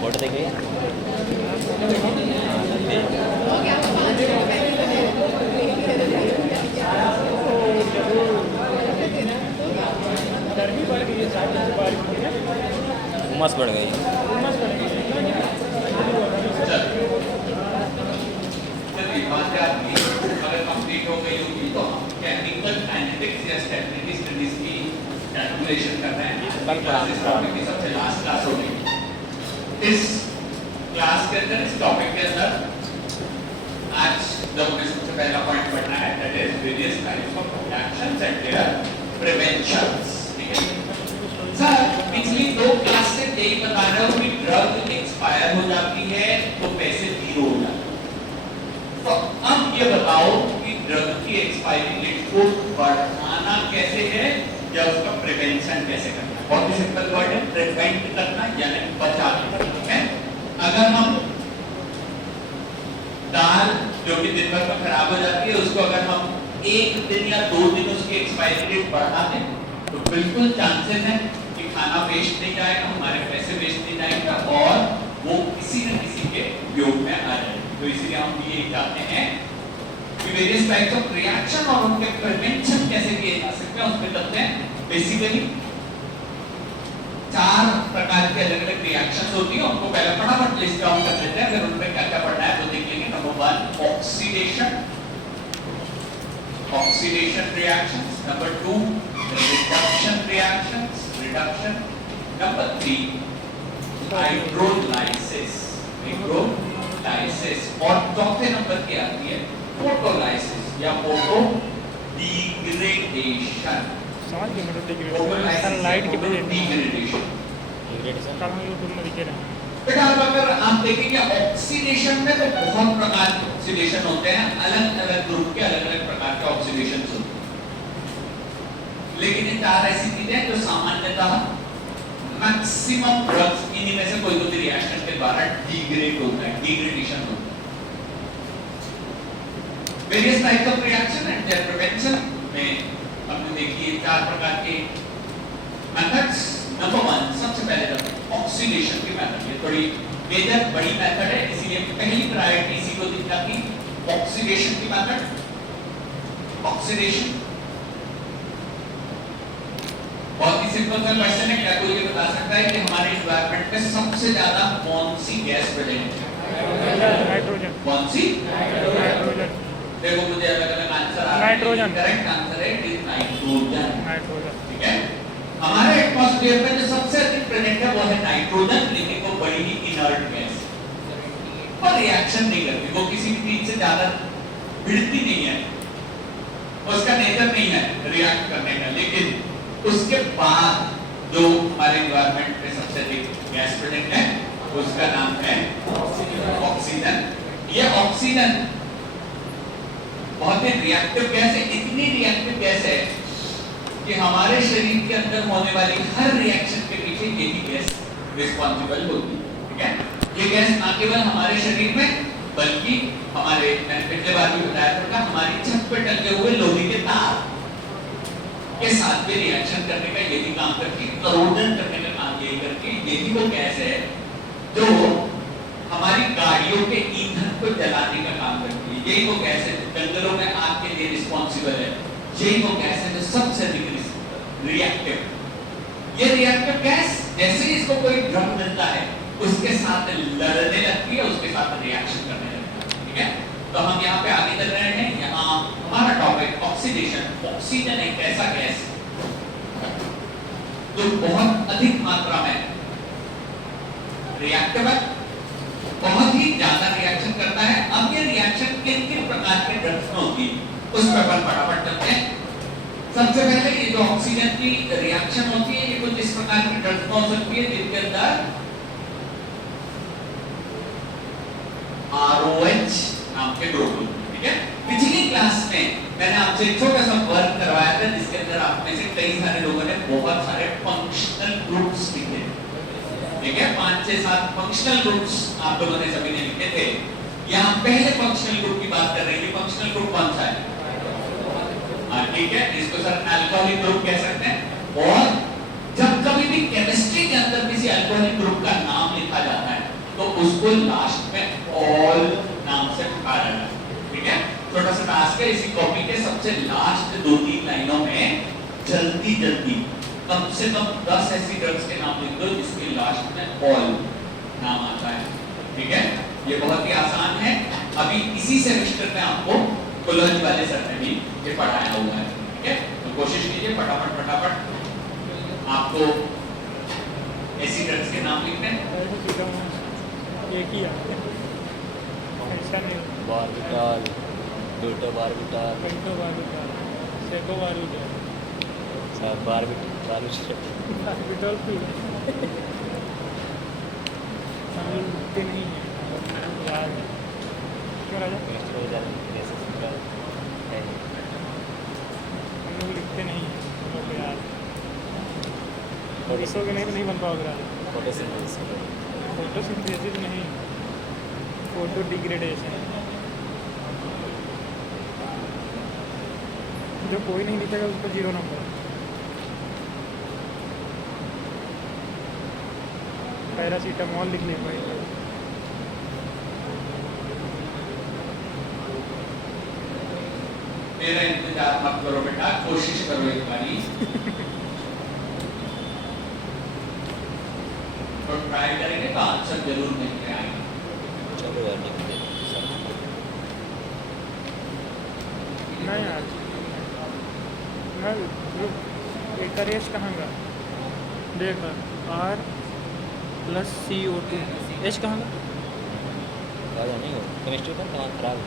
Photo देखिए गर्मी बढ़ गई है, उमस बढ़ गई। अगर कंप्लीट हो गई होगी तो हम केमिकल काइनेटिक्स या स्टैटिस्टिक्स स्टडीज की कैलकुलेशन कर रहे हैं। इस टॉपिक की सबसे लास्ट क्लास होगी। इस क्लास के अंदर, इस टॉपिक के अंदर आज जो हमें सबसे पहला पॉइंट पढ़ना है, that is various types of reactions and their preventions. ठीक है सर, पिछली दो क्लास से यही बता रहा हूं कि ड्रग एक्सपायर हो जाती है तो पैसे जीरो हो जाते हैं। तो अब ये बताओ कि ड्रग की एक्सपायरी डेट को बढ़ाना कैसे है या उसका प्रिवेंशन कैसे करना है। बहुत ही सिंपल वर्ड है, प्रिवेंट करना यानी बचाना। ठीक है, अगर हम दाल जो कि दिन भर में खराब हो जाती है उसको अगर हम एक दिन या 2 दिन उसकी एक्सपायरी डेट बढ़ा दें तो बिल्कुल चांसेस है कि खाना वेस्ट नहीं जाएगा, हमारे पैसे वेस्ट नहीं जाएगा और वो किसी न किसी के उपयोग में आ जाएगा। तो इसीलिए हम ये चाहते हैं कि वेरियस टाइप्स ऑफ रिएक्शन और उनके प्रिवेंशन कैसे किए जा सकते हैं उसमें चलते हैं। बेसिकली 4 प्रकार के अलग अलग रिएक्शंस होती है, उनको पहले फटाफट लिस्ट डाउन कर लेते हैं, फिर उनमें क्या क्या पढ़ना है तो देख लेंगे। Number 1 oxidation, oxidation reactions. Number 2 reduction reactions, reduction. Number 3 hydrolysis, hydrolysis. और चौथे नंबर की आती है फोटोलाइसिस या फोटो डिग्रेडेशन। सनलाइट की वजह डिग्रेडेशन। कल हम यूट्यूब में दिखे रहे। बेटा अगर आप देखेंगे ऑक्सीडेशन में तो बहुत प्रकार के ऑक्सीडेशन होते हैं, अलग अलग ग्रुप के अलग अलग प्रकार के ऑक्सीडेशन होते हैं, लेकिन ये 4 ऐसी चीजें हैं जो सामान्यतः मैक्सिमम ड्रग्स इन्हीं में से कोई तो रिएक्शन के द्वारा डिग्रेड होता है, डिग्रेडेशन होता है। Various types of reaction and their prevention में हमने देखी 4 प्रकार के मेथड्स। नंबर 1 सबसे पहले तो ऑक्सीडेशन की मेथड, ये थोड़ी मेजर बड़ी मेथड है, इसीलिए पहली प्रायोरिटी इसी को दी जाती है, ऑक्सीडेशन की मेथड। ऑक्सीडेशन बहुत ही सिंपल सा क्वेश्चन है, क्या कोई ये बता सकता है कि हमारे एनवायरनमेंट में सबसे ज्यादा कौन सी गैस प्रेजेंट है? नाइट्रोजन। कौन सी? नाइट्रोजन। देखो मुझे अलग अलग आंसर आ रहे हैं। नाइट्रोजन। करेक्ट आंसर है इट इज नाइट्रोजन। नाइट्रोजन। ठीक है, हमारे एटमॉस्फेयर में जो सबसे अधिक प्रेजेंट है वो है नाइट्रोजन, लेकिन वो बड़ी ही इनर्ट गैस और रिएक्शन नहीं करती, वो किसी भी चीज से ज्यादा भिड़ती नहीं है, उसका नेचर नहीं है रिएक्ट करने का। लेकिन उसके बाद जो हमारे एनवायरनमेंट में सबसे अधिक गैस प्रेजेंट है उसका नाम है ऑक्सीजन। ये ऑक्सीजन बहुत ही रिएक्टिव गैस है, इतनी रिएक्टिव गैस है कि हमारे शरीर के अंदर होने वाली हर रिएक्शन के पीछे यही गैस रिस्पॉन्सिबल होती है। ठीक है, ये गैस ना केवल हमारे शरीर में बल्कि हमारे, मैंने पिछले बार भी बताया था, हमारी छत पर टंगे हुए लोहे के तार के साथ भी रिएक्शन करने का यही काम करती है, करोजन करने का काम यही करती है। यही वो गैस है जो हमारी गाड़ियों के ईंधन को जलाने का काम करती है, यही वो गैस है जंगलों में आग के लिए रिस्पॉन्सिबल है, यही वो गैस है जो सबसे अधिक रिएक्टिव। ये रिएक्टिव गैस जैसे ही इसको कोई ड्रग मिलता है उसके साथ लड़ने लगती है, उसके साथ रिएक्शन करने लगती है। ठीक है, तो हम यहाँ पे आगे चल रहे हैं। यहाँ हमारा टॉपिक ऑक्सीडेशन। ऑक्सीजन एक ऐसा गैस जो बहुत अधिक मात्रा में रिएक्टिव है, बहुत ही ज्यादा रिएक्शन करता है। अब ये रिएक्शन किन किन प्रकार के ड्रग्स में होती है उस पर अपन फटाफट चलते हैं। सबसे पहले ये जो ऑक्सीजन की रिएक्शन होती है ये कुछ इस प्रकार की ड्रग्स में हो सकती है जिनके अंदर ROH नाम के ग्रुप होते हैं। ठीक है, पिछली क्लास में मैंने आपसे एक छोटा सा वर्क करवाया था जिसके अंदर आप में से कई सारे लोगों ने बहुत सारे फंक्शनल ग्रुप्स लिखे। ठीक है, 5 से 7 फंक्शनल ग्रुप्स आप लोगों ने सभी ने लिखे थे। यहाँ पहले फंक्शनल ग्रुप की बात कर रहे हैं। फंक्शनल ग्रुप कौन सा है? ठीक है, इसको सर अल्कोहलिक ग्रुप कह सकते हैं। और जब कभी भी केमिस्ट्री के अंदर किसी अल्कोहलिक ग्रुप का नाम लिखा जाता है तो उसको लास्ट में ऑल नाम से पुकारा जाता है। ठीक है, छोटा सा टास्क है, इसी कॉपी के सबसे लास्ट 2-3 लाइनों में जल्दी जल्दी कम से कम 10 ऐसी ड्रग्स के नाम लिख दो जिसके लास्ट में ऑल नाम आता है। ठीक है, ये बहुत ही आसान है। अभी इसी सेमेस्टर में आपको कॉलेज वाले सर ने भी ये पढ़ाया हुआ है। ठीक है, तो कोशिश कीजिए फटाफट आपको ऐसी ड्रग्स के नाम लिखने हैं। एक ही है, ऐसा नहीं। बारबिटाल, ग्लूटाबार्बिटाल, पेंटोबार्बिटॉल, सेकोबार्बिटॉल, सब बारबिटाल भी हम लोग लिखते नहीं हैं, याद है क्यों राजा? हम लोग लिखते नहीं हैं, हम लोग को याद है। लिखोगे नहीं तो नहीं बन पाओगे राजा। फोटोसिंथेसिस नहीं, फोटो डिग्रेडेशन। जो कोई नहीं लिखेगा उसको 0 नंबर। पैरासीटामोल लिख ले भाई। मेरा इंतजार मत करो बेटा, कोशिश करो एक बारी तो ट्राई करेंगे तो आंसर जरूर मिल के आएगा। चलो यार निकलते हैं। नहीं यार, मैं एक रेस कहाँ गा देख R+CO2 H कहाँ गा? ज़्यादा नहीं हो, केमिस्ट्री का दिमाग खराब है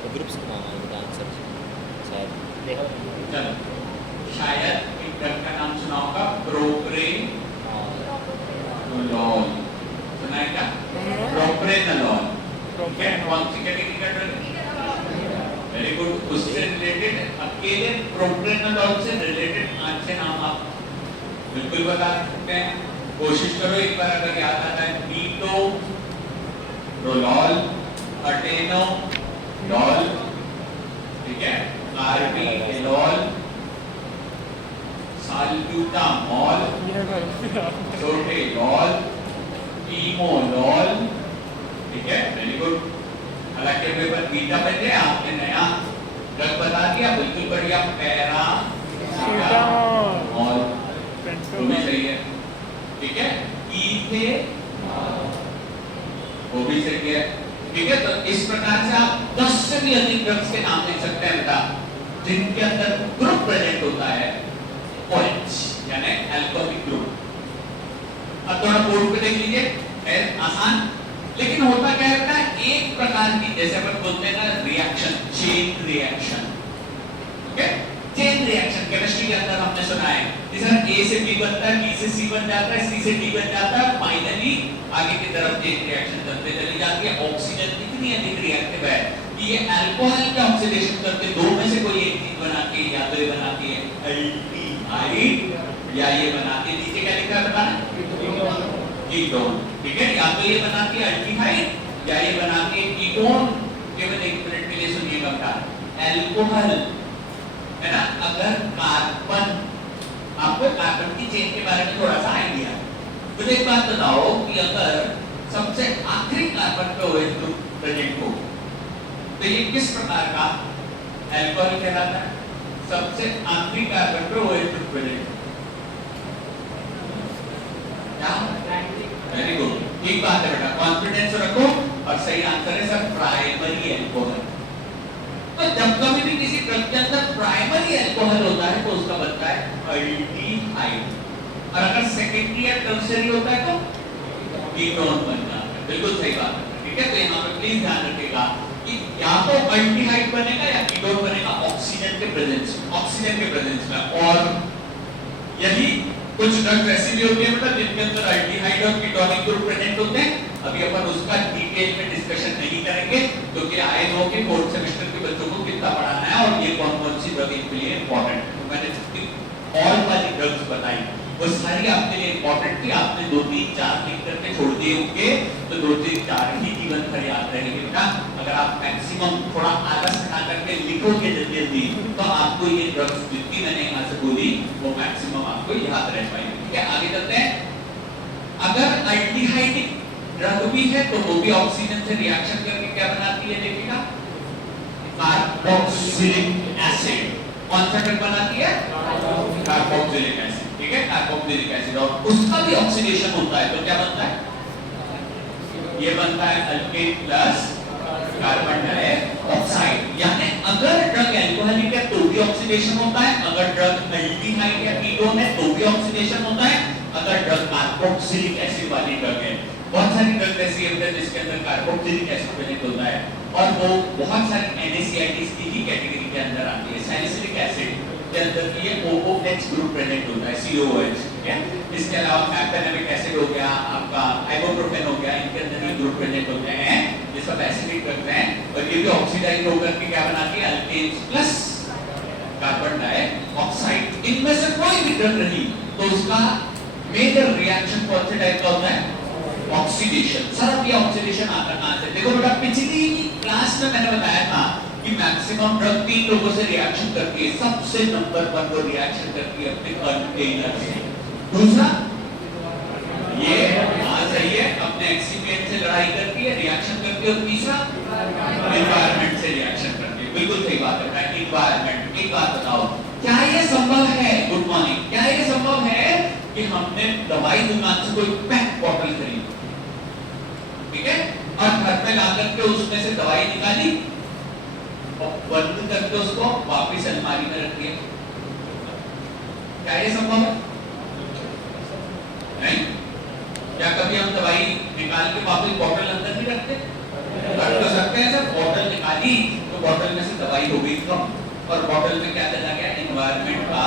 तो ग्रुप्स का नाम है बता आंसर शायद देखा। चलो, शायद एक ड्रग का नाम सुना होगा, प्रोप्रेनोलॉल। सुना है क्या? प्रोप्रेनोलॉल। कौन सी कैटेगरी का ड्रग है? Very good. उससे रिलेटेड अकेले प्रोप्रेनोलॉल से रिलेटेड 5-6 नाम आप बिल्कुल बता सकते हैं। कोशिश करो एक बार, अगर याद आता है मीटो रोलॉल, अटेनोलॉल, ठीक है, कार्बिनोल, साल्ब्यूटामॉल, सोटेलॉल, कीमोलॉल। ठीक है, वेरी गुड। हालांकि पेपर बीटा में थे, आपने नया ड्रग बता दिया, बिल्कुल बढ़िया। पैरासीटामोल, वो भी सही है। ठीक है, वो भी सही है। ठीक है, तो इस प्रकार से आप 10 से भी अधिक ड्रग्स के नाम लिख सकते हैं बेटा जिनके अंदर ग्रुप प्रेजेंट होता है OH यानी अल्कोहलिक ग्रुप। अब थोड़ा बोर्ड पे देख लीजिए, है आसान, लेकिन होता क्या है बेटा, एक प्रकार की जैसे अपन बोलते हैं ना reaction, chain reaction. Okay, chain reaction chemistry के अंदर हमने सुना है, जैसे A से B बनता है, B से C बन जाता है, C से D बन जाता है, फाइनली आगे की तरफ चेन रिएक्शन चलते चली जाती है। ऑक्सीजन कितनी अधिक रिएक्टिव है कि ये अल्कोहल का ऑक्सीडेशन करके दो में से कोई एक चीज बनाती है, या तो ये बनाती है एल्डिहाइड, या ये बनाती है, नीचे क्या लिखा है बताना, कीटोन। ठीक है, या तो ये बनाती है एल्डिहाइड या ये बनाती है कीटोन। केवल एक मिनट के लिए सुनिएगा बेटा, अल्कोहल है ना, अगर कार्बन, आपको कार्बन की चेन के बारे में थोड़ा सा आइडिया, मुझे एक बात बताओ कि अगर सबसे आखिरी कार्बन पे OH ग्रुप प्रेजेंट हो तो ये किस प्रकार का अल्कोहल कहलाता है? सबसे आखिरी कार्बन पे OH ग्रुप प्रेजेंट, क्या? वेरी गुड, ठीक बात है बेटा, कॉन्फिडेंस रखो और सही आंसर है सर प्राइमरी अल्कोहल। तो जब कभी भी किसी ड्रग के अंदर प्राइमरी अल्कोहल होता है तो उसका बनता है एल्डिहाइड, और अगर सेकेंडरी या टर्शियरी होता है तो कीटोन बन जाता है। बिल्कुल सही बात है। ठीक है, तो यहाँ पे प्लीज ध्यान रखिएगा कि या तो एल्डिहाइड बनेगा या कीटोन बनेगा ऑक्सीजन के प्रेजेंस में। और यही कुछ ड्रग्स ऐसी भी होती है मतलब जिनके अंदर एल्डिहाइड और कीटोनिक ग्रुप प्रेजेंट होते हैं। अभी अपन उसका डिटेल में डिस्कशन नहीं करेंगे क्योंकि आए हो कि 4th सेमेस्टर के बच्चों को कितना पढ़ाना है और ये कौन-कौन सी ड्रग इनके लिए इंपॉर्टेंट है। तो मैंने ऑल वाली ड्रग्स बताई, वो सारी आपके लिए इंपॉर्टेंट थी। आपने 2, 3, 4 लिख करके छोड़ दिए होंगे तो तो 2 3 4 ही जीवन भर याद रहेंगे बेटा। अगर आप मैक्सिमम थोड़ा आलस हटा करके लिखोगे जल्दी जल्दी तो आपको ये ड्रग्स जितनी मैंने यहाँ से बोली वो मैक्सिमम आपको याद रह पाएंगे। ठीक है, आगे चलते हैं। अगर अल्डिहाइडिक ड्रग भी है तो वो भी ऑक्सीजन से रिएक्शन करके क्या बनाती है, देखिएगा, कार्बोक्सिलिक एसिड। कौन सा ड्रग बनाती है? Carboxylic acid. ठीक है, कार्बोक्सिलिक एसिड, और उसका भी ऑक्सीडेशन होता है तो क्या बनता है? ये बनता है अल्केन प्लस कार्बन डाइऑक्साइड। यानी अगर ड्रग अल्कोहलिक है तो भी ऑक्सीडेशन होता है, अगर ड्रग एल्डिहाइड या कीटोन है तो भी ऑक्सीडेशन होता है, अगर ड्रग कार्बोक्सिलिक एसिड वाली ड्रग है। बहुत सारी ड्रग ऐसी होती है जिसके अंदर कार्बोक्सिलिक एसिड प्रेजेंट होता है और वो बहुत सारी NaCl's की ही कैटेगरी के अंदर आती है। सैलिसिलिक एसिड के अंदर ये OOH ग्रुप प्रेजेंट होता है, COOH। ठीक है, इसके अलावा मैक्टेनेमिक एसिड हो गया, आपका आइबुप्रोफेन हो गया, इनके अंदर ये ग्रुप प्रेजेंट होते हैं। ये सब एसिडिक ड्रग्स हैं और ये भी ऑक्सीडाइज होकर के क्या बनाती है? Alkanes plus carbon dioxide. इनमें से कोई भी ड्रग रही तो उसका मेजर रिएक्शन कौन से टाइप का होता है? ऑक्सीडेशन। सर अब ये ऑक्सीडेशन आता कहां से? देखो बेटा, पिछली क्लास में मैंने बताया था कि मैक्सिमम ड्रग 3 लोगों से रिएक्शन करती है। सबसे नंबर 1 वो रिएक्शन करती है अपने कंटेनर से। दूसरा ये सही है, अपने एक्सिपिएंट से लड़ाई करती है, रिएक्शन करती है। और तीसरा एनवायरनमेंट से रिएक्शन करती है। बिल्कुल सही बात है बेटा, एनवायरनमेंट। एक बात बताओ, क्या ये संभव है? गुड मॉर्निंग, क्या ये संभव है कि हमने दवाई दुकान से कोई पैक बॉटल खरीदी, ठीक है, और घर पे ला करके उसमें से दवाई निकाली और बंद करके उसको वापस अलमारी में रख दिया? क्या ये संभव है? नहीं। क्या कभी हम दवाई निकाल के वापस बॉटल अंदर नहीं रखते? रख तो सकते हैं सर। बॉटल निकाली तो बॉटल में से दवाई हो गई कम, और बॉटल में क्या चला गया? एनवायरनमेंट का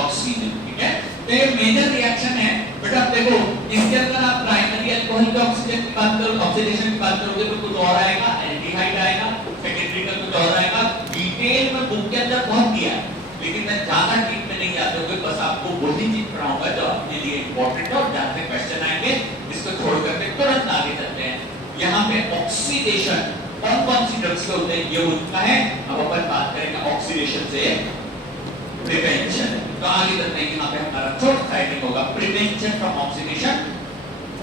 ऑक्सीजन। ठीक है, तो ये मेजर रिएक्शन है बेटा। देखो, इसके अंदर आप प्राइमरी अल्कोहल के ऑक्सीजन की बात करो, ऑक्सीडेशन की बात करोगे तो कुछ और आएगा, एल्डिहाइड आएगा, सेकेंडरी का कुछ और आएगा। डिटेल में बुक के अंदर बहुत दिया है, लेकिन मैं ज्यादा डीप में नहीं जाता हूं, बस आपको वही चीज पढ़ाऊंगा जो आपके लिए इंपॉर्टेंट है और जहां से क्वेश्चन आएंगे इसको छोड़ करके तुरंत आगे चलते हैं। यहाँ पे ऑक्सीडेशन कौन कौन सी ड्रग्स के होते हैं ये उनका है। अब अपन बात करेंगे ऑक्सीडेशन से प्रिवेंशन। तो आगे चलते हैं, यहाँ पे हमारा छोटा सा हेडिंग होगा प्रिवेंशन फ्रॉम ऑक्सीडेशन।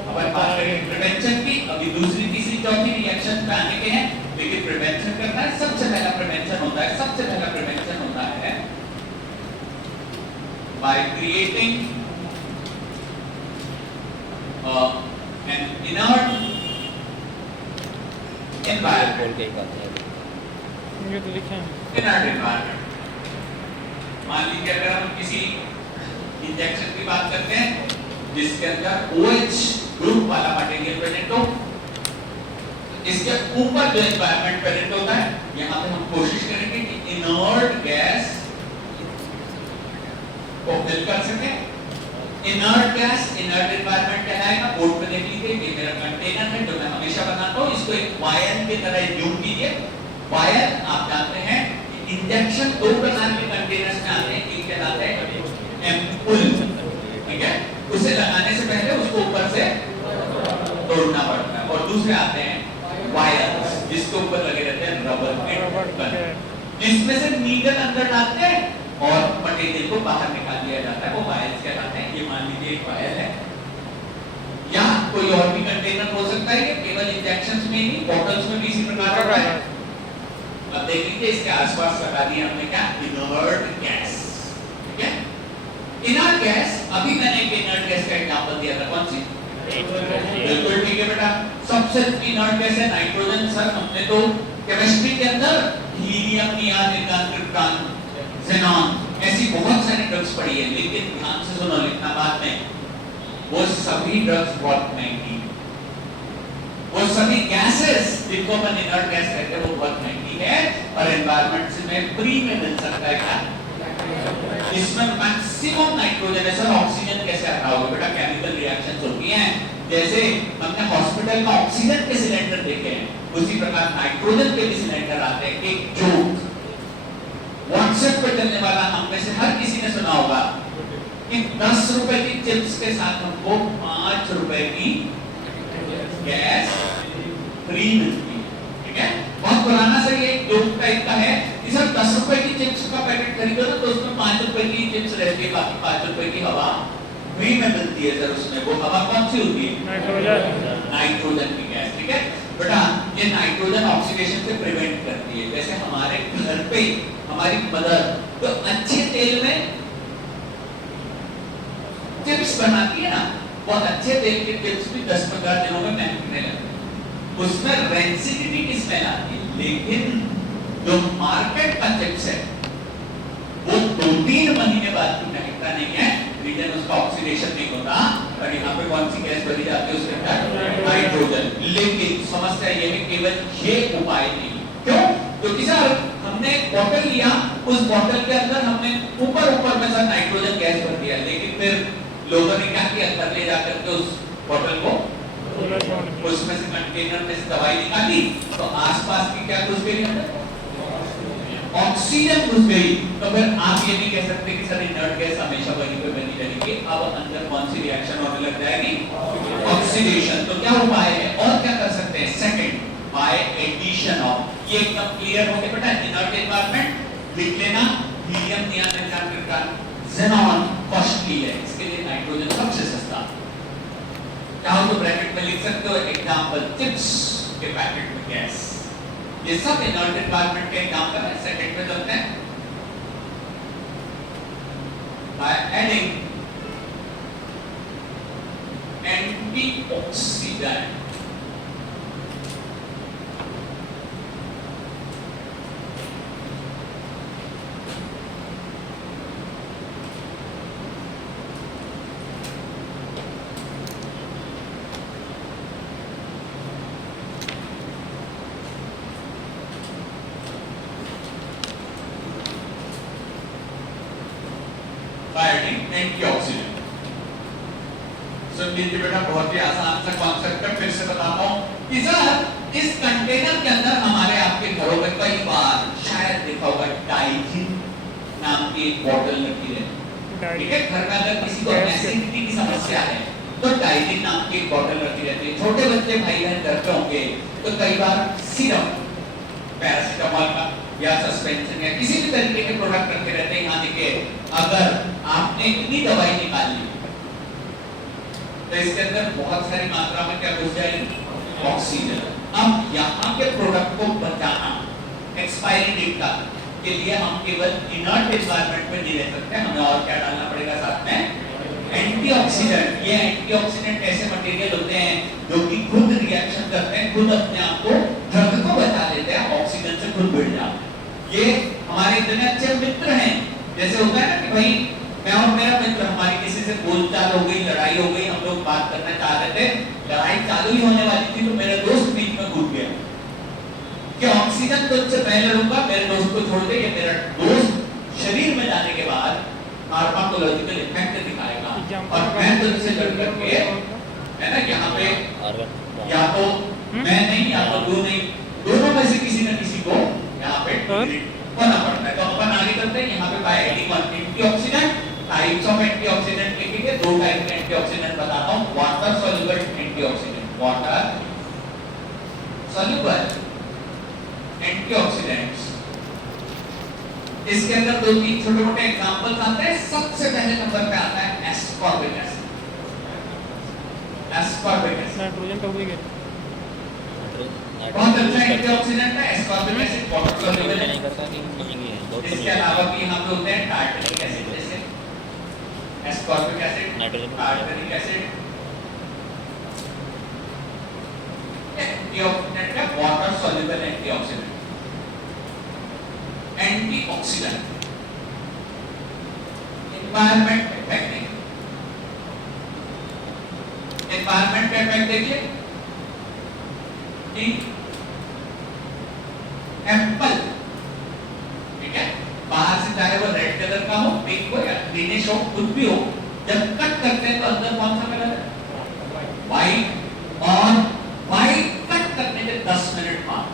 अपन बात करेंगे प्रिवेंशन की। अभी दूसरी तीसरी चौथी रिएक्शन पे आने के हैं, लेकिन प्रिवेंशन करना है। सबसे पहला प्रिवेंशन होता है, सबसे पहला प्रिवेंशन होता है by creating an inert environment। ये तो लिखा है inert environment। मान लीजिए अगर हम किसी इंजेक्शन की बात करते हैं जिसके अंदर OH ग्रुप वाला मटेरियल प्रेजेंट हो, इसके ऊपर जो एनवायरनमेंट प्रेजेंट होता है, यहाँ पे हम कोशिश करेंगे कि इनर्ट गैस को फिल कर सके। इनर्ट गैस इनर्ट एनवायरनमेंट कहलाएगा। बोर्ड पे देख लीजिए, ये मेरा कंटेनर है जो मैं हमेशा बनाता हूँ। इसको एक वायर की तरह यूज कीजिए। वायर आप जानते हैं कि इंजेक्शन 2 प्रकार के कंटेनर्स में आते हैं। एक कहलाता है एम्पुल, ठीक है, उसे लगाने से पहले उसको ऊपर से तोड़ना पड़ता है। और दूसरे आते हैं वायर्स, जिसके ऊपर लगे रहते हैं रबर के। इसमें से नीडल अंदर डालते हैं और मटेरियल को बाहर निकाल दिया जाता है, वो वायर्स कहलाते हैं। ये मान लीजिए एक वायर है, या कोई और भी कंटेनर हो सकता है। ये केवल इंजेक्शंस में ही, बॉटल्स में भी इसी प्रकार होता है। अब देख लीजिए, इसके आसपास लगा दिया हमने क्या? Inert gas. ठीक है, इनर्ट गैस। अभी मैंने एक इनर्ट गैस का एग्जांपल दिया था, कौन सी? बिल्कुल ठीक है बेटा, सबसे इनर्ट गैस है नाइट्रोजन। सर हमने तो केमिस्ट्री के अंदर helium, neon, argon, krypton, xenon ऐसी बहुत सारी ड्रग्स पढ़ी है, लेकिन ध्यान से सुनो, लिखना बाद में, वो सभी ड्रग्स बहुत महंगी, वो सभी गैसेस जिनको अपन इनर्ट गैस कहते हैं वो बहुत महंगी है और एनवायरनमेंट में फ्री में मिल सकता है। क्या इसमें मैक्सिमम नाइट्रोजन है। सर ऑक्सीजन कैसे आता होगा? बेटा केमिकल रिएक्शंस होती हैं। जैसे हमने हॉस्पिटल में ऑक्सीजन के सिलेंडर देखे हैं, उसी प्रकार नाइट्रोजन के भी सिलेंडर आते हैं। एक जोक व्हाट्सएप पे चलने वाला, हम में से हर किसी ने सुना होगा कि 10 रुपए की चिप्स के साथ हमको 5 रुपए की गैस फ्री मिलती है, ठीक है। बहुत पुराना सा ये जोक टाइप का है कि सर 10 रुपए की चिप्स का पैकेट खरीदो ना तो उसमें 5 रुपए की चिप्स रहती है, बाकी 5 रुपए की हवा फ्री में मिलती है सर। उसमें वो हवा कौन सी होती है? नाइट्रोजन की गैस, ठीक है बेटा। ये नाइट्रोजन ऑक्सीडेशन से प्रिवेंट करती है। जैसे हमारे घर पे हमारी मदर तो अच्छे तेल में चिप्स बनाती है ना, बहुत अच्छे तेल के चिप्स भी 10-15 दिनों में महकने लगते हैं, उसमें रेंसिडिटी की स्मेल आती है। लेकिन जो मार्केट का चिप्स है वो 2-3 महीने बाद भी महकता नहीं है, रीजन उसका ऑक्सीडेशन नहीं होता। और यहाँ पे कौन सी गैस भरी जाती है? उसके अंदर नाइट्रोजन। लेकिन समस्या ये है केवल ये उपाय नहीं। क्यों? क्योंकि सर हमने बॉटल लिया, उस बॉटल के अंदर हमने ऊपर में सर नाइट्रोजन गैस भर दिया, लेकिन फिर लोगों ने क्या किया? अंदर ले जाकर के उस बॉटल को उसमें से कंटेनर में से दवाई निकाली तो आसपास की क्या घुस गई? अंदर ऑक्सीजन घुस गई। तो फिर आप ये नहीं कह सकते कि सर इनर्ट गैस हमेशा वहीं पे बनी रहेगी। अब अंदर कौन सी रिएक्शन होने लग जाएगी? ऑक्सीडेशन। तो क्या उपाय है और क्या कर सकते हैं? सेकंड, बाय एडिशन ऑफ, ये एकदम क्लियर हो गया बेटा। इनर्ट एनवायरनमेंट लिख लेना, helium, neon, argon, xenon costly है, इसके लिए नाइट्रोजन सबसे सस्ता। चाहो तो ब्रैकेट में लिख सकते हो एग्जांपल चिप्स के पैकेट में गैस। ये सब इनर्ट एनवायरनमेंट के एग्जांपल है। सेकंड में चलते हैं, बाय एडिंग एंटीऑक्सीडेंट। एंटीऑक्सीडेंट सुन लीजिए बेटा, बहुत ही आसान सा कॉन्सेप्ट है, फिर से बताता हूं कि सर इस कंटेनर के अंदर हमारे आपके घरों में कई बार शायद देखा होगा डाइजिन नाम की एक बोतल रखी रहती है, ठीक है। घर में अगर किसी को एसिडिटी की समस्या है तो डाइजिन नाम की एक बोतल रखी रहती है। छोटे बच्चे भाई बहन घर पे होंगे तो कई बार सिरप पैरासिटामॉल का या सस्पेंशन या किसी भी तरीके के प्रोडक्ट रखे रहते हैं। यहाँ देखिए, अगर आपने इतनी दवाई निकाल ली तो इसके अंदर बहुत सारी मात्रा में क्या घुस जाएगी? ऑक्सीजन। अब यहाँ के प्रोडक्ट को बचाना एक्सपायरी डेट का के लिए हम केवल इनर्ट एनवायरनमेंट में नहीं रह सकते, हमें और क्या डालना पड़ेगा साथ में? एंटीऑक्सीडेंट। ये एंटीऑक्सीडेंट ऐसे मटेरियल होते हैं जो कि खुद रिएक्शन करते हैं, खुद अपने आप को ड्रग को बचा लेते हैं, ऑक्सीजन से खुद भिड़ जाते हैं। ये हमारे इतने अच्छे मित्र हैं। जैसे होता है ना कि भाई मैं और मेरा मित्र, हमारी किसी से बोलचाल हो गई, लड़ाई हो गई, हम लोग बात करना चाह रहे थे, लड़ाई चालू ही होने वाली थी तो मेरा दोस्त बीच में कूद गया कि ऑक्सीजन तो इससे मैं लड़ूंगा, मेरे दोस्त को छोड़ दे। ये मेरा दोस्त शरीर में जाने के बाद फार्माकोलॉजिकल इफेक्ट दिखाएगा और मैं तो इससे लड़ करके है ना, यहाँ पे या तो मैं नहीं या तो तू नहीं, दोनों में से किसी न किसी को यहाँ पे होना पड़ता है। तो अपन आगे चलते हैं, यहाँ पे by antioxidant, types of antioxidant लिखेंगे। 2 टाइप के एंटीऑक्सीडेंट बताता हूँ। Water soluble antioxidant, water soluble antioxidants, इसके अंदर 2-3 छोटे-मोटे एग्जांपल्स आते हैं। सबसे पहले नंबर पे आता है ascorbic acid. Ascorbic acid nitrogen तो हो ही गया। बहुत अच्छा एंटीऑक्सीडेंट है एस्कॉर्बिक एसिड, वाटर सॉल्युबल है। नहीं करता कि महंगी है बहुत। इसके अलावा भी यहाँ पे होते हैं टार्टरिक एसिड, जैसे ascorbic acid, nitrogen, tartaric acid. Antioxidant है, water soluble antioxidant. Antioxidant environment effecting, environment का इफेक्ट देखिए कि एप्पल, ठीक है, बाहर से चाहे वो रेड कलर का हो, पिंक हो या ग्रीनिश हो, कुछ भी हो, जब कट करते हैं तो अंदर कौन सा कलर है? व्हाइट। और व्हाइट कट करने के 10 मिनट बाद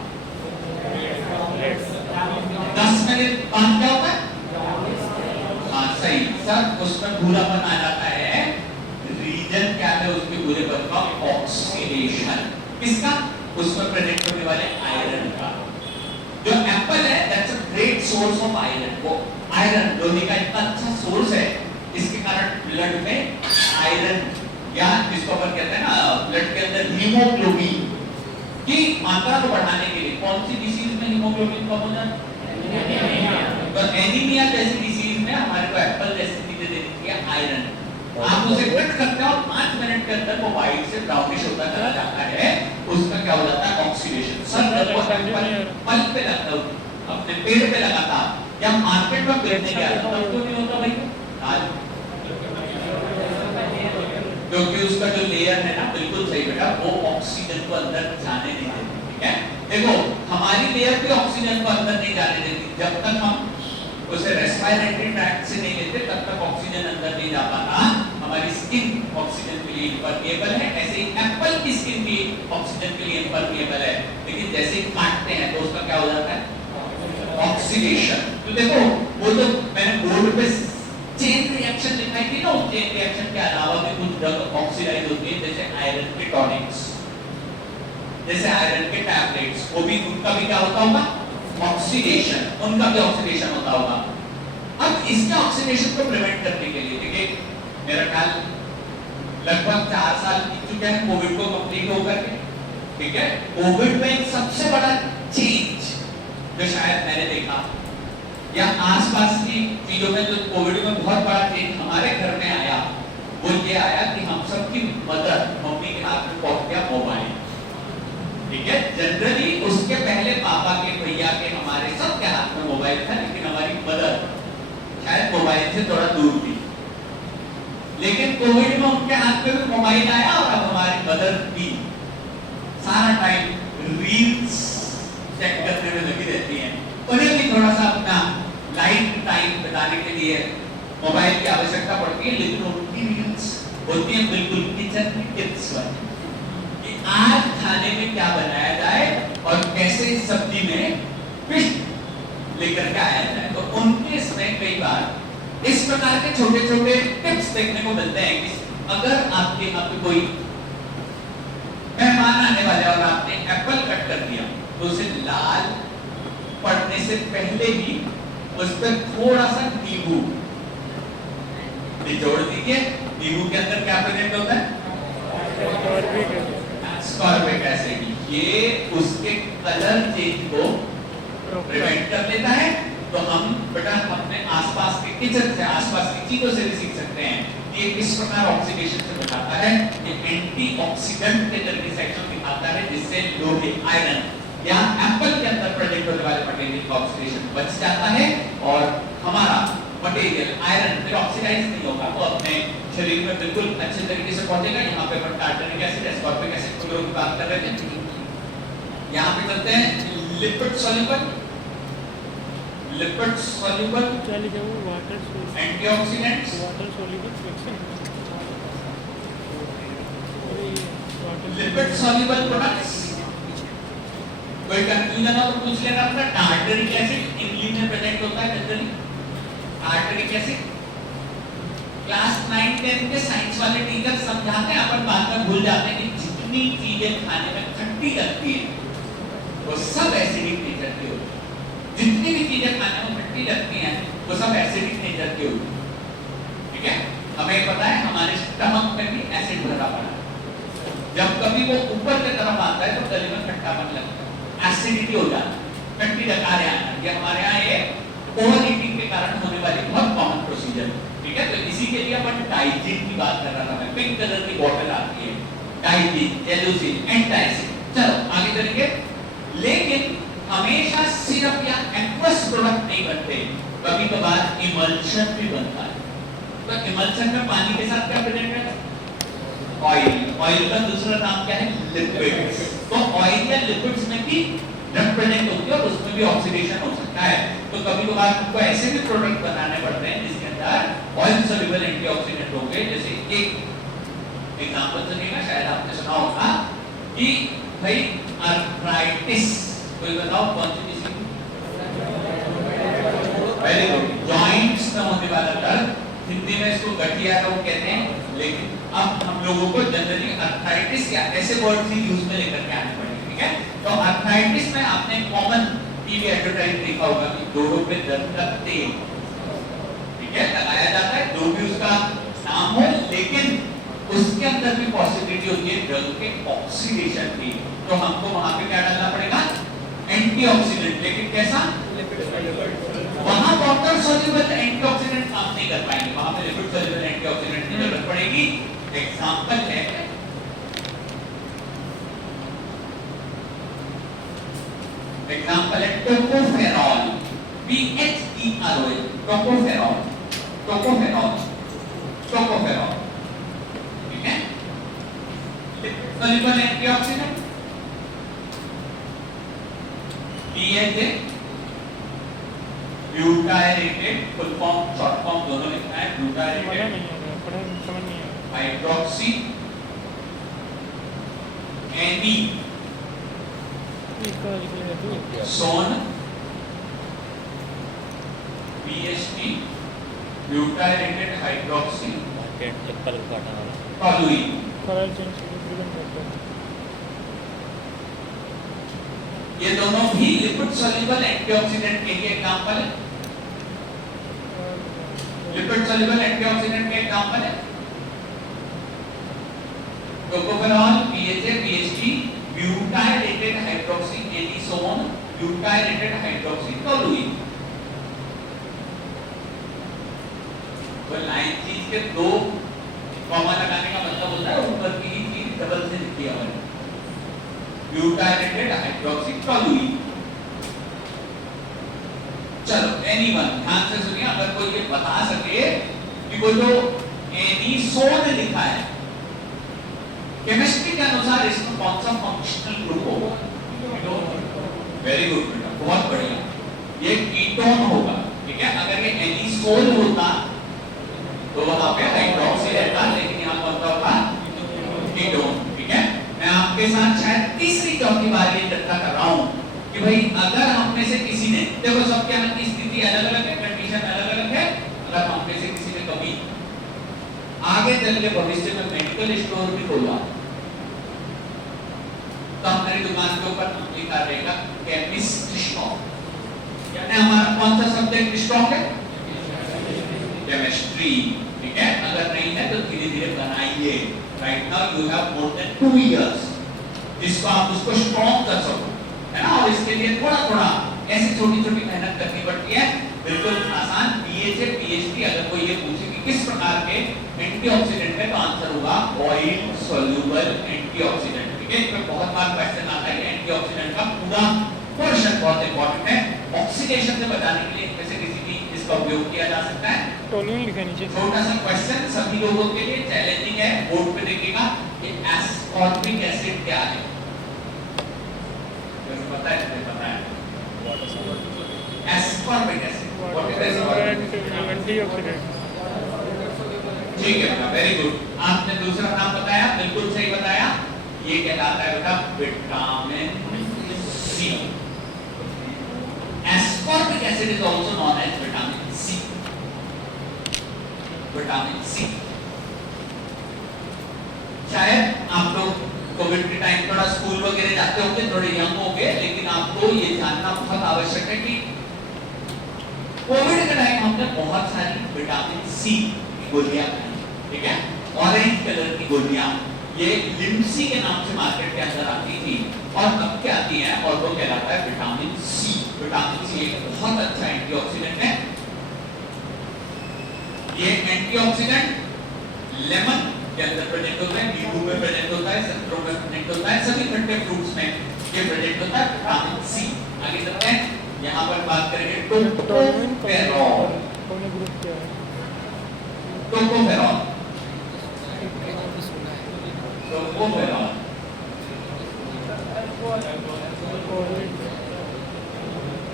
10 मिनट बाद क्या होता है? हाँ सही सर, उसमें भूरापन आ जाता है। रीजन क्या है उसके भूरेपन का? ऑक्सीडेशन। किसका? उसमें प्रेजेंट होने वाले आयरन का। जो एप्पल है that's a great source of iron. वो आयरन लोहे का इतना अच्छा सोर्स है, इसके कारण ब्लड में आयरन या जिसको अपन कहते हैं ना ब्लड के अंदर हीमोग्लोबिन की मात्रा को बढ़ाने के लिए कौन सी डिसीज में हीमोग्लोबिन कम हो जाता है? तो एनीमिया जैसी डिसीज में हमारे को एप्पल जैसी चीजें देनी चाहिए आयरन। आप उसे कट करते हो और 5 मिनट के अंदर वो व्हाइट से ब्राउनिश होता चला जाता है, उसका क्या हो जाता है? ऑक्सीडेशन। सर जब वो एप्पल फल पे लगता है, अपने पेड़ पे लगा था या मार्केट में बेचने गया था तब क्यों नहीं होता भाई? आज क्योंकि उसका जो लेयर है ना, बिल्कुल सही बेटा, वो ऑक्सीजन को अंदर जाने नहीं देती। ठीक है, देखो हमारी लेयर भी ऑक्सीजन को अंदर नहीं जाने देती। जब तक हम उसे रेस्पिरेटरी ट्रैक्ट से नहीं लेते तब तक ऑक्सीजन अंदर नहीं जा पाता। हमारी स्किन ऑक्सीजन के लिए इम्पर्मिएबल है, ऐसे ही एप्पल की स्किन भी ऑक्सीजन के लिए इम्पर्मिएबल है, लेकिन जैसे ही काटते हैं तो उसका क्या हो जाता है? ऑक्सीडेशन। तो देखो वो जो मैंने बोर्ड पे चेन रिएक्शन दिखाई थी ना, उस चेन रिएक्शन के अलावा भी कुछ ड्रग ऑक्सीडाइज होती है, जैसे आयरन के टॉनिक्स, जैसे आयरन के टैबलेट्स, वो भी उनका भी क्या होता होगा? ऑक्सीडेशन। उनका भी ऑक्सीडेशन होता होगा। अब इसके ऑक्सीडेशन को प्रिवेंट करने के लिए देखिए, मेरा ख्याल लगभग 4 साल बीत चुके हैं कोविड को कंप्लीट होकर के। ठीक है, कोविड में एक सबसे बड़ा चेंज जो शायद मैंने देखा या आसपास की चीजों में, तो कोविड में बहुत बड़ा चेंज हमारे घर में आया, वो ये आया कि हम सबकी मदर मम्मी के हाथ में पहुंच गया मोबाइल। ठीक है, जनरली उसके पहले पापा के, भैया के, हमारे सबके हाथ में मोबाइल था, लेकिन हमारी मदर शायद मोबाइल से थोड़ा दूर थी। लेकिन कोविड में उनके हाथ में भी मोबाइल आया और अब हमारी मदर भी सारा टाइम रील्स चेक करने में लगी रहती हैं। उन्हें भी थोड़ा सा अपना लाइट टाइम बिताने के लिए मोबाइल की आवश्यकता पड़ती है, लेकिन उनकी रील्स होती है बिल्कुल किचन की टिप्स वाली कि आज खाने में क्या बनाया जाए और कैसे सब्जी में फिश लेकर के आया जाए। तो उनके इसमें कई बार इस प्रकार के छोटे छोटे टिप्स देखने को मिलते हैं कि अगर आपके यहाँ पे कोई मेहमान आने वाले और आपने एप्पल कट कर दिया तो उसे लाल पड़ने से पहले ही उस पर थोड़ा सा नींबू निचोड़ दीजिए। नींबू के अंदर क्या प्रेजेंट होता है? Ascorbic acid. ये उसके कलर चेंज को प्रिवेंट कर लेता है। तो हम बेटा अपने आसपास के किचन से, आसपास की चीजों से भी सीख सकते हैं ये किस प्रकार ऑक्सीडेशन से बचाता है। ये एंटीऑक्सीडेंट के तरीके से एक्शन दिखाता है, जिससे लोहे, आयरन या एप्पल के अंदर प्रेजेंट होने वाले मटेरियल का ऑक्सीडेशन बच जाता है और हमारा मटेरियल आयरन फिर ऑक्सीडाइज नहीं होगा, तो अपने शरीर में बिल्कुल अच्छे तरीके से पहुंचेगा। यहाँ पे अपन टार्टरिक एसिड, एस्कॉर्बिक एसिड की बात कर रहे थे। यहाँ पे चलते हैं lipid soluble, lipid soluble antioxidants, lipid soluble products. कोई कंफ्यूजन हो तो पूछ लेना अपना। टार्टरिक एसिड इमली में प्रेजेंट होता है जनरली। टार्टरिक एसिड क्लास 9 10 के साइंस वाले टीचर समझाते हैं, अपन बाद में भूल जाते हैं कि जितनी चीजें खाने में खट्टी लगती है वो सब एसिडिक नेचर की होती है। जितनी भी चीजें खाने में खट्टी लगती हैं वो सब एसिडिक नेचर की होती है। ठीक है, हमें पता है हमारे स्टमक में भी एसिड भरा पड़ा है। जब कभी वो ऊपर की तरफ आता है तो गले में खट्टापन लगता है, एसिडिटी हो जाती है, खट्टी डकारें आना। ये हमारे यहाँ ये ओवर ईटिंग के कारण होने वाली बहुत कॉमन प्रोसीजर। ठीक है, तो इसी के लिए अपन डाइजिन की बात कर रहा था मैं। पिंक कलर की बॉटल आती है, डाइजिन, जेलुसिन, एंटासिड। चलो आगे चलेंगे। लेकिन हमेशा सिरप या एक्वस प्रोडक्ट नहीं बनते, कभी कभार इमल्शन भी बनता है। तो इमल्शन में पानी के साथ क्या प्रेजेंट है? ऑयल। ऑयल का दूसरा नाम क्या है? लिपिड्स। तो ऑयल या लिपिड्स में भी ड्रग प्रेजेंट होती है और उसमें भी ऑक्सीडेशन हो सकता है। तो कभी कभार आपको ऐसे भी प्रोडक्ट बनाने पड़ते हैं जिसके अंदर ऑयल सॉल्युबल एंटीऑक्सीडेंट होंगे। जैसे एक एग्जांपल सुनिएगा, शायद आपने सुना होगा कि भाई आर्थराइटिस, कोई बताओ कौन सी डिसीज? Very good. जॉइंट्स में होने वाला दर्द हिंदी में इसको गठिया तो कहते हैं, लेकिन अब हम लोगों को जनरली अर्थराइटिस या ऐसे वर्ड ही यूज में लेकर के आने पड़ेंगे, ठीक है। तो अर्थराइटिस में आपने कॉमन टीवी एडवर्टाइज देखा होगा कि जोड़ों पे दर्द का तेल, ठीक है, लगाया जाता है, जो भी उसका नाम हो, लेकिन उसके अंदर भी पॉसिबिलिटी होती है ड्रग के ऑक्सीडेशन की। तो हमको वहां पे क्या डालना पड़ेगा, एंटीऑक्सीडेंट, लेकिन कैसा, वहां वाटर सॉल्युबल एंटीऑक्सीडेंट काम नहीं कर पाएंगे, वहां पे लिपिड सॉल्युबल एंटीऑक्सीडेंट की जरूरत पड़ेगी। एग्जांपल है tocopherol, PHEROL, tocopherol, tocopherol, tocopherol, ठीक है। Lipid soluble antioxidant DHA, butyrated, full form short form दोनों लिखना है, ब्यूटायरेटेड समझ नहीं आया। हाइड्रोक्सी एनी इसका लिख लेगा तू। सोन BHT, ब्यूटायरेटेड हाइड्रोक्सी कलर का हटाना वाला। टॉलुइन, कलर चेंज प्रिवेंट करता है। ये दोनों भी लिपिड सॉल्युबल एंटीऑक्सीडेंट के लिए एग्जांपल है। लिपिड सॉल्युबल एंटीऑक्सीडेंट के एग्जांपल है tocopherol, BHA, BHT, butyrated hydroxy anisole, butyrated hydroxy toluene. वो लाइन चीज के दो कॉमा लगाने का मतलब होता है ऊपर की ही चीज डबल से लिखी है, ब्यूटायरेटेड हाइड्रोक्सी टॉलुइन। चलो एनीवन, ध्यान से सुनिए, अगर कोई ये बता सके कि वो जो एनिसोन लिखा है केमिस्ट्री के अनुसार इसमें कौन सा फंक्शनल ग्रुप होगा, वेरी गुड बेटा, बहुत बढ़िया, ये कीटोन होगा, ठीक है। अगर ये एनिसोन होता तो वहां पे हाइड्रोक्सी रहता, लेकिन यहां कौन सा होगा, कीटोन, ठीक है। मैं आपके साथ शायद तीसरी चौथी बार ये चर्चा कर रहा हूं कि भाई अगर हम में से किसी ने, देखो सबके अंदर की स्थिति अलग अलग है, कंडीशन अलग अलग है, अगर हम में से किसी ने कभी आगे चल के भविष्य में मेडिकल स्टोर भी खोला तो हमारी दुकान के ऊपर लिखा रहेगा केमिस्ट स्टॉक, यानी हमारा कौन सा सब्जेक्ट स्टॉक है, केमिस्ट्री, ठीक है। अगर नहीं है तो धीरे धीरे बनाइए। Right now you have more than 2 years जिसको आप उसको स्ट्रॉन्ग कर सको, है ना। और इसके लिए थोड़ा थोड़ा ऐसी छोटी छोटी मेहनत करनी पड़ती है, बिल्कुल आसान। BHA, PHT, अगर कोई ये पूछे कि किस प्रकार के एंटीऑक्सीडेंट है तो आंसर होगा ऑयल सॉल्युबल एंटीऑक्सीडेंट, ठीक है। इसमें बहुत बार क्वेश्चन आता है, एंटीऑक्सीडेंट का पूरा पोर्शन बहुत इंपॉर्टेंट है, ऑक्सीडेशन से बचाने के लिए इनमें से किसी भी इसका उपयोग किया जा सकता है। टोलुइन लिखा नीचे। छोटा सा क्वेश्चन सभी लोगों के लिए चैलेंजिंग है, बोर्ड पे देखिएगा कि एस्कॉर्बिक एसिड क्या है, पता है, पता है ascorbic acid, what is ascorbic antioxidant, ठीक है बेटा, वेरी गुड। आपने दूसरा नाम बताया, बिल्कुल सही बताया, ये कहलाता है बेटा vitamin C. Ascorbic acid is also known as vitamin C, vitamin C. शायद आप लोग कोविड के टाइम थोड़ा स्कूल वगैरह जाते होंगे, थोड़े यंग होंगे, लेकिन आपको ये जानना बहुत आवश्यक है कि कोविड के टाइम हमने बहुत सारी विटामिन सी की गोलियां खाई, ठीक है, ऑरेंज कलर की गोलियां, ये लिम्सी के नाम से मार्केट के अंदर आती थी, और अब क्या आती है, और वो कहलाता है विटामिन सी। विटामिन सी एक बहुत अच्छा एंटीऑक्सीडेंट है। ये एंटीऑक्सीडेंट लेमन के अंदर प्रेजेंट होता है, नींबू में प्रेजेंट होता है, संतरों में प्रेजेंट होता है, सभी खट्टे फ्रूट्स में ये प्रेजेंट होता है विटामिन सी। आगे चलते हैं, यहाँ पर बात करेंगे टोकोफेरॉल। कौन ग्रुप क्या है? टोकोफेरॉल, टोकोफेरॉल,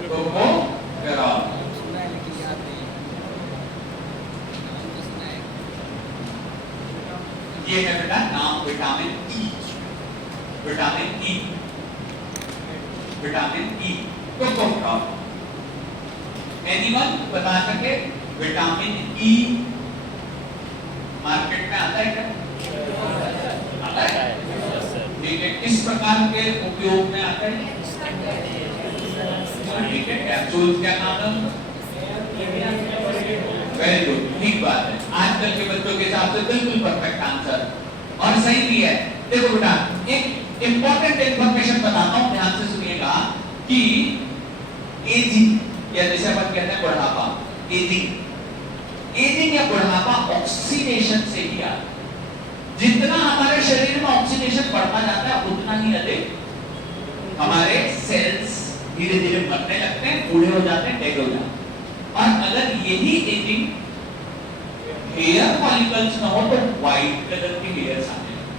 टोकोफेरॉल, ये है बेटा नाम vitamin E, vitamin E, vitamin E, tocopherol. Anyone बता सके विटामिन ई आता है क्या? आता है? Yes sir. ठीक है, किस प्रकार के उपयोग में आता है? ठीक है, कैप्सूल क्या नाम है उनका? वेरी गुड, ठीक बात है। आजकल के बच्चों के हिसाब से बिल्कुल परफेक्ट आंसर और सही भी है। देखो बेटा, एक इंपॉर्टेंट इंफॉर्मेशन बताता हूं, ध्यान से सुनिएगा कि एजिंग या जैसे अपन कहते हैं बुढ़ापा, एजिंग या बुढ़ापा ऑक्सीडेशन से ही आता है। जितना हमारे शरीर में ऑक्सीडेशन बढ़ता जाता है उतना ही अधिक हमारे सेल्स धीरे धीरे मरने लगते हैं, बूढ़े हो जाते हैं, डेड हो जाते हैं। और अगर यही एजिंग हेयर फॉलिकल्स ना हो तो व्हाइट कलर के हेयर्स आने लगते,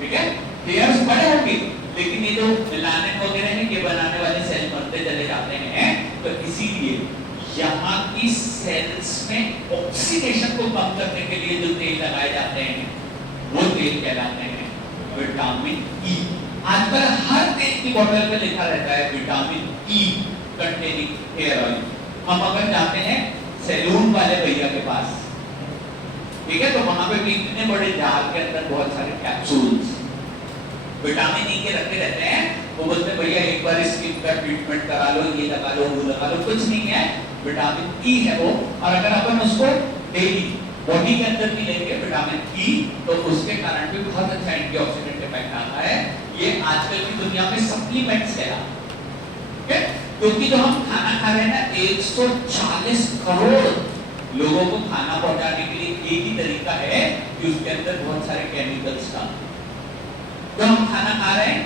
ठीक है? हेयर्स बड़े होंगे लेकिन ये जो मेलानिन वगैरह है ये बनाने वाले सेल मरते चले जाते हैं। तो इसीलिए यहाँ की सेल्स में ऑक्सीडेशन को कम करने के लिए जो तेल लगाए जाते हैं वो तेल कहलाते हैं विटामिन ई। आजकल हर तेल की बोतल पे लिखा रहता है vitamin E containing hair oil. हम अगर जाते हैं सैलून वाले भैया के पास, ठीक है, तो वहां पे भी इतने बड़े जार के अंदर बहुत सारे कैप्सूल्स विटामिन ई के रखे रहते हैं। वो बोलते हैं भैया एक बार स्किन का ट्रीटमेंट करा लो, ये लगा लो, वो लगा लो, कुछ नहीं है, विटामिन ई है वो। और अगर अपन उसको डेली बॉडी के अंदर भी लेंगे विटामिन ई तो उसके कारण भी बहुत अच्छा एंटीऑक्सीडेंट इफेक्ट आता है। ये आजकल की दुनिया में सप्लीमेंट्स कहलाते हैं, क्योंकि जो हम खाना खा रहे हैं ना, 140 करोड़ लोगों को खाना पहुंचाने के लिए एक ही तरीका है कि उसके अंदर बहुत सारे केमिकल्स डाल। जो हम खाना खा रहे हैं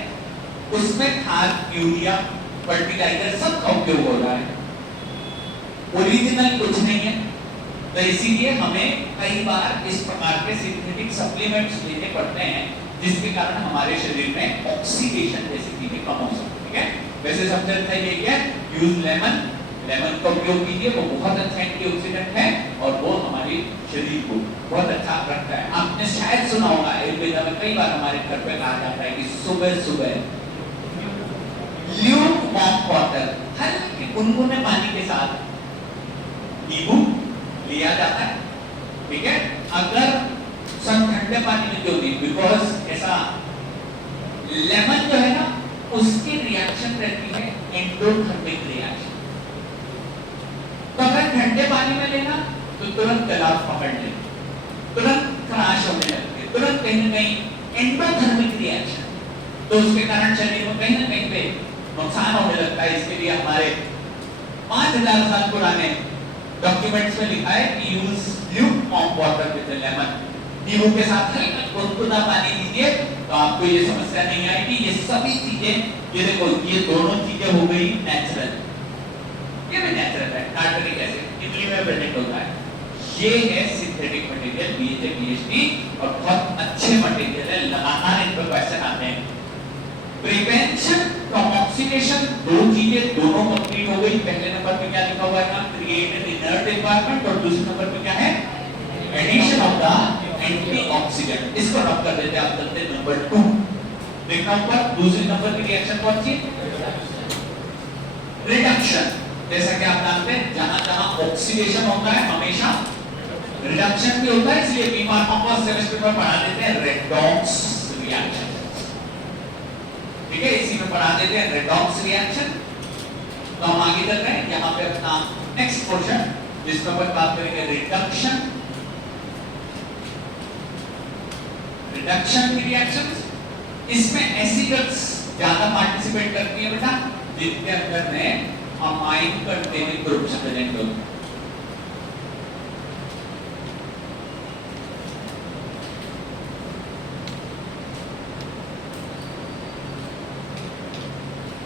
उसमें खाद, यूरिया, फर्टिलाइजर सब का उपयोग हो रहा है, ओरिजिनल कुछ नहीं है। तो इसीलिए हमें कई बार इस प्रकार के सिंथेटिक सप्लीमेंट्स लेने पड़ते हैं जिसके कारण हमारे शरीर में ऑक्सीडेशन जैसी चीजें कम हो सकती है। वैसे सबसे अच्छा ये है यूज लेमन, लेमन का उपयोग कीजिए, वो बहुत अच्छा एंटीऑक्सीडेंट है और वो हमारे शरीर को बहुत अच्छा रखता है। आपने शायद सुना होगा आयुर्वेद में कई बार हमारे घर पे कहा जाता है कि सुबह सुबह ल्यूक वार्म वाटर, हल्के गुनगुने पानी के साथ नींबू लिया जाता है, ठीक है। अगर सब ठंडे पानी में क्यों नहीं, बिकॉज ऐसा लेमन जो है ना उसकी रिएक्शन रहती है एंडोथर्मिक रिएक्शन। तो अगर ठंडे पानी में लेना तो तुरंत गला पकड़ ले, तुरंत क्रैश होने लगते हैं, तुरंत कहीं ना कहीं एंडोथर्मिक रिएक्शन, तो उसके कारण शरीर में कहीं ना कहीं पे नुकसान होने लगता है। इसके लिए हमारे 5000 साल पुराने डॉक्यूमेंट्स में लिखा है कि use lukewarm water with lemon, नींबू के साथ हल्का गुनगुना पानी लीजिए तो आपको ये समस्या नहीं आएगी। ये सभी चीजें, ये देखो, ये दोनों चीजें हो गई नेचुरल, ये भी नेचुरल है, टार्टरिक एसिड इटली में प्रेजेंट होता है। ये है सिंथेटिक मटेरियल बीएचए बीएचडी और बहुत अच्छे मटेरियल है, लगातार इन पर क्वेश्चन आते हैं। प्रिवेंशन फ्रॉम ऑक्सीडेशन, दो चीजें दोनों कंप्लीट हो गई। पहले नंबर पे क्या लिखा हुआ है ना, क्रिएट एन इनर्ट एनवायरनमेंट, और दूसरे नंबर पे क्या है, एडिशन ऑफ द एंटीऑक्सीडेंट। इसको रब कर देते हैं, आप चलते हैं नंबर 2 देखना ऊपर। दूसरे नंबर की रिएक्शन कौन सी, रिडक्शन। जैसा कि आप जानते हैं जहां जहां ऑक्सीडेशन होता है हमेशा रिडक्शन भी होता है, इसलिए बीमार को सेमेस्टर में पढ़ा देते हैं रेडॉक्स रिएक्शन, ठीक है, इसी में पढ़ा देते हैं रेडॉक्स रिएक्शन। तो हम आगे चल रहे हैं, यहाँ पे अपना नेक्स्ट पोर्शन जिसमें अपन बात करेंगे रिडक्शन, रिडक्शन की रिएक्शंस। इसमें ऐसी ड्रग्स ज्यादा पार्टिसिपेट करती है बेटा जिनके अंदर में अमाइन कंटेनिंग ग्रुप्स प्रेजेंट होते हैं।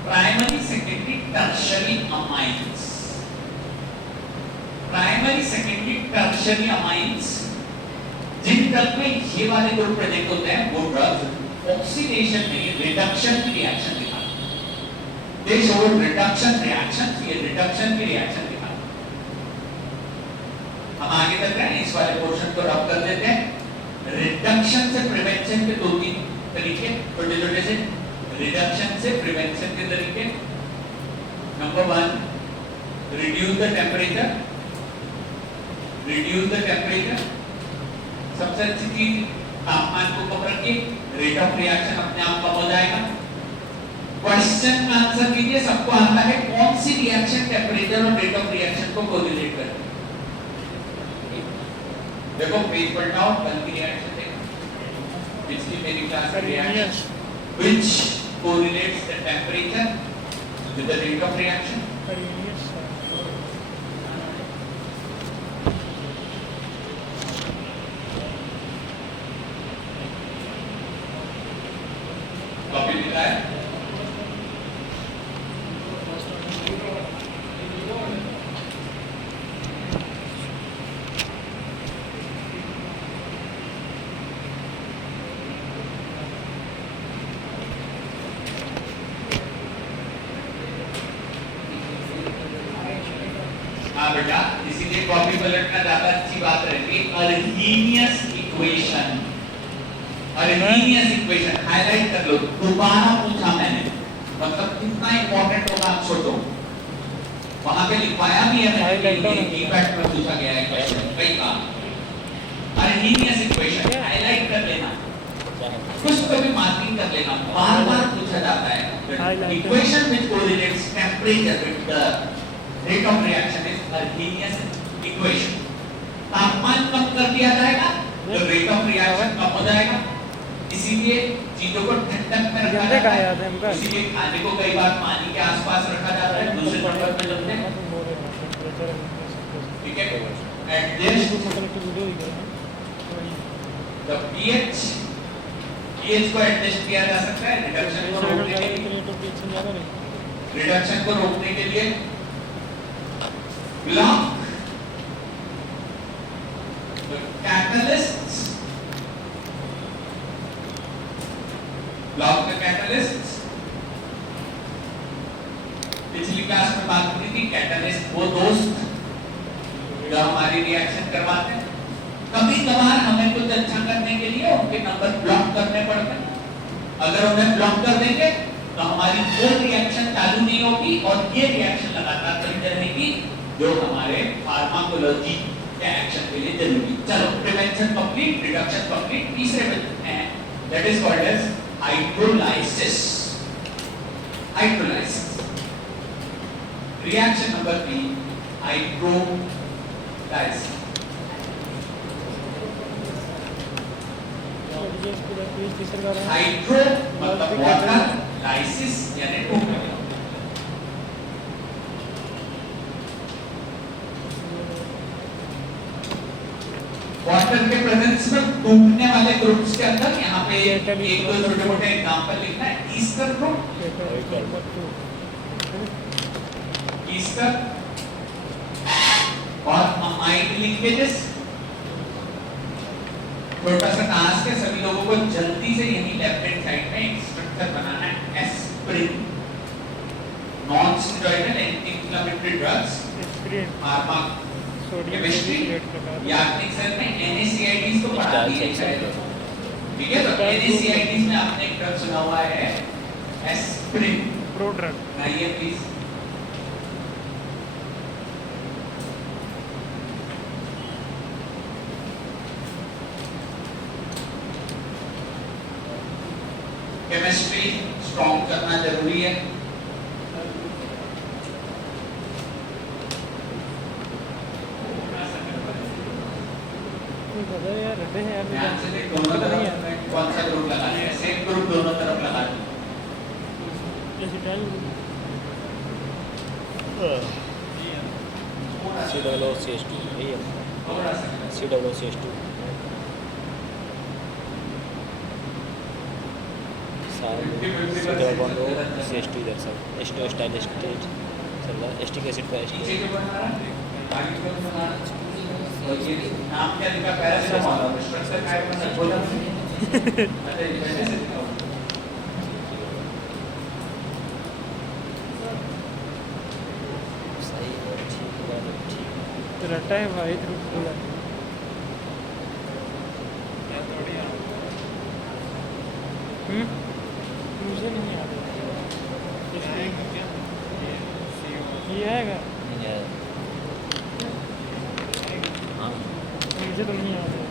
Primary secondary tertiary amines, primary secondary tertiary amines, जिन ड्रग में ये वाले ग्रुप प्रेजेंट होते हैं वो ड्रग ऑक्सीडेशन नहीं रिडक्शन की रिएक्शन दिखाते हैं। दे शो रिडक्शन रिएक्शन, ये रिडक्शन की रिएक्शन दिखाते हैं। हम आगे चल रहे हैं, इस वाले पोर्शन को रब कर देते हैं। रिडक्शन से प्रिवेंशन के दो तीन तरीके छोटे छोटे से, रिडक्शन से प्रिवेंशन के तरीके। Number 1, reduce the temperature, reduce the temperature. सबसे अच्छी चीज तापमान को कम रखिए, रेट ऑफ रिएक्शन अपने आप कम हो जाएगा। क्वेश्चन का आंसर कीजिए, सबको आता है कौन सी रिएक्शन टेम्परेचर और रेट ऑफ रिएक्शन को कोरिलेट करती है? देखो पेज पलटाओ, कल की रिएक्शन देखो, पिछली मेरी क्लास की reaction, which correlates the temperature with the rate of reaction? Copy लिखा है? हाँ बेटा, इसीलिए कॉपी पलटना ज्यादा अच्छी बात रहती है। अर्हीनियस इक्वेशन, अर्हीनियस इक्वेशन हाईलाइट कर लो, दोबारा पूछा मैंने, मतलब कितना इंपॉर्टेंट होगा आप सोचो। वहां पे लिखवाया भी है मैंने, कीपैड में पूछा गया है क्वेश्चन कई बार। अर्हीनियस इक्वेशन हाईलाइट कर लेना, कुछ पे भी मार्किंग कर लेना, बार-बार पूछा जाता है। Equation which correlates temperature with the rate of reaction is Arrhenius equation. तापमान कम कर दिया जाएगा तो रेट ऑफ रिएक्शन कम हो जाएगा, इसीलिए चीजों को ठंडक में रखा जाता है। इसीलिए खाने को कई बार पानी के आसपास रखा जाता है, दूसरे नंबर पे लगते हैं, ठीक है। एडजस्ट द पीएच, पीएच को एडजस्ट किया जा सकता है रिडक्शन को रोकने के लिए, रिडक्शन को रोकने के लिए block catalysts, block the catalysts. पिछली क्लास में बात की थी, कैटलिस्ट वो दोस्त जो हमारी रिएक्शन करवाते हैं। कभी कभार हमें कुछ अच्छा करने के लिए उनके नंबर ब्लॉक करने पड़ते हैं। अगर उन्हें ब्लॉक कर देंगे तो हमारी वो रिएक्शन चालू नहीं होगी और ये रिएक्शन लगातार चलती रहेगी जो हमारे फार्माकोलॉजी के एक्शन के लिए जरूरी। चलो, प्रिवेंशन कंप्लीट, रिडक्शन कंप्लीट, तीसरे में है that is called as hydrolysis. Hydrolysis reaction number 3, hydrolysis. Hydro मतलब वाटर, लाइसिस यानी डूबना। वाटर के प्रेजेंस में डूबने वाले ग्रुप्स के अंदर यहाँ पे एक दो छोटे मोटे एग्जांपल लिखना है। ईस्टर ग्रुप, ईस्टर और अमाइड लिंकेजेस। छोटा सा टास्क है सभी लोगों को, जल्दी से यही लेफ्ट हैंड साइड में एक स्ट्रक्चर बनाना है। Aspirin, non steroidal anti inflammatory drugs, pharma chemistry, Yagnik sir ने NaCIDs को पढ़ा दिया है शायद, ठीक है। तो NaCIDs में आपने एक ड्रग सुना हुआ है एस्पिरिन, प्रो ड्रग, आइए प्लीज। केमिस्ट्री स्ट्रॉन्ग करना जरूरी है। ध्यान से देख, दोनों तरफ कौन सा ग्रुप लगाना है, सेम ग्रुप दोनों तरफ लगा दो। COOCH2 यही है, COOCH2 CH2 इधर सब H2 स्टाइल स्टेट सब एस्टिक एसिड का नीचे जो बना रहा है आगे को बना रहा है, और ये नाम क्या लिखा, पैरासिटामोल, स्ट्रक्चर का है ना, बोला अच्छा ये पहले से लिखा हुआ सही है, ठीक है। रटा है भाई ग्रुप पूरा। मुझे नहीं आ रहा ये आएगा, नहीं है। हाँ मुझे तो नहीं आ रहा।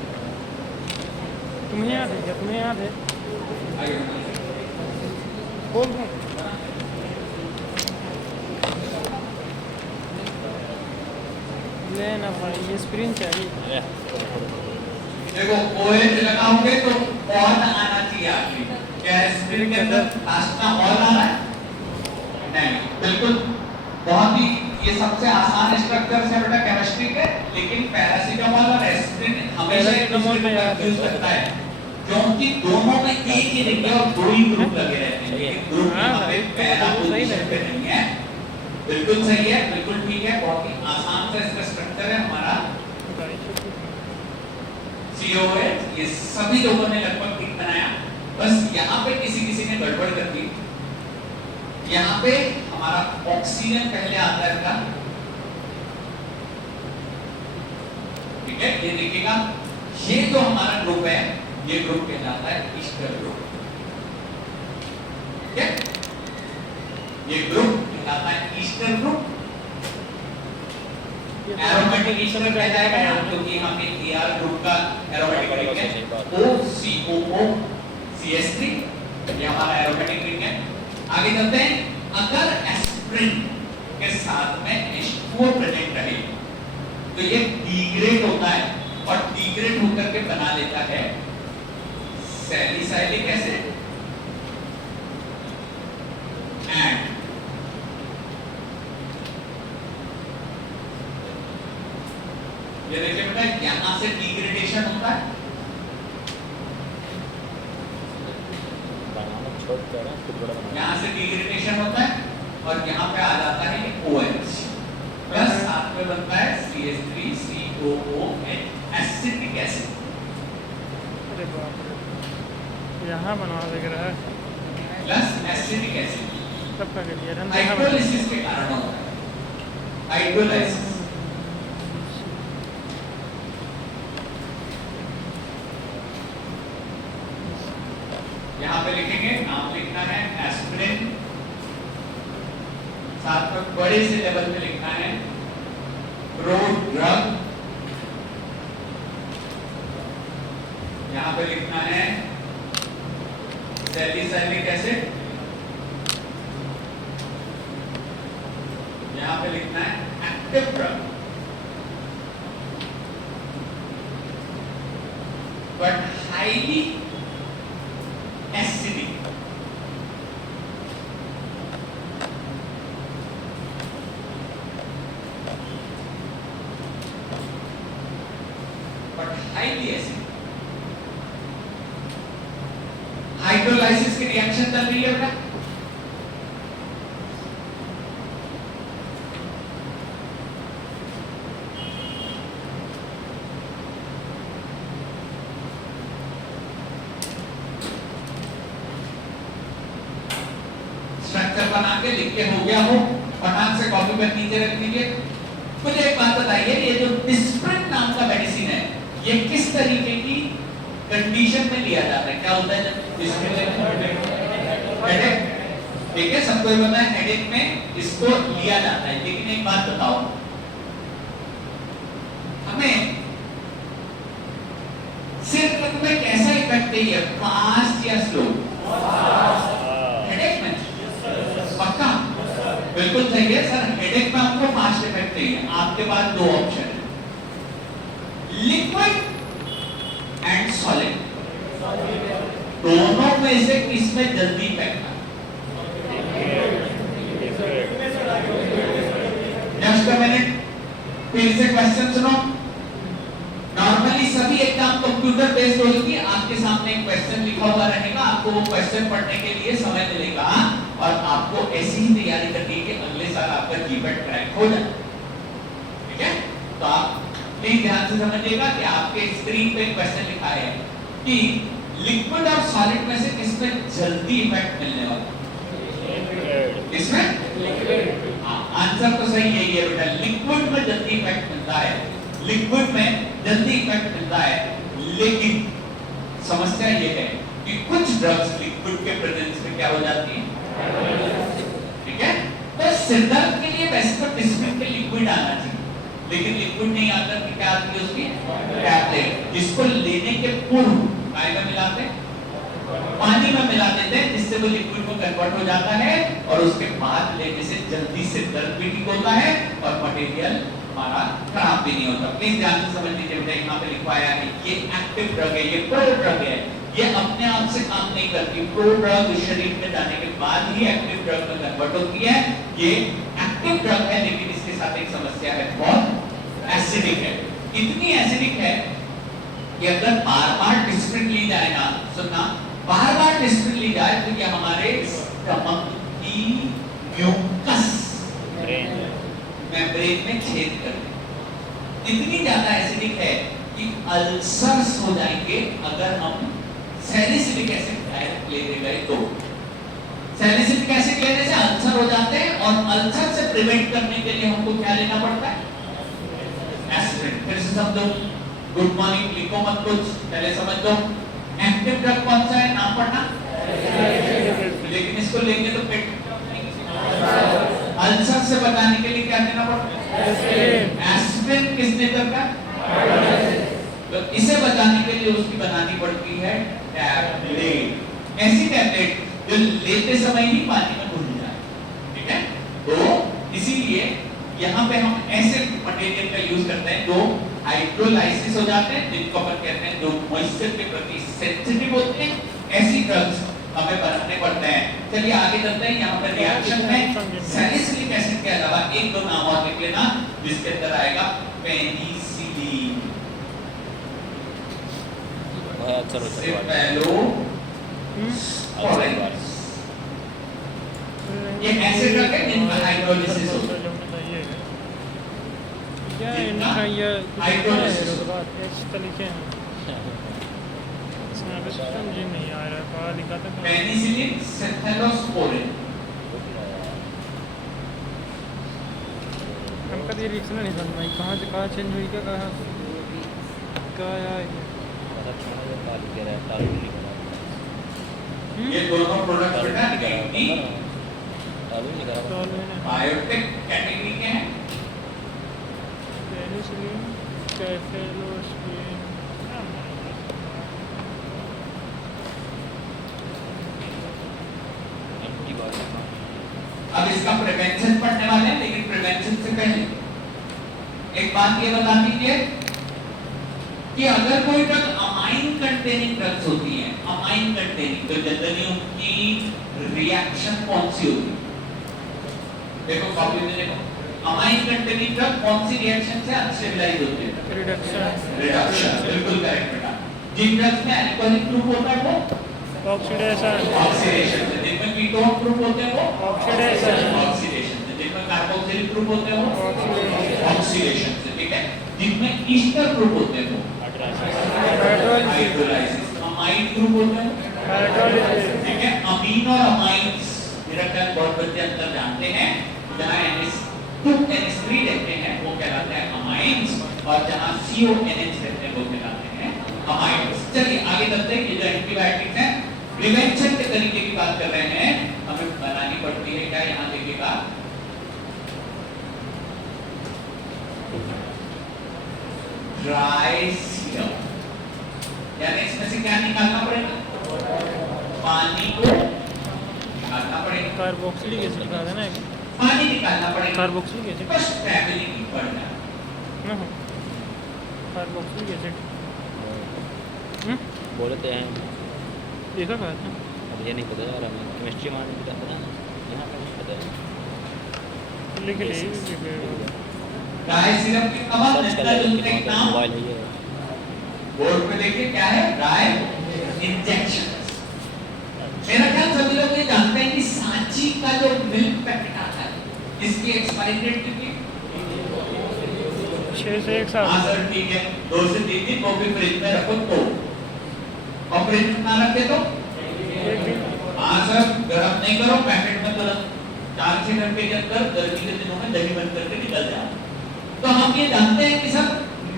तुम्हें याद है क्या? तुम्हें याद है? आइए बोल दूँ? लेना भाई, ये स्क्रीन चाहिए। देखो OH लगाओगे तो ऑन आना चाहिए आखिरी। क्या स्क्रीन के अंदर लास्ट में ऑन आ रहा है? नहीं, बिल्कुल बहुत ही ये सबसे आसान स्ट्रक्चर है बेटा केमिस्ट्री के, लेकिन पैरासीटामोल और एस्पिरिन हमेशा एक दूसरे को कंफ्यूज करता है, क्योंकि दोनों में एक ही लिखा और दो ही ग्रुप लगे रहते हैं, लेकिन ग्रुप यहाँ पे पहला पोजीशन पे नहीं है। बिल्कुल सही है, बिल्कुल ठीक है, बहुत ही आसान सा इसका स्ट्रक्चर है हमारा COH। ये सभी लोगों ने लगभग ठीक बनाया, बस यहाँ पे किसी ने गड़बड़ कर दी। यहाँ पे हमारा ऑक्सीजन पहले आता है का, ठीक है, ये देखिएगा, ये जो हमारा ग्रुप है ये ग्रुप कहलाता है ईस्टर ग्रुप, ठीक है, ये ग्रुप कहलाता है ईस्टर ग्रुप। एरोमेटिक ईस्टर कह जाएगा यहाँ, क्योंकि यहाँ पे ER ग्रुप का एरोमेटिक रिंग है, OCOO CH3, ये हमारा एरोमेटिक रिंग है। आगे चलते हैं, अगर एस्पिरिन के साथ में H2O प्रेजेंट रहे तो ये डिग्रेड होता है, और डिग्रेड होकर के बना लेता है सैलिसाइलिक एसिड एंड ये देखिए बेटा, यहां से डिग्रेडेशन होता है, यहाँ से डिग्रेडेशन होता है, और यहाँ पे आ जाता है OH प्लस साथ में बनता है CH3COOH एसिटिक एसिड। अरे बाप रे, यहाँ बनवा लग रहा है प्लस एसिटिक एसिड सबका कर लिया। हाइड्रोलिसिस के कारण होता है, हाइड्रोलाइसिस। यहाँ पे लिखेंगे, नाम लिखना है एस्पिरिन, साथ में बड़े से लेवल पे लिखना है प्रोड्रग, यहाँ पे लिखना है सैलिसाइलिक एसिड, यहाँ पे लिखना है active drug, but highly acidic. Highly acid. Hydrolysis की रिएक्शन चल रही है बेटा, स्ट्रक्चर बना के लिख के हो गया हो, फटाक से कॉपी पर नीचे रख दीजिए। मुझे एक बात बताइए, ये जो डिस्प्रिन नाम का मेडिसिन है ये किस तरीके की कंडीशन में लिया जाता है? क्या होता है जब हेडेक, ठीक है, सबको ये पता है हेडेक में इसको लिया जाता है, लेकिन एक बात बताओ, हमें सिर में कैसा इफेक्ट चाहिए, फास्ट या स्लो? हेडेक में पक्का, बिल्कुल सही है सर, हेडेक में आपको फास्ट इफेक्ट चाहिए। आपके पास दो ऑप्शन है, लिक्विड एंड सॉलिड, दोनों में से किसमें जल्दी इफेक्ट आता है? जस्ट अ मिनट, फिर से क्वेश्चन सुनो। नॉर्मली सभी एग्जाम कंप्यूटर बेस्ड होगी, आपके सामने एक क्वेश्चन लिखा हुआ रहेगा, आपको वो क्वेश्चन पढ़ने के लिए समय मिलेगा और आपको ऐसी ही तैयारी करनी है कि अगले साल आपका जीपेट क्रैक हो जाए, ठीक है? तो आप प्लीज ध्यान से समझिएगा कि आपके स्क्रीन पे क्वेश्चन लिखा है कि लिक्विड और सॉलिड में से किसमें जल्दी इफेक्ट मिलने वाला है? किसमें? हाँ, आंसर तो सही यही है बेटा, लिक्विड में जल्दी इफेक्ट मिलता है, लिक्विड में जल्दी इफेक्ट मिलता है। लेकिन समस्या ये है कि कुछ ड्रग्स लिक्विड के प्रेजेंस में क्या हो जाती है, ठीक है? तो सिरदर्द के लिए वैसे तो डिस्प्रिन के लिक्विड आना चाहिए, लेकिन लिक्विड नहीं आता कि क्या आती है उसकी टैबलेट, जिसको लेने के पूर्व काय में मिलाते हैं? पानी में मिला देते हैं, जिससे वो लिक्विड में कन्वर्ट हो जाता है और उसके बाद लेने से जल्दी से दर्द भी ठीक होता है और मटेरियल हमारा खराब भी नहीं होता। प्लीज ध्यान से समझ लीजिए बेटा, यहाँ पे लिखवाया है ये एक्टिव ड्रग है, ये प्रो ड्रग है, ये अपने आप से काम नहीं करती। प्रो ड्रग शरीर में जाने के बाद ही एक्टिव ड्रग में कन्वर्ट होती है। ये एक्टिव ड्रग है, लेकिन इसके साथ एक समस्या है, बहुत एसिडिक है। इतनी एसिडिक है कि अगर बार-बार डिस्प्रिन ली जाए ना, सुनना, बार-बार डिस्प्रिन ली जाए तो ये हमारे स्टमक की म्यूकस मेम्ब्रेन में छेद कर दे। इतनी ज्यादा एसिडिक है कि अल्सर्स हो जाएंगे अगर हम सैलिसिलिक एसिड डायरेक्ट ले गए तो। सैलिसिलिक एसिड लेने से अल्सर हो जाते हैं और अल्सर से प्रिवेंट करने के लिए हमको क्या लेना पड़ता है? एस्पिरिन। फिर से समझो, गुड मॉर्निंग लिखो मत कुछ, पहले समझ लो। एक्टिव ड्रग कौन सा है, नाम पढ़ना, लेकिन इसको लेंगे तो पेट अल्सर से बचाने के लिए क्या देना पड़ता है? एस्पिरिन। किस नेचर का? तो इसे बचाने के लिए उसकी बनानी पड़ती है टैबलेट। ऐसी टैबलेट जो लेते समय ही पानी में घुल जाए, ठीक है? तो इसीलिए यहाँ पे हम ऐसे मटेरियल का यूज करते हैं जो हाइड्रोलाइसिस हो जाते हैं, जिनको अपन कहते हैं जो मॉइस्चर के प्रति सेंसिटिव होते हैं। ऐसी ड्रग्स हमें बनाने पड़ते हैं। चलिए आगे चलते हैं। यहाँ पर रिएक्शन में सैलिसिलिक एसिड के अलावा एक दो नाम और लिख लेना, जिसके अंदर आएगा पेनिसिलिन, ये ऐसे ड्रग है जिनका हाइड्रोलाइसिस होता है। क्या इनका ये इस तरीके हैं, इसमें अभी समझ नहीं आ रहा, कहाँ लिखा था? Penicillin, cephalosporin. हमका ये रिएक्शन नहीं समझ में, कहाँ से कहाँ चेंज हुई, क्या कहाँ क्या आया ये दोनों प्रोडक्ट बेटा किडनी तो बायोटेक कैटेगरी के हैं। पेनिसिलिन, कैफेलोस्पोरिन, अब इसका प्रिवेंशन पढ़ने वाले हैं, लेकिन प्रिवेंशन से पहले एक बात ये बता दीजिए कि अगर कोई ड्रग अमाइन कंटेनिंग ड्रग्स होती है, अमाइन कंटेनिंग, तो जनरली उनकी रिएक्शन कौन सी होती है? देखो कॉपी में देखो, अमाइन कंटेनिंग ड्रग कौन सी रिएक्शन से अनस्टेबलाइज होते हैं? रिडक्शन। रिडक्शन, बिल्कुल करेक्ट बेटा। जिन ड्रग्स में अल्कोहलिक ग्रुप होता है वो ऑक्सीडेशन, ऑक्सीडेशन से, जिनमें कीटोन ग्रुप होते हैं वो ऑक्सीडेशन, ऑक्सीडेशन से, जिनमें कार्बोक्सिलिक ग्रुप होते हैं वो ऑक्सीडेशन से, ठीक है? जिनमें ईस्टर ग्रुप होते हैं वो हाइड्रोलाइसिस। अमाइड ग्रुप होते हैं हाइड्रोलाइसिस, ठीक है? अमीन और अमाइड्स मेरा ख्याल बहुत बच्चे अंतर जानते हैं। जहाँ NH2 NH3 रहते हैं वो कहलाते हैं अमाइड्स, और जहाँ CONH रहते हैं वो कहलाते हैं अमाइड्स। चलिए आगे चलते हैं। ये जो एंटीबायोटिक्स हैं, प्रिवेंशन के तरीके की बात कर रहे हैं, हमें बनानी पड़ती है क्या? यहाँ देखिएगा, ड्राई सीरम, यानी इसमें से क्या निकालना पड़ेगा? पानी को निकालना पड़ेगा। कार्बोक्सिलिक एसिड लिखा था ना, एक पानी निकालना पड़ेगा। कार्बोक्सिलिक एसिड बस फैमिली की पढ़ना। ना हो, कार्बोक्सिलिक एसिड बोलते हैं, देखा कहा था? अब ये नहीं पता यार, हमें केमिस्ट्री में नहीं पता ना, यहाँ पर नहीं पता है। लिख ली ड्राई सीरम की कमाल सर्च कर नेशनल लेते उनका एक हैं, नाम मोबाइल है ये। बोर्ड पे देखिए क्या है, ड्राई इंजेक्शन। मेरा ख्याल सभी लोग ये जानते हैं कि सांची का जो मिल्क पैकेट आता है, इसकी एक्सपायरी डेट कितनी? 6 से 1 साल। हाँ सर ठीक है, 2 से 3 दिन वो भी फ्रिज में रखो तो, और फ्रिज में ना रखे तो 1 दिन। हाँ सर, गर्म नहीं करो, पैकेट में तुरंत 4-6 घंटे के अंदर गर्मी के दिनों में दही बंद करके निकल जाओ। तो हम ये जानते हैं कि सर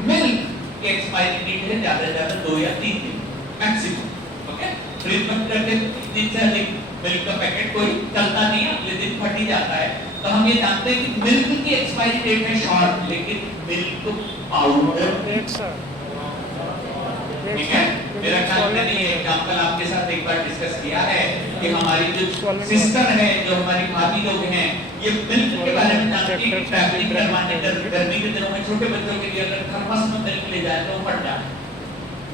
मिल्क की एक्सपायरी डेट है ज्यादा से ज्यादा 2 या 3 दिन मैक्सिमम। ओके, फ्रिज में रखे तो दिन से अधिक मिल्क का पैकेट कोई चलता नहीं है, अगले दिन फट ही जाता है। तो हम ये जानते हैं कि मिल्क की एक्सपायरी डेट है शॉर्ट, लेकिन मिल्क पाउडर 1 साल, ठीक है, मेरा ख्याल में नहीं एग्जांपल आपके साथ एक बार डिस्कस किया है कि हमारी जो सिस्टर है, जो हमारी भाभी लोग हैं, ये मिल्क के बारे में जानती है कि ट्रैवलिंग करवाने गर्मी के दिनों में छोटे बच्चों के लिए अगर थर्मस में मिल्क ले जाए तो फट जाए,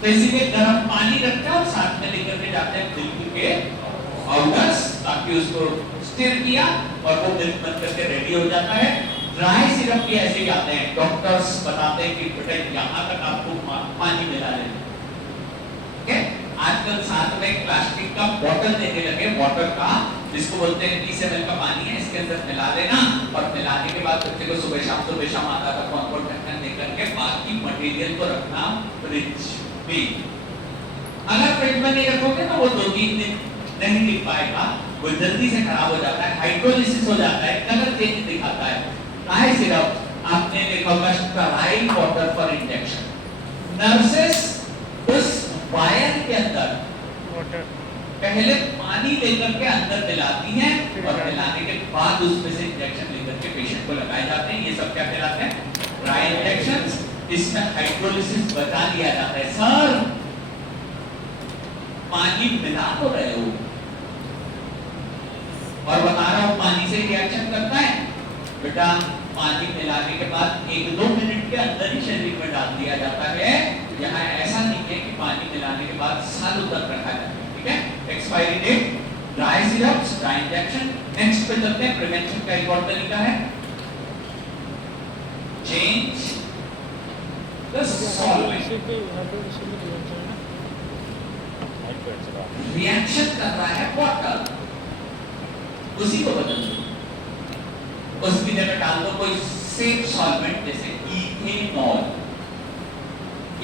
तो इसीलिए गर्म पानी रखते हैं और साथ में लेकर के जाते हैं मिल्क के पाउडर्स, ताकि उसको स्टिर किया और वो मिल्क बन करके रेडी हो जाता है। ड्राई सिरप भी ऐसे ही आते हैं, डॉक्टर्स बताते हैं कि बेटा यहाँ तक आपको पानी मिला लेना, ठीक है। आजकल साथ में एक प्लास्टिक का बोतल देने लगे, वाटर का, जिसको बोलते हैं 30 ml का पानी है, इसके अंदर मिला लेना और मिलाने के बाद बच्चे को सुबह शाम आता था कॉम्फर्ट ढक्कन देकर के बाकी मटेरियल को रखना फ्रिज में। अगर फ्रिज में नहीं रखोगे तो वो 2-3 दिन नहीं टिक पाएगा, वो जल्दी से खराब हो जाता है, हाइड्रोलिसिस हो जाता है, कलर चेंज दिखाता है। ड्राई सिरप आपने देखा होगा Sterlite water for injection. Nurses उस वायर के अंदर पहले पानी लेकर के अंदर मिलाती हैं और मिलाने के बाद उसमें से इंजेक्शन लेकर के पेशेंट को लगाए जाते हैं। ये सब क्या कहलाते हैं? Dry injections. इसमें हाइड्रोलिसिस बचा लिया जाता है। सर पानी मिला तो रहे हो और बता रहा हूं पानी से रिएक्शन करता है बेटा, पानी मिलाने के बाद 1-2 मिनट के अंदर ही शरीर में डाल दिया जाता है। यहाँ ऐसा नहीं है कि पानी मिलाने के बाद सालों तक रखा जाता है, ठीक है। Expiry date, dry syrups, dry injection. Next पे चलते हैं, प्रिवेंशन का एक और तरीका है, चेंज द सॉल्वेंट। रिएक्शन कर रहा है वाटर, उसी को बदल दो, उसकी जगह डाल दो कोई सेफ सॉल्वेंट, जैसे इथेनॉल।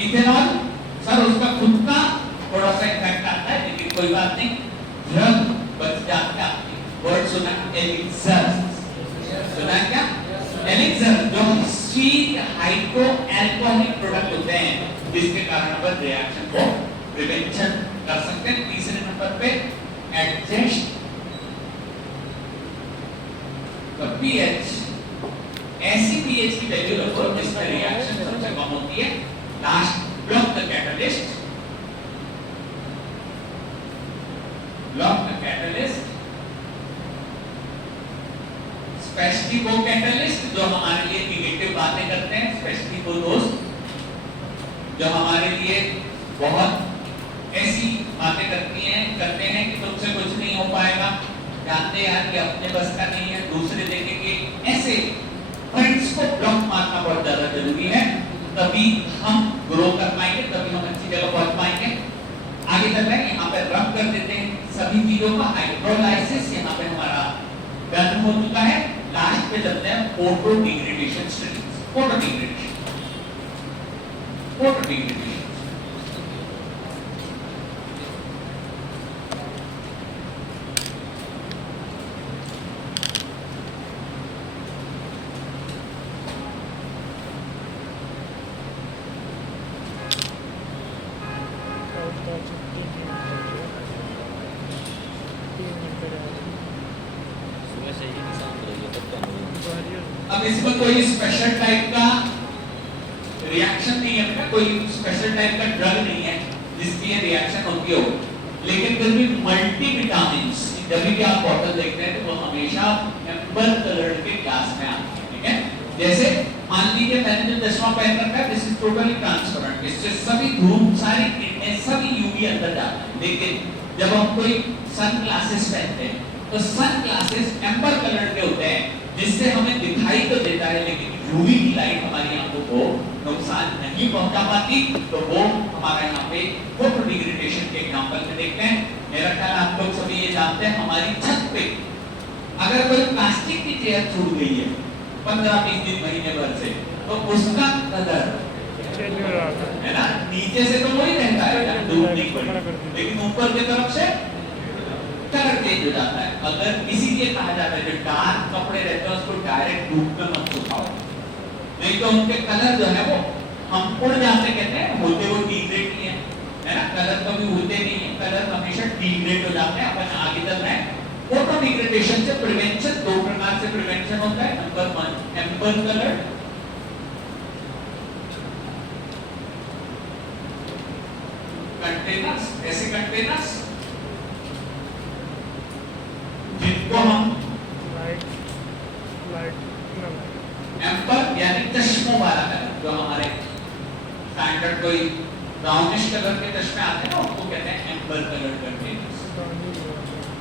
इथेनॉल सर उसका खुद का थोड़ा सा इफेक्ट आता है, लेकिन कोई बात नहीं, ड्रग बच जाता है। वर्ड सुना एलिक्सर, सुना क्या? एलिक्सर जो स्वीट हाइड्रो अल्कोहलिक प्रोडक्ट होते हैं, जिसके कारण पर रिएक्शन को प्रिवेंशन कर सकते हैं। तीसरे नंबर पे एडजस्ट द पीएच, ऐसी पीएच की वैल्यू रखो जिसमें रिएक्शन सबसे कम होती है। Last, block the catalyst, block the catalyst. Specially वो कैटलिस्ट जो हमारे लिए निगेटिव बातें करते हैं, स्पेशली वो दोस्त जो हमारे लिए बहुत ऐसी बातें करते हैं कि तुमसे कुछ नहीं हो पाएगा, जानते यार कि अपने बस का नहीं है, दूसरे देखेंगे, ऐसे फ्रेंड्स को ब्लॉक मारना बहुत ज्यादा जरूरी है। तभी हम ग्रो कर पाएंगे, तभी हम अच्छी जगह पहुंच पाएंगे। आगे चल रहे हैं, यहाँ पे रब कर देते हैं सभी चीजों का। हाइड्रोलाइसिस यहाँ पे हमारा डन हो चुका है। लास्ट पे चलते हैं photo degradation studies. Photo degradation, photo degradation अब इसमें कोई स्पेशल टाइप का रिएक्शन नहीं है, कोई स्पेशल टाइप का ड्रग नहीं है जिसकी ये रिएक्शन होती हो, लेकिन फिर भी मल्टीविटामिन्स जब भी आप बॉटल देखते हैं तो वो हमेशा एम्बर कलर के ग्लास में आते हैं, ठीक है। जैसे मान लीजिए मैंने जो चश्मा पहन रखा है, दिस इज टोटली ट्रांसपेरेंट, इससे सभी धूप, सारी किरणें, सभी यूवी अंदर जाते हैं। लेकिन जब हम कोई सन ग्लासेस पहनते हैं तो सन ग्लासेस एम्बर कलर के होते हैं, जिससे हमें दिखाई तो देता है लेकिन यूवी की लाइट हमारी आंखों को नुकसान नहीं पहुंचा पाती। तो वो हमारा यहाँ पे फोटो डिग्रेडेशन के एग्जांपल में देखते हैं। मेरा ख्याल आप लोग सभी ये जानते हैं, हमारी छत पे अगर कोई प्लास्टिक की चेयर छूट गई है 15-20 दिन, महीने भर से, तो उसका कलर है ना, नीचे से तो वही रहता है धूप नहीं पड़ी, लेकिन ऊपर की तरफ से कलर चेंज हो जाता है। अगर इसीलिए कहा जाता है जो डार्क कपड़े रहते हैं उसको डायरेक्ट धूप में मत सुखाओ, नहीं तो उनके कलर जो है वो हम उड़ जाते, कहते हैं होते वो डिग्रेड नहीं है ना, कलर कभी उड़ते नहीं है, कलर हमेशा डिग्रेड हो जाते हैं। अपन आगे चल रहे हैं, फोटो डिग्रेडेशन से प्रिवेंशन, 2 प्रकार से प्रिवेंशन होता है। नंबर 1 एम्बर कलर, कंटिन्यू ऐसे कंटेनर्स जिनको हम एम्पर यानी चश्मों वाला कलर, जो हमारे स्टैंडर्ड कोई ब्राउनिश कलर के चश्मे आते हैं ना, उनको कहते हैं एम्पर कलर कंटेनर्स।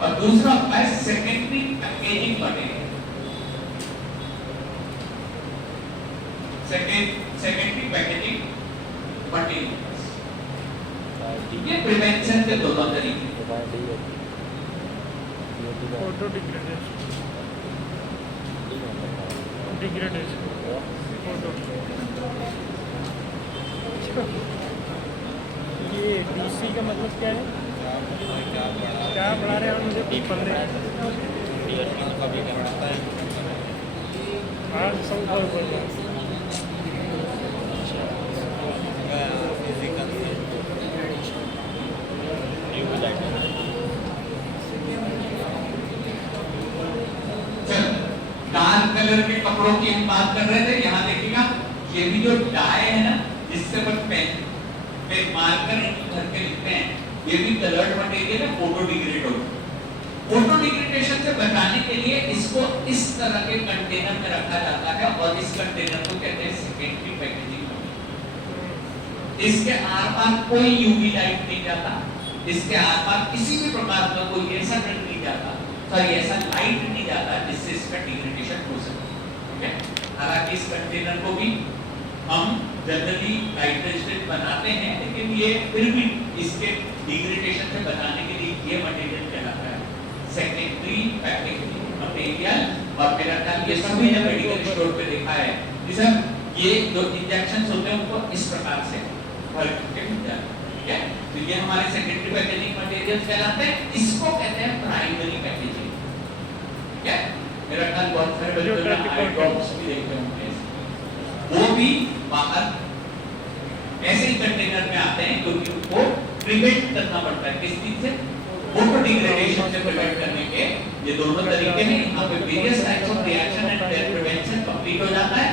और दूसरा होता है secondary packaging material. Secondary packaging materials, ये प्रिवेंशन के दो तरीके। Photo degradation photo. ये डीसी का मतलब क्या है? क्या पढ़ा रहे हैं मुझे पढ़ने? हाँ सब बोल रहे हैं। डार्क कलर के कपड़ों की हम बात कर रहे थे। यहाँ देखिएगा ये भी जो डाई है ना, जिससे पर पेन पे मार्कर भर के लिखते हैं, ये भी कलर्ड मटेरियल है, फोटो डिग्रेड होगा। फोटो डिग्रेडेशन से बचाने के लिए इसको इस तरह के कंटेनर में रखा जाता है और इस कंटेनर को कहते हैं सेकेंडरी पैकेजिंग। इसके आर पार कोई यूवी लाइट नहीं जाता, इसके आर पार किसी भी प्रकार का कोई ऐसा रंग नहीं जाता, सॉरी ऐसा लाइट नहीं जाता जिससे इसका डिग्रेडेशन हो सके। ओके, हालांकि इस कंटेनर को भी हम जनरली लाइट रेजिस्टेंट बनाते हैं, लेकिन ये फिर भी इसके डिग्रेडेशन से बचाने के लिए ये मटेरियल कहलाता है सेकेंडरी पैकेजिंग मटेरियल। और मेरा ख्याल ये सभी ने मेडिकल स्टोर पे देखा है कि सर ये जो इंजेक्शंस होते हैं उनको इस प्रकार से भर के मिल जाते हैं। ठीक है, तो ये हमारे सेकेंडरी पैकेजिंग मटेरियल्स कहलाते हैं। इसको कहते हैं प्राइमरी पैकेजिंग। ठीक है, मेरा ख्याल बहुत सारे बच्चों ने आई ड्रॉप्स भी देखे होंगे, वो भी बाहर ऐसे ही कंटेनर में आते हैं क्योंकि उनको प्रिवेंट करना पड़ता है। किस चीज से? फोटो डिग्रेडेशन से प्रिवेंट करने के ये दोनों तरीके हैं। यहाँ पे various types of reaction and their prevention complete हो जाता है।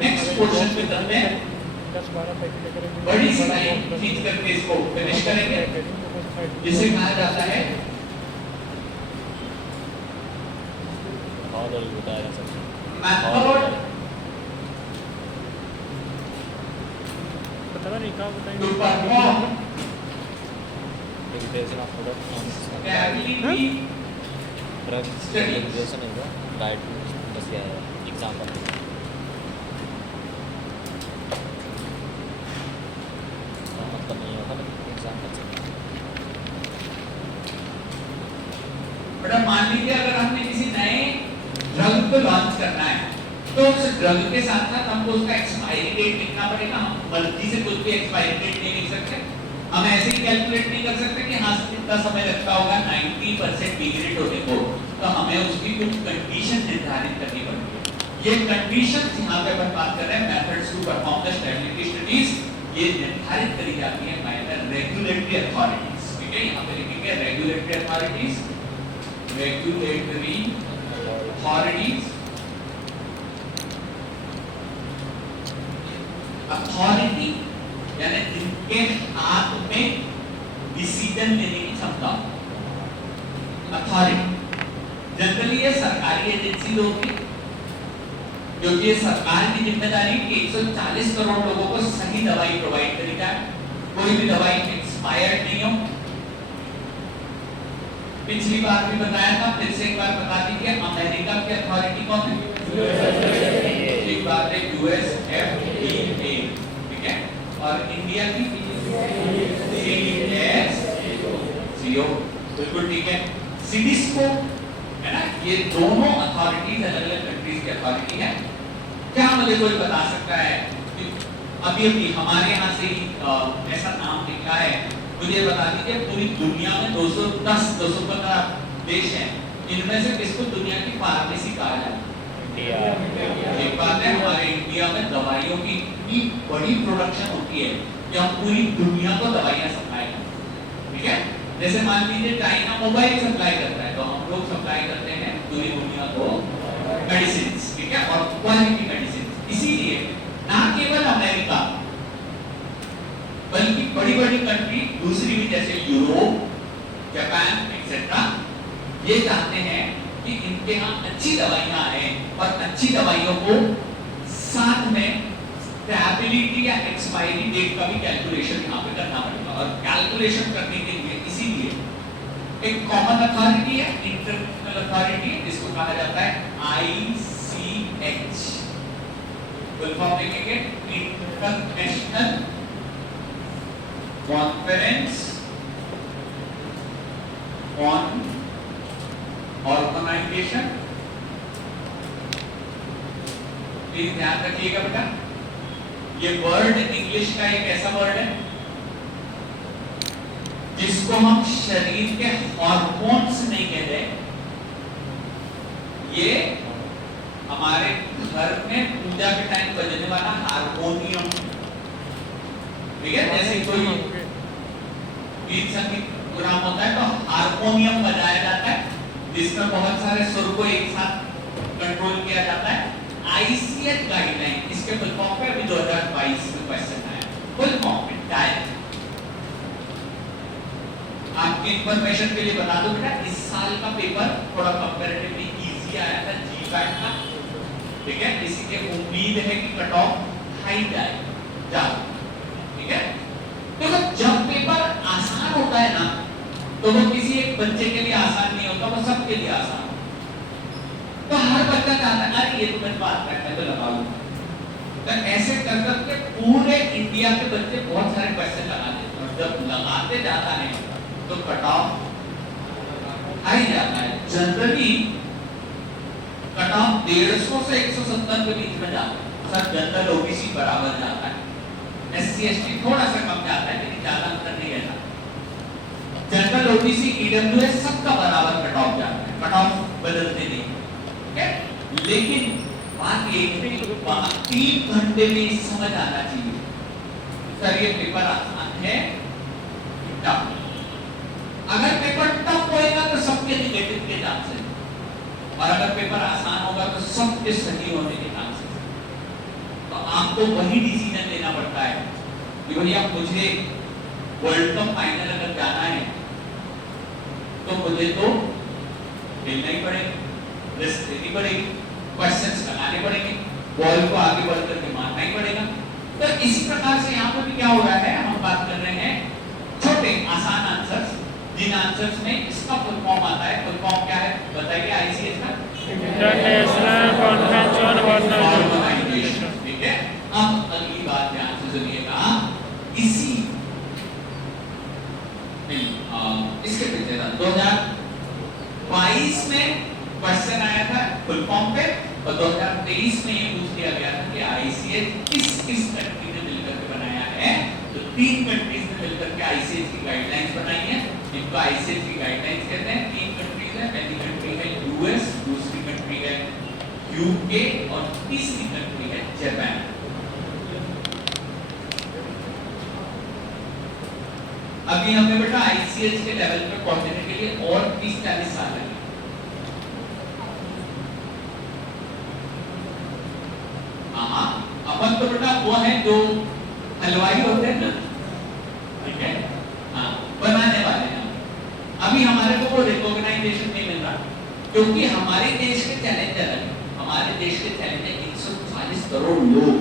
नेक्स्ट पोर्शन में चलते हैं, 10-12 पैकेट करेंगे, बड़ी सी लाइन खींच करके इसको फिनिश करेंगे, जिसे कहा जाता है मेथड पता नहीं क्या बताएंगे। To perform Regulation of product on stability drug regulation is the guide बस ये एग्जांपल। मतलब नहीं होगा लेकिन एग्जांपल से। बड़ा मान लीजिए अगर हमने किसी नए ड्रग को लॉन्च करना है तो उस ड्रग के साथ साथ हमको उसका एक्सपायरी डेट लिखना पड़ेगा। हम मर्जी से कुछ भी एक्सपायरी डेट नहीं लिख सकते। हम ऐसे ही कैलकुलेट नहीं कर सकते कि हाँ कितना समय लगता होगा 90% डिग्रेड होने को, तो हमें उसकी कुछ कंडीशन निर्धारित करनी पड़ती है। ये कंडीशंस यहाँ पे अपन बात कर रहे हैं methods to perform the stability studies, ये निर्धारित करी जाती है बाय द रेगुलेटरी अथॉरिटीज। ठीक है, यहाँ पे लिखेंगे regulatory authorities, regulatory authorities. Authority यानी जिनके हाथ में डिसीजन लेने की क्षमता। अथॉरिटी जनरली ये सरकारी एजेंसी होगी, क्योंकि ये सरकार की जिम्मेदारी कि 140 करोड़ लोगों को सही दवाई प्रोवाइड करी जाए, कोई भी दवाई एक्सपायर्ड नहीं हो। पिछली बार भी बताया था, फिर से एक बार बता दीजिए, अमेरिका की अथॉरिटी कौन है? एक बात है USFDA, ठीक है, और इंडिया की CDSCO, बिल्कुल ठीक है। CDSCO है ना, ये दोनों अथॉरिटीज अलग अलग कंट्रीज की अथॉरिटी है। क्या मुझे कोई बता सकता है अभी अभी हमारे यहाँ से ऐसा नाम लिखा है, मुझे बता दीजिए पूरी दुनिया में 210-215 देश हैं, इनमें से किसको दुनिया की फार्मेसी कहा जाए? एक बात है, हमारे इंडिया में दवाइयों की इतनी बड़ी प्रोडक्शन होती है कि हम पूरी दुनिया को दवाइयां सप्लाई करते हैं। ठीक है, जैसे मान लीजिए चाइना मोबाइल सप्लाई करता है, तो हम लोग सप्लाई करते हैं पूरी दुनिया को मेडिसिन। ठीक है, और क्वालिटी मेडिसिन। इसीलिए ना केवल अमेरिका बल्कि बड़ी बड़ी कंट्री दूसरी भी जैसे यूरोप, जापान एक्सेट्रा, ये चाहते हैं कि इनके यहाँ अच्छी दवाइयां आए और अच्छी दवाइयों को साथ में स्टेबिलिटी या एक्सपायरी डेट का भी कैलकुलेशन यहाँ पे करना पड़ेगा। और कैलकुलेशन करने के लिए इसीलिए एक कॉमन अथॉरिटी है, इंटरनेशनल अथॉरिटी है, जिसको कहा जाता है ICH। फुल फॉर्म लिखेंगे international conference on organization. Please ध्यान रखिएगा बेटा, ये वर्ड इंग्लिश का एक ऐसा वर्ड है जिसको हम शरीर के हार्मोन्स नहीं कहते, ये हमारे घर में पूजा के टाइम बजने वाला हारमोनियम, ठीक है। जैसे कोई गीत संगीत प्रोग्राम होता है तो हारमोनियम बजाया जाता है, जिसमें बहुत सारे सुर को एक साथ कंट्रोल किया जाता है। ICH गाइडलाइन, इसके फुल फॉर्म पे अभी 2022 में क्वेश्चन आया, फुल फॉर्म में डायरेक्ट। आपकी इंफॉर्मेशन के लिए बता दूं बेटा, इस साल का पेपर थोड़ा कंपैरेटिवली इजी आया था GPAT का, ठीक है। इसलिए उम्मीद है कि कट ऑफ हाई जाए, ठीक है। देखो जब पेपर आसान होता है ना, तो वो किसी एक बच्चे के लिए आसान नहीं होता, वो सबके लिए आसान होता है। तो हर बच्चा चाहता है अरे ये तो मैं बात करने तो लगा लूंगा, तो ऐसे कर करके पूरे इंडिया के बच्चे बहुत सारे क्वेश्चन लगा देते हैं, और जब लगाते जाता है तो कट ऑफ हाई जाता है। जनरली कट ऑफ 150 से 170 के बीच में जाता है, सर जनरल OBC बराबर जाता है, SC ST थोड़ा सा कम जाता है, लेकिन ज्यादा अंतर नहीं रहता। जनरल OBC EWS सबका बराबर कट ऑफ जाता है, कट ऑफ बदलते नहीं, ठीक है। लेकिन बात ये है कि 3 घंटे में समझ आना चाहिए सर ये पेपर आसान है टफ। अगर पेपर टफ होएगा तो सबके निगेटिव के चांसेस, और अगर पेपर आसान होगा तो सबके सही होने के चांसेस। तो आपको वही डिसीजन लेना पड़ता है कि भैया मुझे वर्ल्ड कप फाइनल अगर जाना है तो मुझे तो खेलना ही पड़ेगा, रिस्क लेनी पड़ेगी, क्वेश्चंस लगाने पड़ेंगे, बॉल को आगे बढ़ करके मारना ही पड़ेगा। तो इसी प्रकार से यहाँ पर भी क्या हो रहा है, हम बात कर रहे हैं छोटे आसान आंसर्स, जिन आंसर्स में इसका फुल फॉर्म आता है। फुल फॉर्म क्या है बताइए ICH का? इंटरनेशनल कॉन्फ्रेंस ऑन ऑर्गेनाइजेशन, ठीक है। अब अगली बात ध्यान से सुनिएगा, इसी इसके पीछे 2022 में क्वेश्चन आया था फुल फॉर्म पे, और 2023 में ये पूछ लिया गया था कि ICH किस कंट्री ने मिलकर के बनाया है। तो 3 कंट्रीज ने मिलकर के ICH की गाइडलाइंस बनाई है, इनको ICH की गाइडलाइंस कहते हैं। 3 कंट्रीज है, पहली कंट्री है US, दूसरी कंट्री है UK और तीसरी कंट्री है जापान। अभी हमें बेटा ICH के लेवल पे पहुंचने के लिए और 30-40 साल लगेंगे। अपन तो बेटा वो है जो हलवाई होते हैं ना, ठीक है, हाँ बनाने वाले हैं। अभी हमारे को वो रिकॉग्नाइजेशन नहीं मिल रहा, क्योंकि हमारे देश के चैलेंज अलग है। हमारे देश के चैलेंज है 140 करोड़ लोग।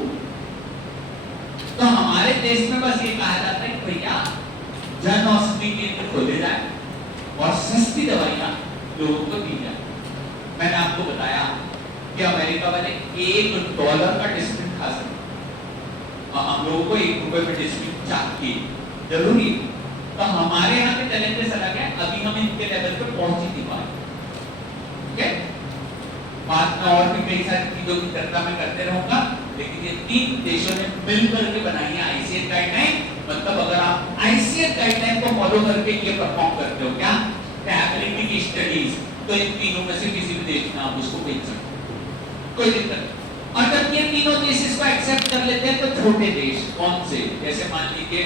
तो हमारे देश में बस ये कहा जाता है कि भैया जन औषधि केंद्र खोले जाए और सस्ती दवाइयां लोगों को दी जाए। मैंने आपको बताया कि अमेरिका वाले $1 का डिस्ट्रिक्ट खा सकते, और हम लोगों को $1 में डिस्ट्रिक्ट चाहिए, जरूरी। तो हमारे यहाँ के चैलेंजेस अलग है, अभी हम इनके लेवल पे पहुंच ही नहीं पाए, ठीक है। बाद में और भी कई सारी चीजों की चर्चा मैं करते रहूंगा, लेकिन ये 3 देशों ने मिलकर के बनाई है ICH गाइडलाइन। मतलब अगर आप ICH गाइडलाइन को फॉलो करके ये परफॉर्म करते हो क्या स्टेबिलिटी की स्टडीज, तो इन तीनों में से किसी भी देश में आप उसको भेज सकते हो, कोई दिक्कत नहीं। और जब ये तीनों देश इसको एक्सेप्ट कर लेते हैं तो छोटे देश कौन से, जैसे मान लीजिए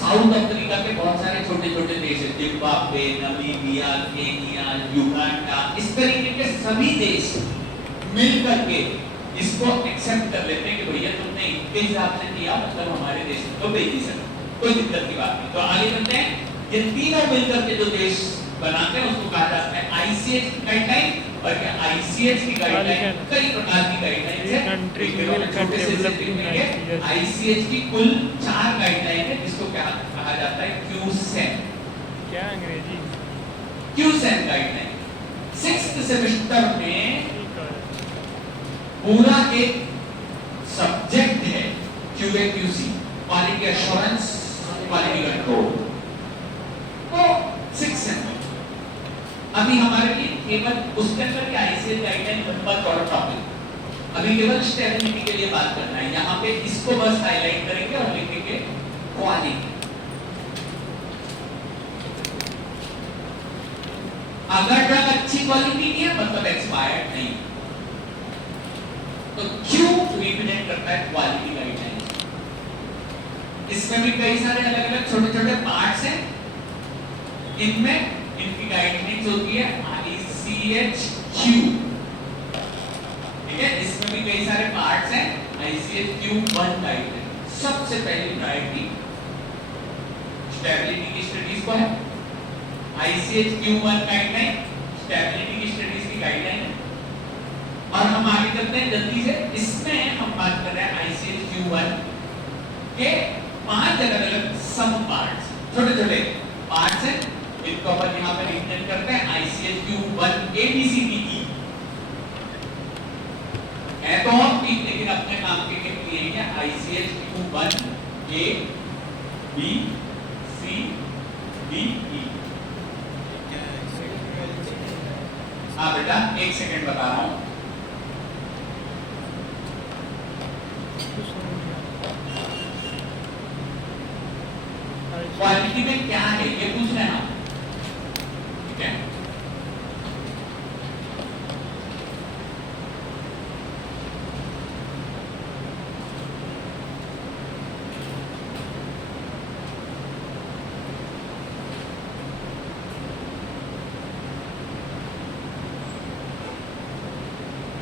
साउथ अफ्रीका के बहुत सारे छोटे छोटे देश हैं, जिम्बाब्वे, नामीबिया, केनिया, युगांडा, इस तरीके के सभी देश मिल करके इसको एक्सेप्ट कर लेते हैं कि भैया तुमने इनके हिसाब से किया, मतलब हमारे देश में तो भेज ही सकते। कोई दिक्कत की बात नहीं। तो आगे बढ़ते हैं, ये तीनों मिलकर के जो देश बनाते हैं उसको कहा जाता है आईसीएच की गाइडलाइन। और क्या आईसीएच की गाइडलाइन कई प्रकार की गाइडलाइन है, छोटे से देखेंगे। आईसीएच की कुल 4 गाइडलाइन है जिसको क्या कहा जाता है, क्यूसेन। क्या अंग्रेजी? क्यूसेन गाइडलाइन 6th सेमेस्टर में पूरा एक सब्जेक्ट है QA QC, quality assurance, quality control. तो 6 है। अभी हमारे लिए केवल उसके अंदर की आईसीएच गाइडलाइन लंबा चौड़ा टॉपिक, अभी केवल स्टेबिलिटी के लिए बात करना है। यहाँ पे इसको बस हाईलाइट करेंगे और लिखेंगे क्वालिटी। अगर ड्रग अच्छी क्वालिटी की है मतलब एक्सपायर्ड नहीं, तो क्यों रिप्रेजेंट करता है क्वालिटी गाइडलाइन। इसमें भी कई सारे अलग अलग छोटे छोटे पार्ट्स हैं, इनमें इनकी गाइडलाइंस होती है ICHQ, ठीक है। इसमें भी कई सारे पार्ट्स हैं। ICHQ1 गाइडलाइन सबसे पहली प्रायोरिटी स्टेबिलिटी की स्टडीज को है। ICHQ1 गाइडलाइन स्टेबिलिटी की स्टडीज की गाइडलाइन है। और हम आगे चलते हैं जल्दी से। इसमें हम बात कर रहे हैं ICHQ1 के 5 अलग अलग सब पार्ट्स, छोटे छोटे पार्ट्स हैं, इनको अपन यहाँ पे रिप्रेजेंट करते हैं ICHQ1 ABCDE है। तो हम ठीक, लेकिन अपने काम के लिए है ICHQ1 A B C D E। हाँ बेटा, एक सेकंड बता रहा हूँ। क्वालिटी में क्या है ये पूछ रहे हैं आप, ठीक है।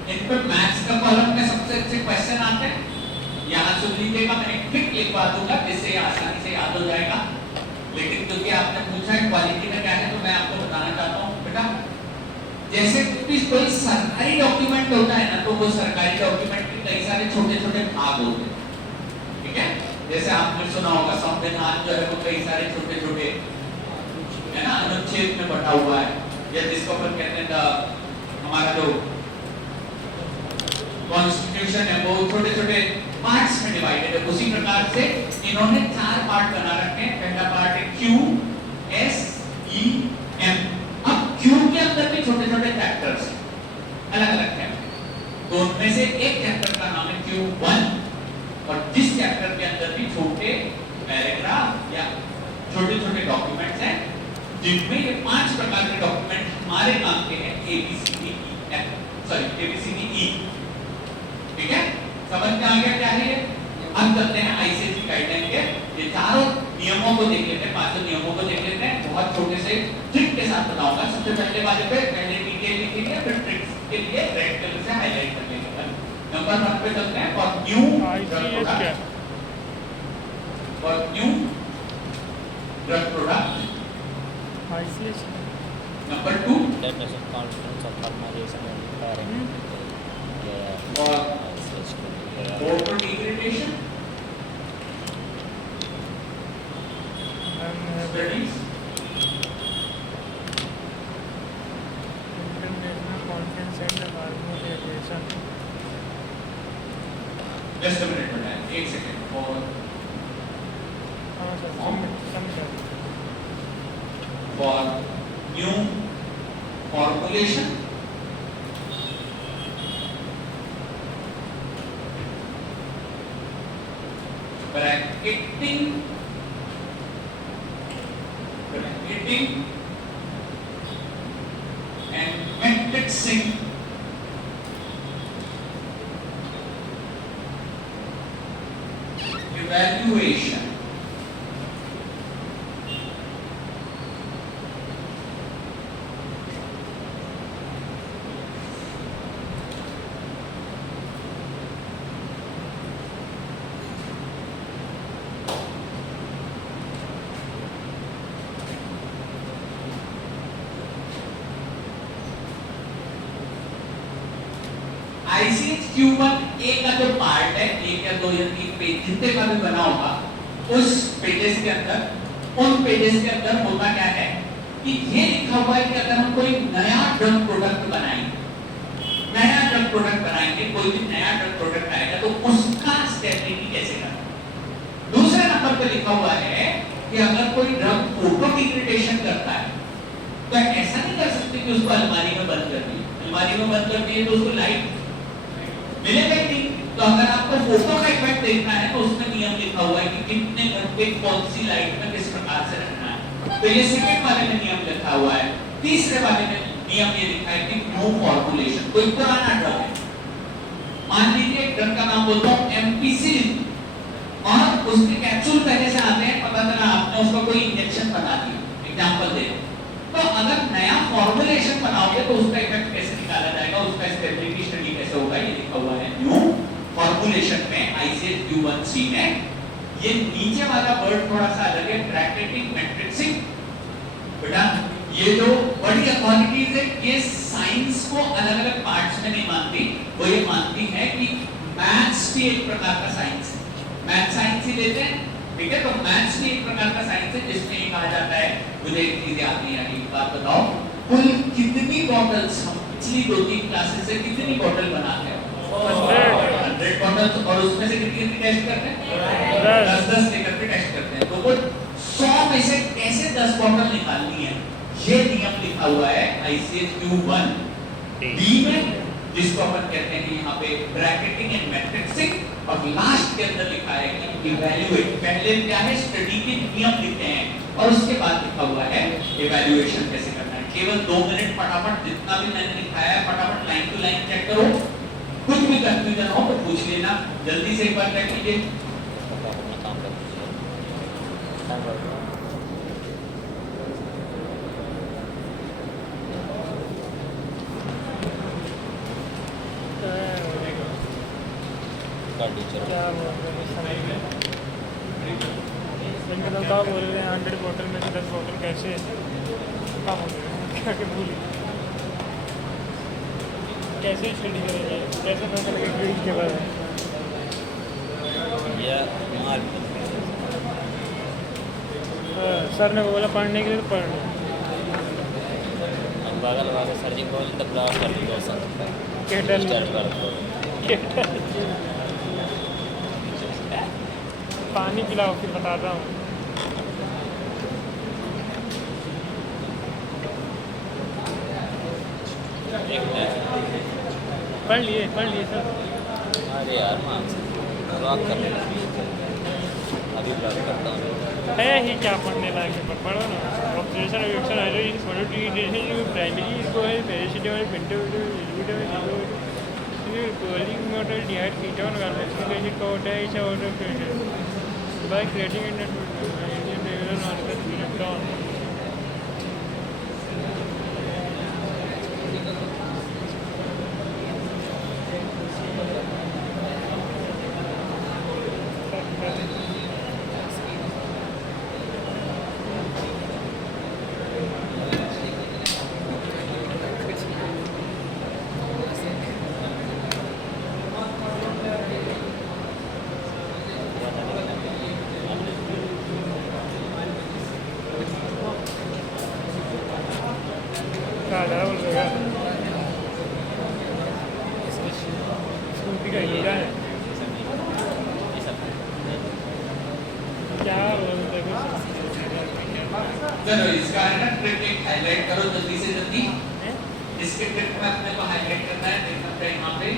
इन पर मैथ्स का कॉलम में सबसे अच्छे क्वेश्चन आते हैं। यहां सुन लीजिएगा, मैं एक ट्रिक लिखवा दूंगा जिससे आसानी से याद हो जाएगा। लेकिन क्योंकि आपने पूछा है क्वालिटी में क्या है, तो मैं आपको बताना चाहता हूँ बेटा, जैसे कोई सरकारी डॉक्यूमेंट होता है ना, तो वो सरकारी डॉक्यूमेंट के कई सारे छोटे छोटे भाग होते हैं, ठीक है। जैसे आपने सुना होगा संविधान जो है वो कई सारे छोटे छोटे है ना, अनुच्छेद में बटा हुआ है, या जिसको अपन कहते हैं हमारा जो कॉन्स्टिट्यूशन है वो छोटे छोटे पार्ट्स में डिवाइडेड है। उसी प्रकार से इन्होंने 4 पार्ट बना रखे हैं। पहला पार्ट है Q S E M। अब Q के अंदर भी छोटे छोटे चैप्टर्स अलग अलग हैं, तो उनमें से एक चैप्टर का नाम है Q1, और जिस चैप्टर के अंदर भी छोटे पैराग्राफ या छोटे छोटे डॉक्यूमेंट्स हैं, जिनमें ये 5 प्रकार के डॉक्यूमेंट हमारे काम के हैं, ABCDE, ठीक है। समझ में आ गया क्या है ये? अब चलते हैं आईसीएच की गाइडलाइन के ये चारों नियमों को देख लेते हैं, 5 नियमों को देख लेते हैं। बहुत छोटे से ट्रिक के साथ बताऊंगा। सबसे पहले वाले पे पहले डिटेल लिखेंगे, फिर ट्रिक्स के लिए रेड कलर से हाईलाइट कर लेंगे। नंबर 1 पे चलते हैं, for new drug product ICH. Number 2 definition conference of formalization and declaring for ICH photo degradation studies, international conference and harmonisation. just a minute बेटा, एक सेकंड। और हाँ सर, समझा। for new formulation, bracketing and matrixing, evaluation, ICH Q1 ए का जो part है, एक या दो या तीन पेज जितने का भी बना होगा, उस पेजेस के अंदर, उन पेजेस के अंदर होता क्या है कि ये लिखा हुआ है कि अगर हम कोई नया ड्रग प्रोडक्ट बनाएंगे, कोई भी नया ड्रग प्रोडक्ट आएगा तो उसका स्टेबिलिटी कैसे करना। दूसरे नंबर पे लिखा हुआ है कि अगर कोई ड्रग फोटो डिग्रेडेशन करता है तो ऐसा नहीं कर सकते कि उसको अलमारी में बंद कर दिए, अलमारी में बंद कर दिए तो उसको लाइट मिलेगा ही नहीं। तो अगर आपको फोटो का इफेक्ट देखना है तो उसमें नियम लिखा हुआ है कि कितने घंटे कौन सी लाइट में किस प्रकार से रखना है। तो ये सेकंड वाले में नियम लिखा हुआ है। तीसरे वाले में नियम ये लिखा है कि नो फॉर्मुलेशन। कोई पुराना ड्रग है, मान लीजिए एक ड्रग का नाम बोलता हूं एम्पिसिलिन, और उसके कैप्सूल पहले से आते हैं, पता चला आपने उसका कोई इंजेक्शन बना दिया, एग्जांपल दे, तो अगर नया फॉर्मुलेशन बनाओगे तो उसका इफेक्ट कैसे निकाला जाएगा, उसका स्टेबिलिटी स्टडी कैसे होगा, ये लिखा हुआ है न्यू फॉर्मुलेशन में ICH Q1C में। ये नीचे वाला वर्ड थोड़ा सा अलग है, ब्रैकेटिंग मैट्रिक्सिंग। बेटा ये जो बड़ी अथॉरिटीज है ये साइंस को अलग अलग पार्ट्स में नहीं मानती, वो ये मानती है कि मैथ्स भी एक प्रकार का साइंस है, मैथ साइंस ही लेते हैं, ठीक है। तो मैथ्स भी एक प्रकार का साइंस है जिसमें ये कहा जाता है, मुझे एक चीज याद नहीं आ रही, एक बात बताओ, कुल कितनी बॉटल्स हम पिछली 2-3 क्लासेस से कितनी बॉटल बनाते हैं? 100 बॉटल्स, और उसमें से कितनी टेस्ट करते हैं? 10-10 लेकर के टेस्ट करते हैं। तो वो 100 में से कैसे 10 बॉटल निकालनी है, ये नियम लिखा हुआ है ICH Q1B में, जिसको अपन कहते हैं यहाँ पे ब्रैकेटिंग एंड मैट्रिक्सिंग, और लास्ट के अंदर लिखा है कि इवैल्यूएट। पहले क्या है, स्टडी के नियम लिखते हैं और उसके बाद लिखा हुआ है इवैल्यूएशन कैसे करना है। केवल 2 मिनट फटाफट जितना भी मैंने लिखाया है फटाफट लाइन टू लाइन चेक करो, कुछ भी कंफ्यूजन हो तो पूछ लेना, जल्दी से एक बार चेक कीजिए। अपना काम कर टीचर क्या बोल रहे हैं समझ में मतलब क्या बोल रहे हैं 100 बोतल में से 10 बोतल कैसे क्या बोल रहे हैं, क्या के भूल कैसे स्टडी करेंगे, कैसे पता लगे ग्रीड के बारे में। सर ने बोला पढ़ने के लिए तो पढ़ना, बगल वाले सर जी बोल तो ब्लॉक कर दिया सर, केटल स्टार्ट कर दो। पानी पिलाओ फिर बताता हूँ। पढ़ लिए सर। अरे यार मान ब्लॉक कर लेना, अभी ब्लॉक करता हूँ। है ही क्या पढ़ने लायक है, पर पढ़ो ना। ऑब्जर्वेशन रिएक्शन हाइड्रोजन फोटोटिएशन प्राइमरी इसको है पैरासिटामोल पेंटाविटामिन कोलिंग मॉडल डिहाइड कीटोन कार्बोक्सिलिक एसिड का होता है, इसे auto by creating and electron. Scooty का हीरा है क्या बोलते हैं। चलो इसका है ना ट्रिक एक हाईलाइट करो जल्दी से जल्दी, इसके ट्रिक में अपने को हाईलाइट करना है। देखना है यहाँ पे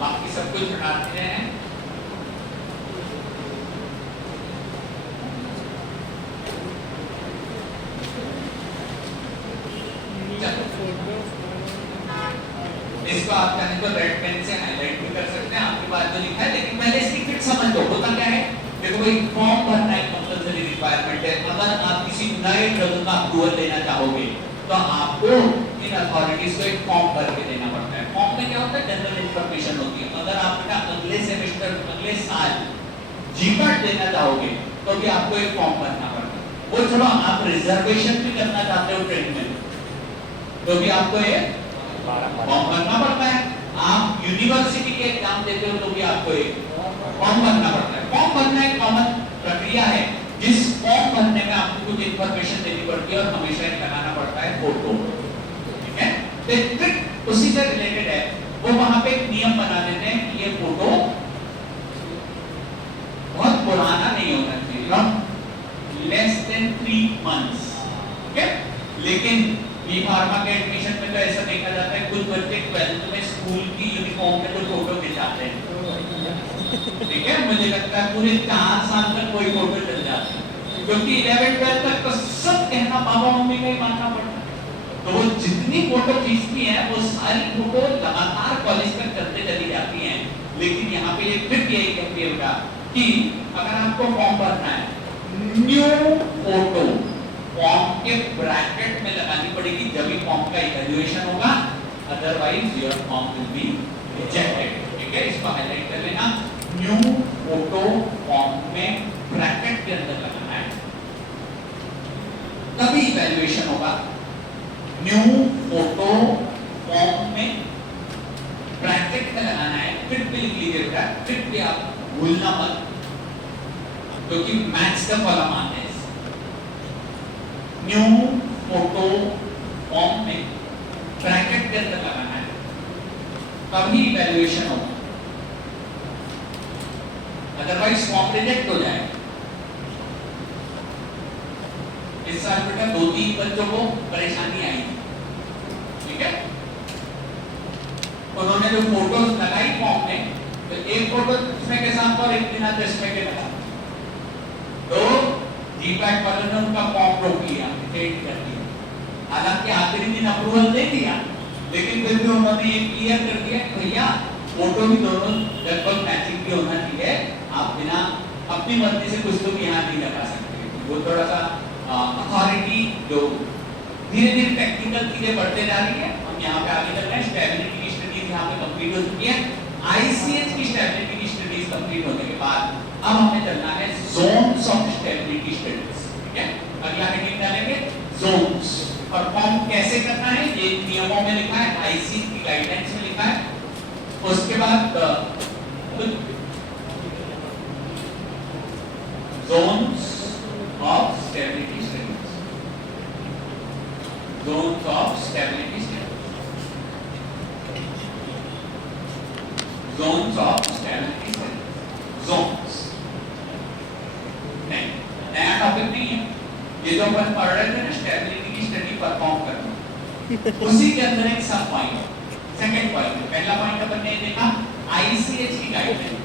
बाकी सब कुछ हटाते हैं। इसको आप चाहे तो रेड पेन से हाईलाइट भी कर सकते हैं, आपके पास जो लिखा है, लेकिन पहले इसकी ट्रिक समझ लो। होता क्या है, देखो भाई फॉर्म भरना एक कंपल्सरी रिक्वायरमेंट है। अगर आप किसी नए ड्रग का अप्रूवल लेना चाहोगे तो आपको इन अथॉरिटीज को एक फॉर्म भर के देना पड़ता है। फॉर्म में क्या होता है, जनरल इंफॉर्मेशन होती है। अगर आप बेटा अगले सेमेस्टर अगले साल जीपीएट देना चाहोगे तो भी आपको एक फॉर्म भरना पड़ता है। वो चलो आप रिजर्वेशन भी करना चाहते हो ट्रेन में तो भी आपको एक फॉर्म भरना पड़ता है। आप यूनिवर्सिटी के एग्जाम देते हो तो भी आपको एक फॉर्म भरना पड़ता है। फॉर्म भरना एक कॉमन प्रक्रिया है, जिस फॉर्म भरने में आपको कुछ इंफॉर्मेशन देनी पड़ती है और हमेशा एक लगाना पड़ता है फोटो, ठीक है। तो ट्रिक उसी से रिलेटेड है, वो वहां पे एक नियम बना देते हैं कि ये फोटो बहुत पुराना नहीं होना चाहिए, लेस देन 3 months, ठीक है। लेकिन बी फार्मा के एडमिशन में तो ऐसा देखा जाता है कुछ बच्चे 12th में स्कूल की यूनिफॉर्म में तो फोटो खिंचाते हैं, ठीक है। मुझे लगता है पूरे 4 साल तक कोई फोटो चल जाती है, क्योंकि 11th-12th तक तो सब कहना पापा मम्मी का ही मानना पड़ता है। तो वो जितनी फोटो खींचती है वो सारी फोटो लगातार कॉलेज तक चलते चली जाती हैं। लेकिन यहाँ पे ये ट्रिक यही कहती है बेटा कि अगर आपको फॉर्म भरना है, न्यू फोटो फॉर्म के ब्रैकेट में लगानी पड़ेगी, जब भी फॉर्म का इवैल्यूएशन होगा, otherwise your form will be rejected, ठीक है। इसको हाईलाइट कर लेना, न्यू फोटो फॉर्म में ब्रैकेट के अंदर लगाना है, तभी इवैल्यूएशन होगा। न्यू फोटो फॉर्म में ब्रैकेट में लगाना है, ट्रिक भी लिख लीजिए बेटा, ट्रिक भी आप भूलना मत, क्योंकि मैथ्स का कॉलम आता है। न्यू फोटो फॉर्म में ब्रैकेट के अंदर लगाना है, तभी इवैल्यूएशन होगा, अदरवाइज फॉर्म रिजेक्ट हो जाएगा। इस साल बेटा 2-3 बच्चों को परेशानी आई, ठीक है। उन्होंने जो फोटोज लगाई फॉर्म में, तो एक फोटो चश्मे के साथ और एक बिना चश्मे के लगा, तो जीपैक वालों ने उनका फॉर्म रोक लिया, चेंज कर दिया। हालांकि आखिरी दिन अप्रूवल दे दिया, लेकिन फिर भी उन्होंने ये क्लियर कर दिया कि भैया फोटो भी दोनों लगभग मैचिंग भी होना चाहिए, आप बिना अपनी मर्जी से कुछ लोग यहाँ नहीं लगा सकते। वो थोड़ा सा अथॉरिटी जो धीरे धीरे टेक्निकल चीजें बढ़ते जा रही है, हम यहाँ पे आगे चल रहे हैं। स्टेबिलिटी की स्टडीज यहाँ पे कंप्लीट हो चुकी है, आईसीएच की स्टेबिलिटी की स्टडीज कंप्लीट होने के बाद अब हमें चलना है जोन्स ऑफ स्टेबिलिटी स्टडीज, ठीक है। अगला हेडिंग डालेंगे जोन्स। परफॉर्म कैसे करना है ये नियमों में लिखा है, आईसीएच की गाइडलाइंस में लिखा है। उसके बाद zones of stability studies, zones of stability studies, zones of stability studies, zones नहीं, नया टॉपिक नहीं है ये, जो अपन पढ़ रहे थे ना स्टेबिलिटी की स्टडी परफॉर्म करना, उसी के अंदर एक सब पॉइंट, सेकंड पॉइंट। पहला पॉइंट अपन ने देखा आईसीएच की गाइडलाइन,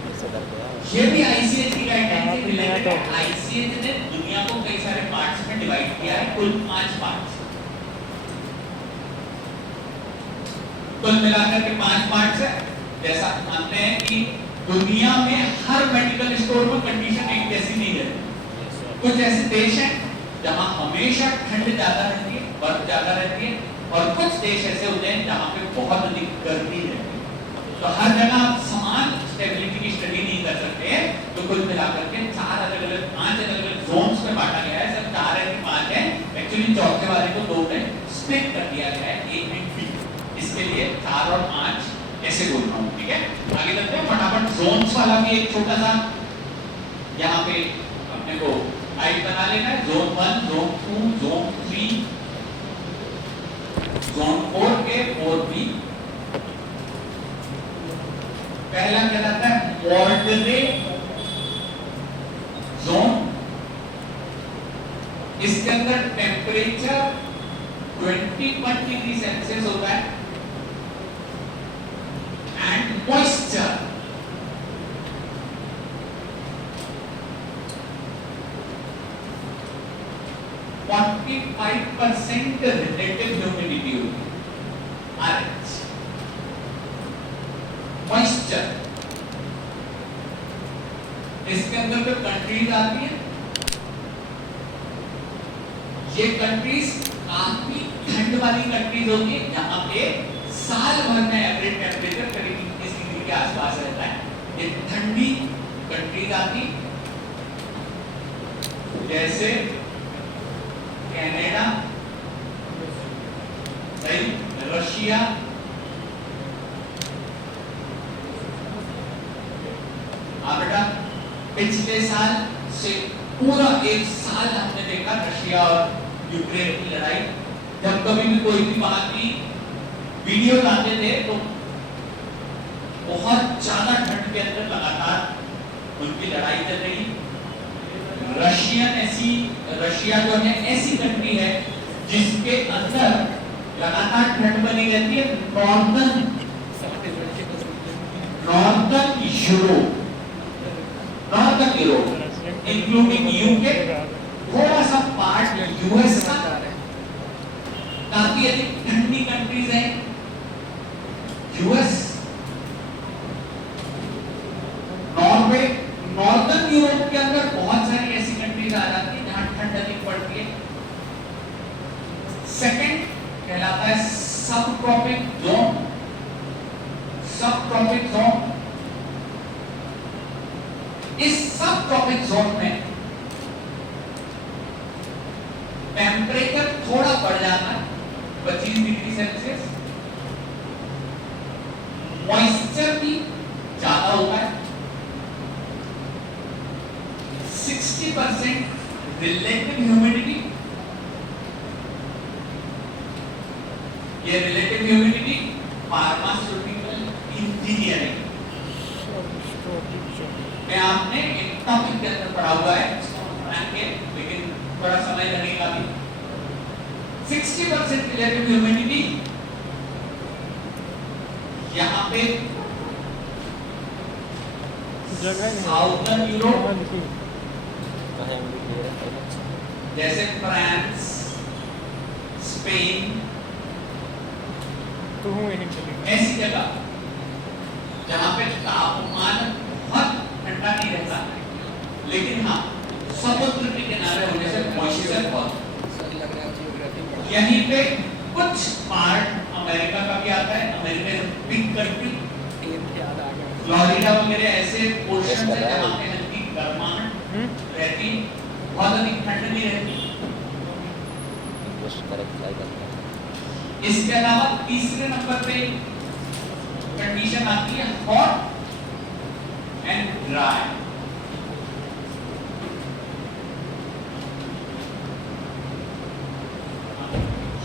ये भी आईसीएच की गाइडलाइन से रिलेटेड है। आईसीएच ने दुनिया को कई सारे पार्ट्स में डिवाइड किया है, कुल 5 पार्ट्स, कुल मिलाकर के 5 पार्ट्स है। जैसा मानते हैं कि दुनिया में हर मेडिकल स्टोर में कंडीशन एक जैसी नहीं रहती, कुछ ऐसे देश हैं जहां हमेशा ठंड ज्यादा रहती है, बर्फ ज्यादा रहती है, और कुछ देश ऐसे होते हैं जहां पे बहुत अधिक गर्मी रहती है। तो हर जगह आप समान स्टेबिलिटी की स्टडी नहीं कर सकते हैं। तो कुल मिलाकर के 5 अलग-अलग जोन्स में बांटा गया है। सब 4 है कि 5 है, एक्चुअली चौथे वाले को 2 में स्प्लिट कर दिया गया है, A एंड B। इसके लिए 4 और 5 ऐसे बोल रहा हूँ, ठीक है। आगे चलते हैं फटाफट। जोन्स वाला भी एक छोटा सा यहाँ पे अपने को आइट बना लेना है। Zone 1, zone 2, zone 3, zone 4A, 4B। पहला कहलाता है मॉडरेट जोन, इसके अंदर टेम्परेचर 21 डिग्री सेल्सियस होता है एंड मॉइस्चर 45% रिलेटिव ह्यूमिडिटी होती है, RH। मॉइस्चर, इसके अंदर जो कंट्रीज आती है, ये कंट्रीज काफी ठंड वाली कंट्रीज होती है, जहां पे साल भर में एवरेज टेम्परेचर करीब 21 डिग्री के आसपास रहता है। ये ठंडी कंट्रीज आती जैसे कनाडा, सही, रशिया, पिछले साल से पूरा एक साल हमने देखा रशिया और यूक्रेन की लड़ाई। जब कभी भी कोई भी वहां की वीडियो लाते थे तो बहुत ज्यादा ठंड के अंदर लगातार उनकी लड़ाई चल रही। रशिया जो है ऐसी कंट्री है जिसके अंदर लगातार ठंड बनी रहती है। नॉर्दर्न यूरोप इंक्लूडिंग यूके, थोड़ा सा पार्ट यूएस का, काफी अधिक ठंडी कंट्रीज हैं। यूएस, नॉर्वे, नॉर्दर्न यूरोप के अंदर बहुत सारी ऐसी कंट्रीज आ जाती है जहां ठंड अधिक पड़ती है। सेकंड कहलाता है सब ट्रॉपिक जोन। सब ट्रॉपिक जोन, इस सब ट्रॉपिक जोन में टेम्परेचर थोड़ा बढ़ जाता है 25 डिग्री सेल्सियस, मॉइस्चर भी ज्यादा होता है, 60% रिलेटिव ह्यूमिडिटी। ये रिलेटिव ह्यूमिडिटी फार्मास्यूटिकल इंजीनियरिंग में आपने एक टॉपिक के अंदर पढ़ा हुआ है, लेकिन थोड़ा समय लगेगा भी। 60% रिलेटिव ह्यूमिडिटी यहाँ पे साउथर्न यूरोप जैसे फ्रांस, स्पेन, ऐसी जगह जहां पे तापमान बहुत ठंडा नहीं रहता, लेकिन हाँ समुद्र के किनारे होने से मॉइस्चर बहुत। यहीं पे कुछ पार्ट अमेरिका का भी आता है। अमेरिका बिग कंट्री, फ्लोरिडा वगैरह ऐसे पोर्शन है जहां पे हल्की गर्माहट रहती, बहुत अधिक ठंड नहीं रहती। इसके अलावा तीसरे नंबर पे कंडीशन आती है हॉट एंड ड्राई।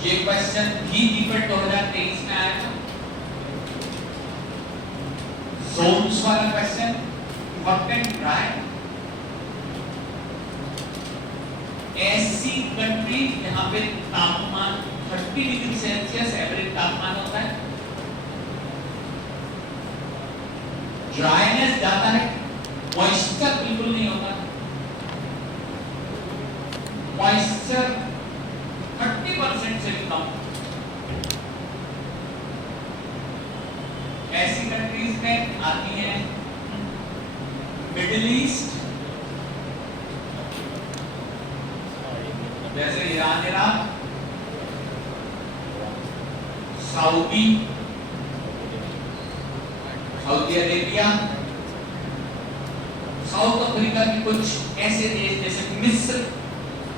ये क्वेश्चन भी जीपीएट 2023 में आया था, जोन्स वाला क्वेश्चन। हॉट एंड ड्राई ऐसी कंट्री जहां पे तापमान 30 डिग्री सेल्सियस एवरेज तापमान होता है, ड्राइनेस ज्यादा है, मॉइस्चर बिल्कुल नहीं होता। मॉइस्चर 30% से भी कम। ऐसी कंट्रीज में आती हैं मिडिल ईस्ट, जैसे Iran, Iraq, Saudi Arabia, south Africa के कुछ ऐसे देश जैसे मिस्र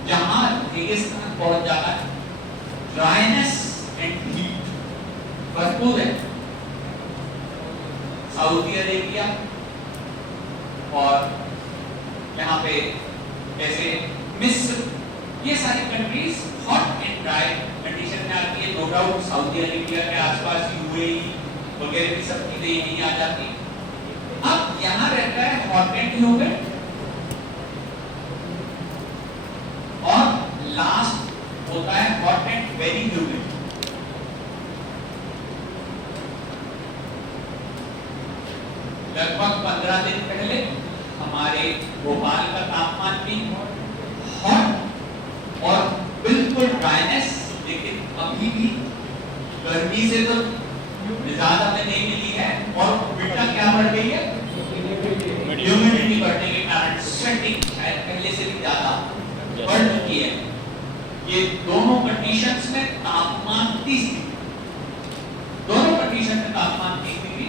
जहां रेगिस्तान बहुत ज्यादा है, ड्राइनेस एंड हीट भरपूर है। सऊदी अरेबिया और यहाँ पे जैसे मिस्र, ये सारी countries hot and dry condition में आती है। नो डाउट सऊदी अरेबिया के आसपास यूएई वगैरह भी सब चीजें यहीं आ जाती। अब यहाँ रहता है हॉट एंड ह्यूमिड, और लास्ट होता है हॉट एंड वेरी ह्यूमिड। लगभग 15 दिन पहले हमारे भोपाल का तापमान भी हॉट और बिल्कुल ड्राइनेस, लेकिन अभी भी गर्मी से तो ज्यादा में नहीं मिली है, और उल्टा क्या बढ़ गई है, ह्यूमिडिटी बढ़ने के कारण स्वेटिंग शायद पहले से भी ज्यादा बढ़ चुकी है। ये दोनों कंडीशंस में तापमान 30 डिग्री, दोनों कंडीशन में तापमान 30 डिग्री,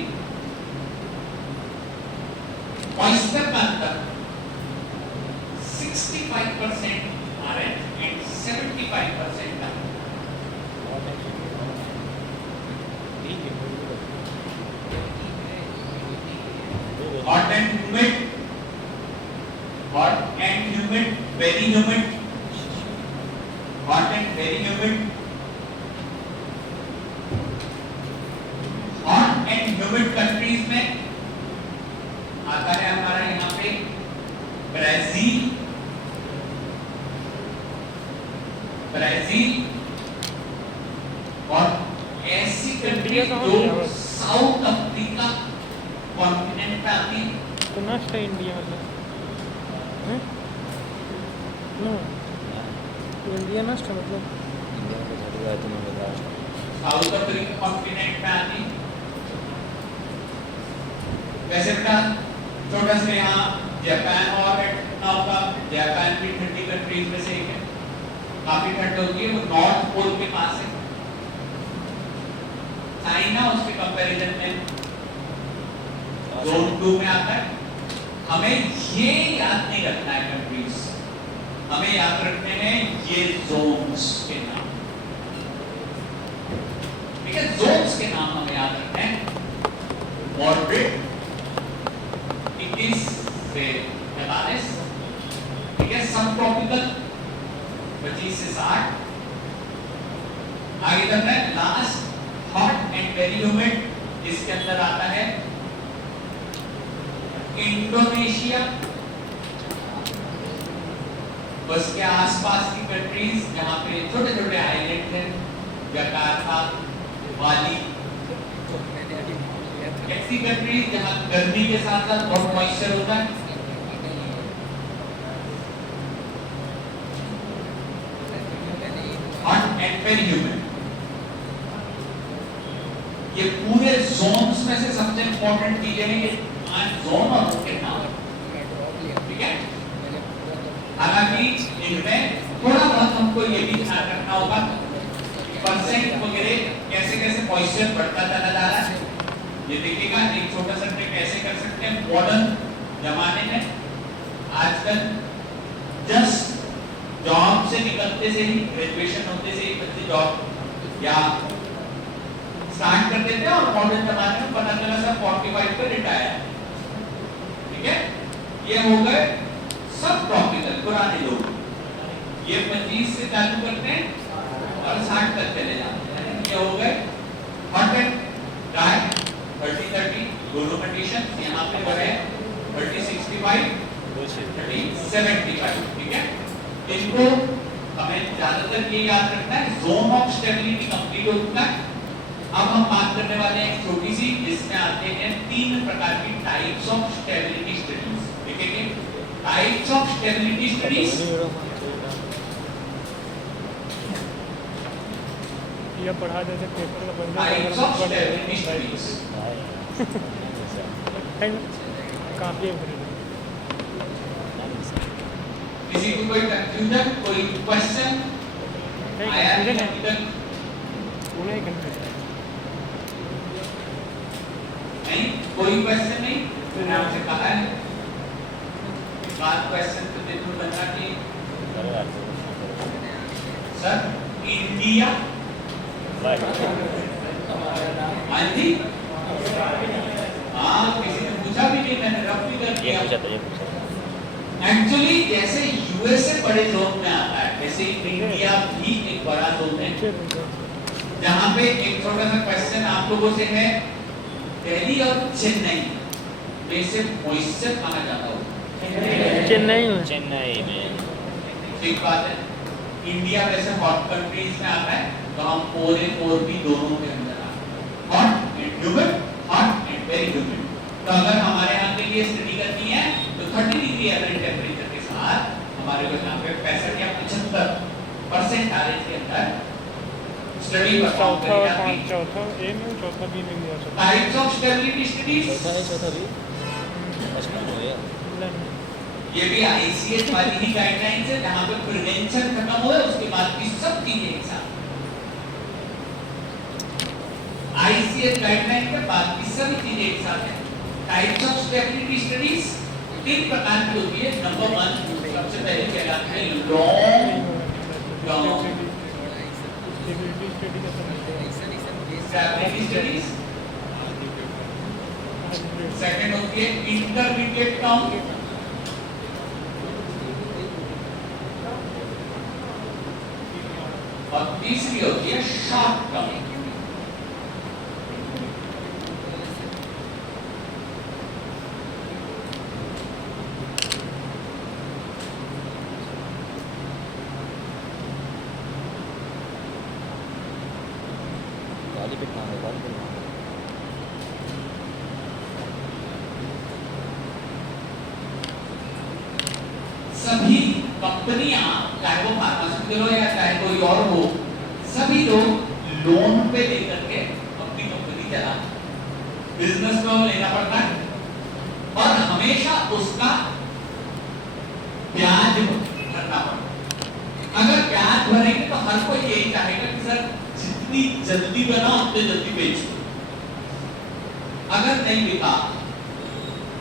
मॉइस्चर का अंतर 65% RF and 75% hot and humid very humid, hot and very humid, hot and humid countries में आता है हमारा यहाँ पे ब्राजील, और ऐसी कंट्री जो साउथ अफ्रीका कॉन्टिनेंट पे आती है। तो नष्ट है इंडिया मतलब हैं? नो इंडिया नष्ट है मतलब इंडिया में झड़ गया तुम्हें बता साउथ अफ्रीका कॉन्टिनेंट पे आती है। वैसे बेटा छोटा सा यहाँ जापान और ना होगा, जापान भी ठंडी कंट्रीज में से एक है, काफी ठंड होती है, वो नॉर्थ पोल के पास है। चाइना उसके कंपैरिजन में जोन 2 में आता है। हमें ये याद नहीं रखना है कंट्रीज, हमें याद रखने हैं ये जोन्स के नाम, ठीक है, जोन्स के नाम हमें याद रखने हैं। मॉडरेट 21 से 45, ठीक है, सब ट्रॉपिकल 25 से 60। आगे चलते हैं last hot and very humid, इसके अंदर आता है इंडोनेशिया, उसके आसपास की कंट्रीज जहां पे छोटे छोटे आइलैंड हैं, जकार्ता, बाली, ऐसी कंट्रीज जहां गर्मी के साथ साथ बहुत मॉइस्चर होता है। हॉट एंड वेरी ह्यूमिड, ये पूरे जोन्स में से सबसे इंपॉर्टेंट चीजें हैं ये 5 जोन और उनके नाम, ठीक है। हालांकि इनमें थोड़ा बहुत हमको ये भी ध्यान रखना होगा परसेंट वगैरह कैसे कैसे मॉइस्चर बढ़ता चला जा रहा है। ये देखिएगा एक छोटा सा ट्रिक कैसे कर सकते हैं। मॉडर्न जमाने में आजकल जस्ट जॉब से निकलते से ही, ग्रेजुएशन होते से ही बच्चे जॉब या स्टार्ट कर देते हैं और मॉडर्न जमाने में पता चला सर 45 पे रिटायर, ठीक है। ये हो गए सब ट्रॉपिकल पुराने लोग, ये 25 से चालू करते हैं और 60 तक चले जाते हैं। ये हो गए हॉट एंड ड्राई 30-30 दोनों कंडीशन यहाँ पे बढ़े 30-65 30-75, ठीक है। इनको हमें ज्यादातर ये याद रखना है, जोन ऑफ स्टेबिलिटी कंप्लीट हो चुका है। अब हम बात करने वाले हैं छोटी सी, जिसमें आते हैं 3 प्रकार की टाइप्स ऑफ स्टेबिलिटी स्टडीज, देखेंगे टाइप्स ऑफ स्टेबिलिटी स्टडीज। ये पढ़ा देते पेपर का बंदा टाइप्स ऑफ स्टेबिलिटी स्टडीज काफी किसी को कोई कंफ्यूजन, कोई क्वेश्चन आया है अभी तक? नहीं, कोई क्वेश्चन नहीं। मैंने आपसे कहा है बात क्वेश्चन तो बिल्कुल बनना चाहिए। सर इंडिया, हाँ जी, हाँ किसी ने पूछा भी नहीं, मैंने रफ भी कर दिया। एक्चुअली जैसे यूएसए बड़े जोन में आता है, वैसे इंडिया भी एक बड़ा जोन है, जहाँ पे एक छोटा सा क्वेश्चन आप लोगों से है, दिल्ली और चेन्नई में से मॉइस्चर कहाँ जाता हो? चेन्नई में। ठीक बात है। इंडिया वैसे हॉट कंट्रीज में आता है, तो हम और भी दोनों के अंदर आते हैं, hot and humid, hot and very humid. तो अगर हमारे यहाँ के लिए स्टडी करनी है तो 30 डिग्री एवरेज टेम्परेचर के साथ हमारे को यहाँ पे 65 या 75% आरएच के अंदर स्टडी परफॉर्म करी जाती है। चौथा ए में, चौथा बी में भी आ सकता टाइप्स ऑफ स्टेबिलिटी स्टडीज, चौथा भी 55 हो गया। है। ये भी आईसीएस वाली ही गाइडलाइंस है, जहाँ पे प्रिवेंशन खत्म हुआ उसके बाद की सब चीजें एक साथ। आईसीएस गाइडलाइन के बाद की सभी चीजें एक साथ है। टाइप्स ऑफ स्टेबिलिटी स्टडीज 3 प्रकार की होती है। नंबर 1 सबसे पहले कहलाती है लॉन्ग टर्म स्टेबिलिटी स्टडी का स्टेबिलिटी स्टडीज। सेकंड होती है इंटरमीडिएट टर्म, और तीसरी होती है शॉर्ट टर्म। गाली पे कहाँ है, गाली पे कहाँ है? सभी कंपनियां, चाहे वो फार्मास्यूटिकल हो या चाहे कोई और हो, सभी लोग लोन पे लेकर के अपनी कंपनी चलाते हैं। बिजनेस लोन लेना पड़ता है और हमेशा उसका ब्याज भरना पड़ता है। अगर ब्याज भरेंगे तो हर कोई यही चाहेगा कि सर जितनी जल्दी बना उतने जल्दी बेच दो। अगर नहीं बिका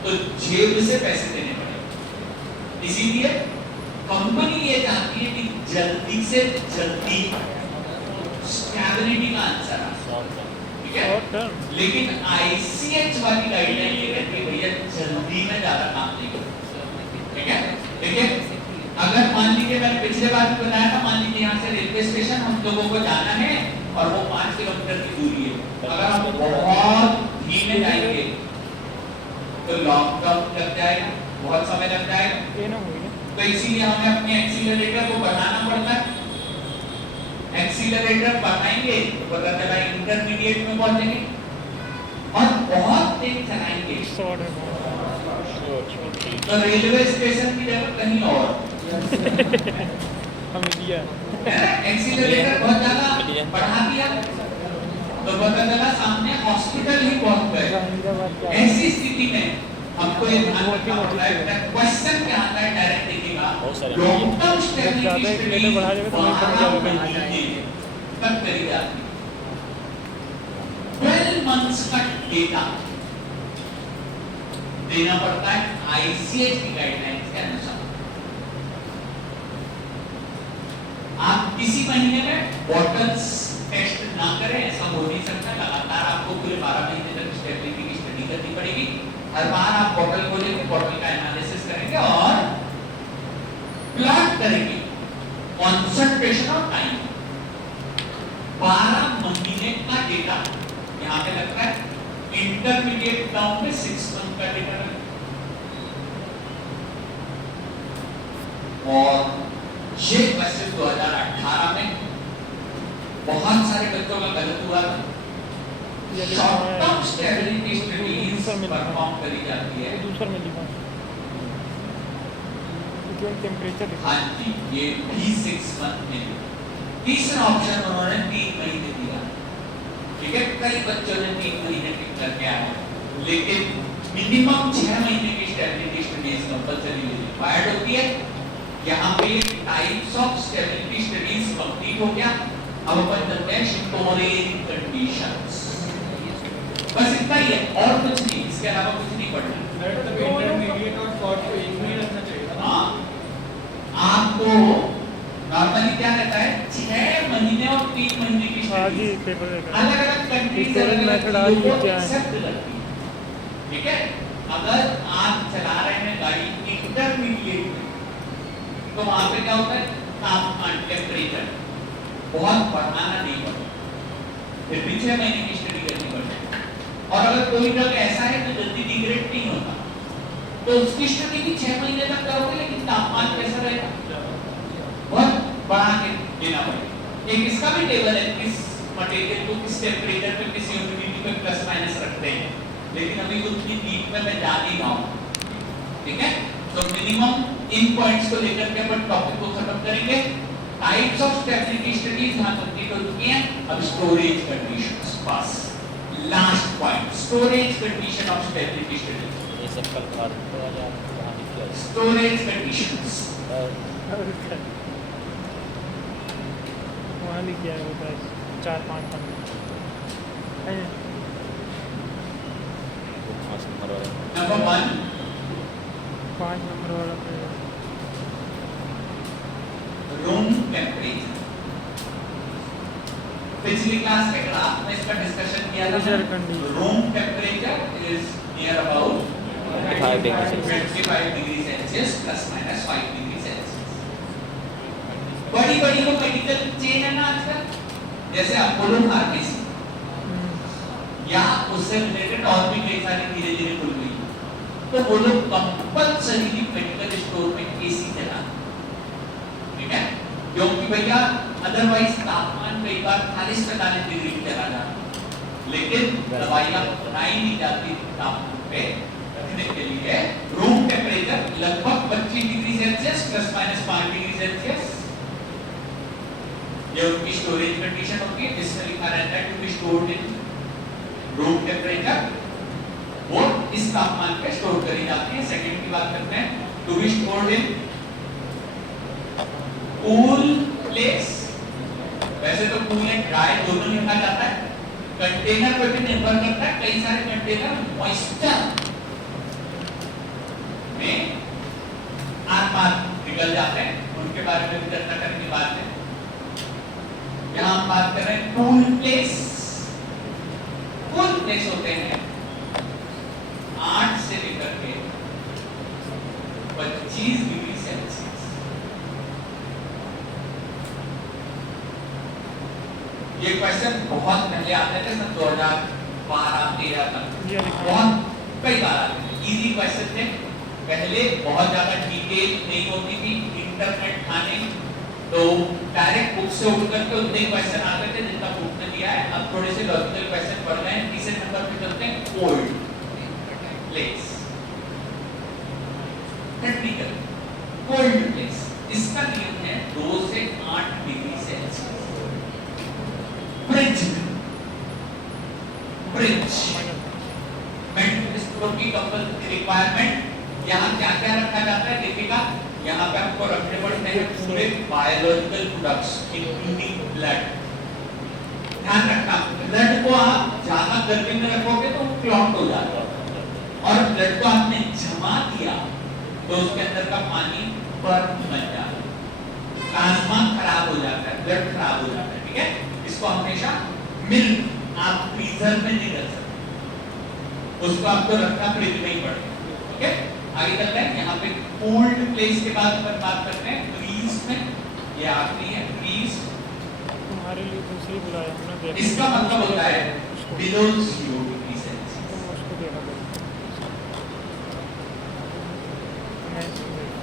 तो जेब से पैसे देने पड़ेंगे। इसीलिए कंपनी ये चाहती है कि जल्दी से जल्दी स्टेबिलिटी का आंसर आ, ठीक है? Short term. लेकिन आईसीएच वाली गाइडलाइन ये कहती है भैया जल्दी में ज्यादा काम नहीं करो, ठीक है? देखिए अगर मान लीजिए मैंने पिछले बार भी बताया था, मान लीजिए यहाँ से रेलवे स्टेशन हम लोगों को जाना है और वो 5 किलोमीटर की दूरी है। अगर हम बहुत धीमे जाएंगे तो लॉन्ग टर्म लग जाएगा, बहुत समय लग जाएगा। ये ना होगी ना। तो इसीलिए हमें अपने एक्सीलरेटर को बढ़ाना पड़ता है। एक्सीलरेटर बढ़ाएंगे तो पता चला इंटरमीडिएट में पहुंचेंगे और बहुत तेज चलाएंगे शॉर्ट है। तो रेलवे स्टेशन की जगह कहीं और। हम लिया एक्सीलरेटर बहुत ज्यादा बढ़ा दिया तो पता चला सामने हॉस्पिटल ही पहुंच गए। ऐसी स्थिति में हमको ये ध्यान रखना पड़ता है, क्वेश्चन क्या आता है डायरेक्ट देखिएगा, लॉन्ग टर्म स्टेबिलिटी स्टडी तक करी जाती है। 12 मंथ्स का डेटा देना पड़ता है आईसीएच की गाइडलाइंस के अनुसार। आप इसी महीने में बॉटल्स टेस्ट ना करें ऐसा हो नहीं सकता। लगातार आपको पूरे 12 महीने तक स्टेबिलिटी की स्टडी करनी पड़ेगी। हर बार आप बॉटल खोलेंगे, बॉटल का एनालिसिस करेंगे और प्लॉट करेंगे कंसंट्रेशन और टाइम। 12 महीने का डेटा यहाँ पे लगता है, इंटरमीडिएट टर्म में 6 मंथ का डेटा लगता है। और ये क्वेश्चन 2018 में बहुत सारे बच्चों का गलत हुआ था। Short term stability studies perform करी जाती है। दूसरा में लिखा टेम्परेचर। हाँ जी, ये भी 6 मंथ में। तीसरा ऑप्शन उन्होंने 3 महीने दिया, ठीक है? कई बच्चों ने 3 महीने टिक करके आया, लेकिन मिनिमम 6 महीने की स्टेबिलिटी स्टडीज कंपलसरी रिक्वायर्ड होती है। यहाँ पे types of stability studies complete हो गया। अब अपन चलते हैं स्टोरेज कंडीशंस। बस इतना ही है और कुछ नहीं, इसके अलावा कुछ नहीं पढ़ना। इंटरमीडिएट और शॉर्ट को एक में रखना चाहिए। हाँ, आपको नॉर्मली क्या रहता है 6 महीने और 3 महीने की जी पेपर अलग-अलग कंट्रीज मेथड आ रही है क्या है, ठीक है? अगर आप चला रहे हैं गाड़ी इंटरमीडिएट में तो वहां पे क्या होता है, तापमान टेम्परेचर बहुत बढ़ाना नहीं पड़ता, फिर भी 6 महीने की स्टडी करनी पड़ती है। और अगर कोई ड्रग ऐसा है जो जल्दी डिग्रेड नहीं होता तो उसकी स्टडी भी 6 महीने तक करोगे, लेकिन तापमान कैसा रहेगा, बहुत बढ़ा के देना पड़ेगा। एक इसका भी टेबल है, किस मटेरियल को किस टेम्परेचर पे किस ह्यूमिडिटी पे प्लस माइनस रखते हैं, लेकिन अभी उतनी डीप में मैं जा नहीं रहा हूं, ठीक है? तो मिनिमम इन पॉइंट्स को लेकर के अपन टॉपिक को खत्म करेंगे। टाइप्स ऑफ स्टेबिलिटी स्टडीज यहां कंप्लीट हो चुकी हैं। अब स्टोरेज कंडीशंस, बस last point, storage condition of stability studies. ये सब कल भारत को आज आप वहाँ लिख के स्टोरेज कंडीशंस वहाँ लिख गया है वो 4-5 पन्ने। 5 नंबर वाला। नंबर 1 5 नंबर वाला रूम टेम्परेचर। पिछली क्लास के ग्राफ में इसका डिस्कशन किया था। Room temperature is near about 25 degree Celsius 25 degree Celsius plus minus 5 degree Celsius. बड़ी बड़ी वो मेडिकल चेन है ना जैसे अपोलो फार्मेसी या उससे रिलेटेड और भी कई सारी धीरे धीरे खुल गई, तो वो लोग कंपल्सरी मेडिकल स्टोर में एसी चला, ठीक है, क्योंकि भैया अदरवाइज तापमान कई बार 40-45 डिग्री चला जाता, लेकिन दवाइयां बनाई नहीं जाती तापमान पे रखने के लिए। रूम टेम्परेचर लगभग 25 डिग्री सेल्सियस ±5 डिग्री सेल्सियस, ये उनकी स्टोरेज कंडीशन होती है, जिसमें लिखा रहता है to be stored in room temperature, वो इस तापमान पे स्टोर करी जाती है। सेकंड की बात करते हैं, to be stored in cool place, वैसे तो कूल एंड ड्राई दोनों लिखा जाता है, कंटेनर पे भी निर्भर करता है, कई सारे कंटेनर मॉइस्चर में आर-पार निकल जाते हैं, उनके बारे में भी चर्चा करने की बात है। यहां हम बात कर रहे हैं कूल प्लेस। कूल प्लेस होते हैं 8 से लेकर के 25 डिग्री सेल्सियस। ये क्वेश्चन बहुत पहले आते थे, सन 2012-13 तक बहुत कई बार आते थे, इजी क्वेश्चन थे। पहले बहुत ज्यादा डिटेल नहीं होती थी, इंटरनेट था नहीं, तो डायरेक्ट बुक से उठ करके उतने क्वेश्चन आते थे जिनका बुक ने दिया है। अब थोड़े से लॉजिकल क्वेश्चन पढ़ रहे हैं। तीसरे नंबर पे चलते हैं, cold place, technical cold place, इसका नियम है 2 से 8 degree Celsius. Fridge, fridge medical store की कंपल्सरी रिक्वायरमेंट। यहाँ क्या क्या रखा जाता है देखिएगा, यहाँ पे आपको रखने पड़ते हैं पूरे बायोलॉजिकल प्रोडक्ट्स इंक्लूडिंग ब्लड। ध्यान रखना, ब्लड को आप ज्यादा गर्मी में रखोगे तो क्लॉट हो जाएगा, और ब्लड को आपने जमा दिया तो उसके अंदर का पानी बर्फ बन जाता है, प्लाज्मा खराब हो जाता है, ब्लड खराब हो जाता है, ठीक है। इसको हमेशा मिल्क आप फ्रीजर में नहीं रख सकते, उसको आपको रखना फ्रिज में ही पड़ेगा, ठीक है। आगे चलते हैं, यहाँ पे कोल्ड प्लेस के बाद पर बात करते हैं फ्रीज में, ये आखिरी है फ्रीज। तुम्हारे लिए दूसरी बुलाया हमने, देखा इसका मतलब होता है बिलो 0 डिग्री सेल्सियस। तुम उसको देखा करो, मैं इसको देखा,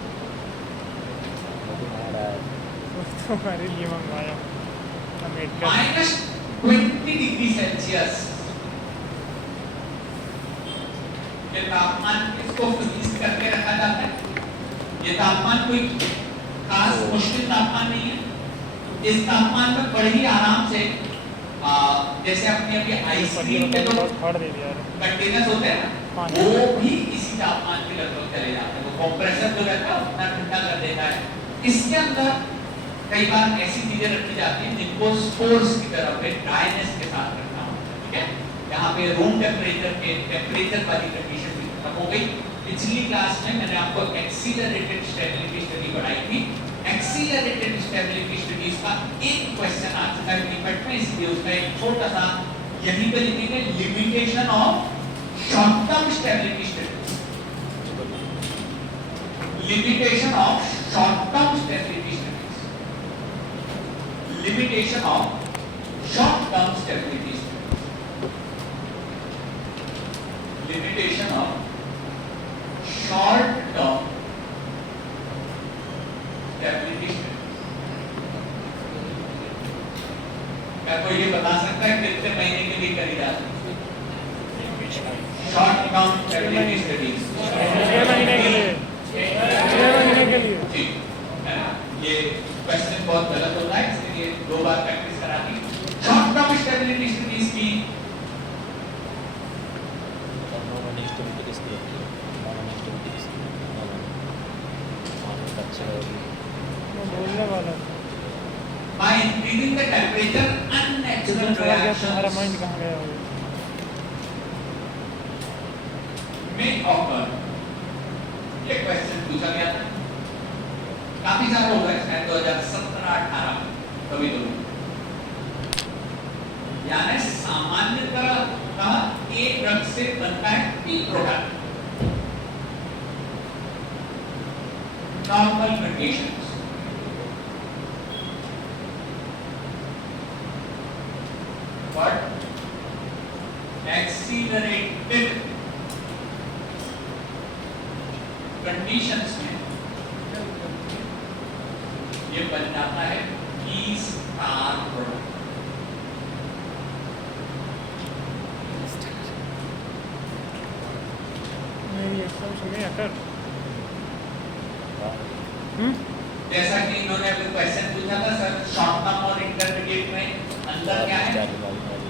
तुम्हारे लिए मंगवाया अमेरिका। -20 डिग्री सेल्सियस ये तापमान, इसको फ्रीज करके रखा जाता है। ये तापमान कोई खास मुश्किल तापमान नहीं है। इस तापमान में बड़े ही आराम से जैसे अपनी अभी आइसक्रीम के जो कंटेनर्स होते हैं ना, वो भी इसी तापमान के लगभग चले जाते हैं। वो कंप्रेसर जो रहता है उतना ठंडा कर देता है। इसके अंदर कई बार ऐसी चीजें रखी जाती हैं जिनको स्पोर्स की तरह पे ड्राइनेस के साथ रखना होता है, ठीक है। यहाँ पे रूम टेम्परेचर के टेम्परेचर वाली कंडीशन भी खत्म हो गई। पिछली क्लास में मैंने आपको एक्सीलरेटेड स्टेबिलिटी स्टडी पढ़ाई थी। एक्सीलरेटेड स्टेबिलिटी स्टडीज का एक क्वेश्चन आ चुका है टीपेट में, इसलिए उसका एक छोटा सा यहीं पे लिखेंगे, limitation of short term stability studies, limitation of short term stability studies, limitation of short term stability studies, limitation of short term stability studies. क्या कोई ये बता सकता है कितने महीने के लिए करी जाती है शॉर्ट टर्म स्टेबिलिटी स्टडीज? 6 महीने के लिए, 6 महीने के लिए, ठीक है ना। ये क्वेश्चन बहुत गलत होता है, इसलिए 2 बार प्रैक्टिस करानी। शॉर्ट टर्म स्टेबिलिटी स्टडीज की बोलने वाला by increasing the temperature unnatural तुम्हारा reactions माइंड कहाँ गया होगा? may occur। ये क्वेश्चन पूछा गया था, काफी साल हो गए, शायद 2017-18 कभी तो, यानी सामान्यतः एक ड्रग से बनता है P product. Normal conditions accelerated conditions में ये बन जाता है ई स्टार प्रोडक्ट। मेरी एकदम सुनिए अकर जैसा कि इन्होंने अभी क्वेश्चन पूछा था सर, शॉर्ट टर्म और इंटरमीडिएट में अंतर क्या है?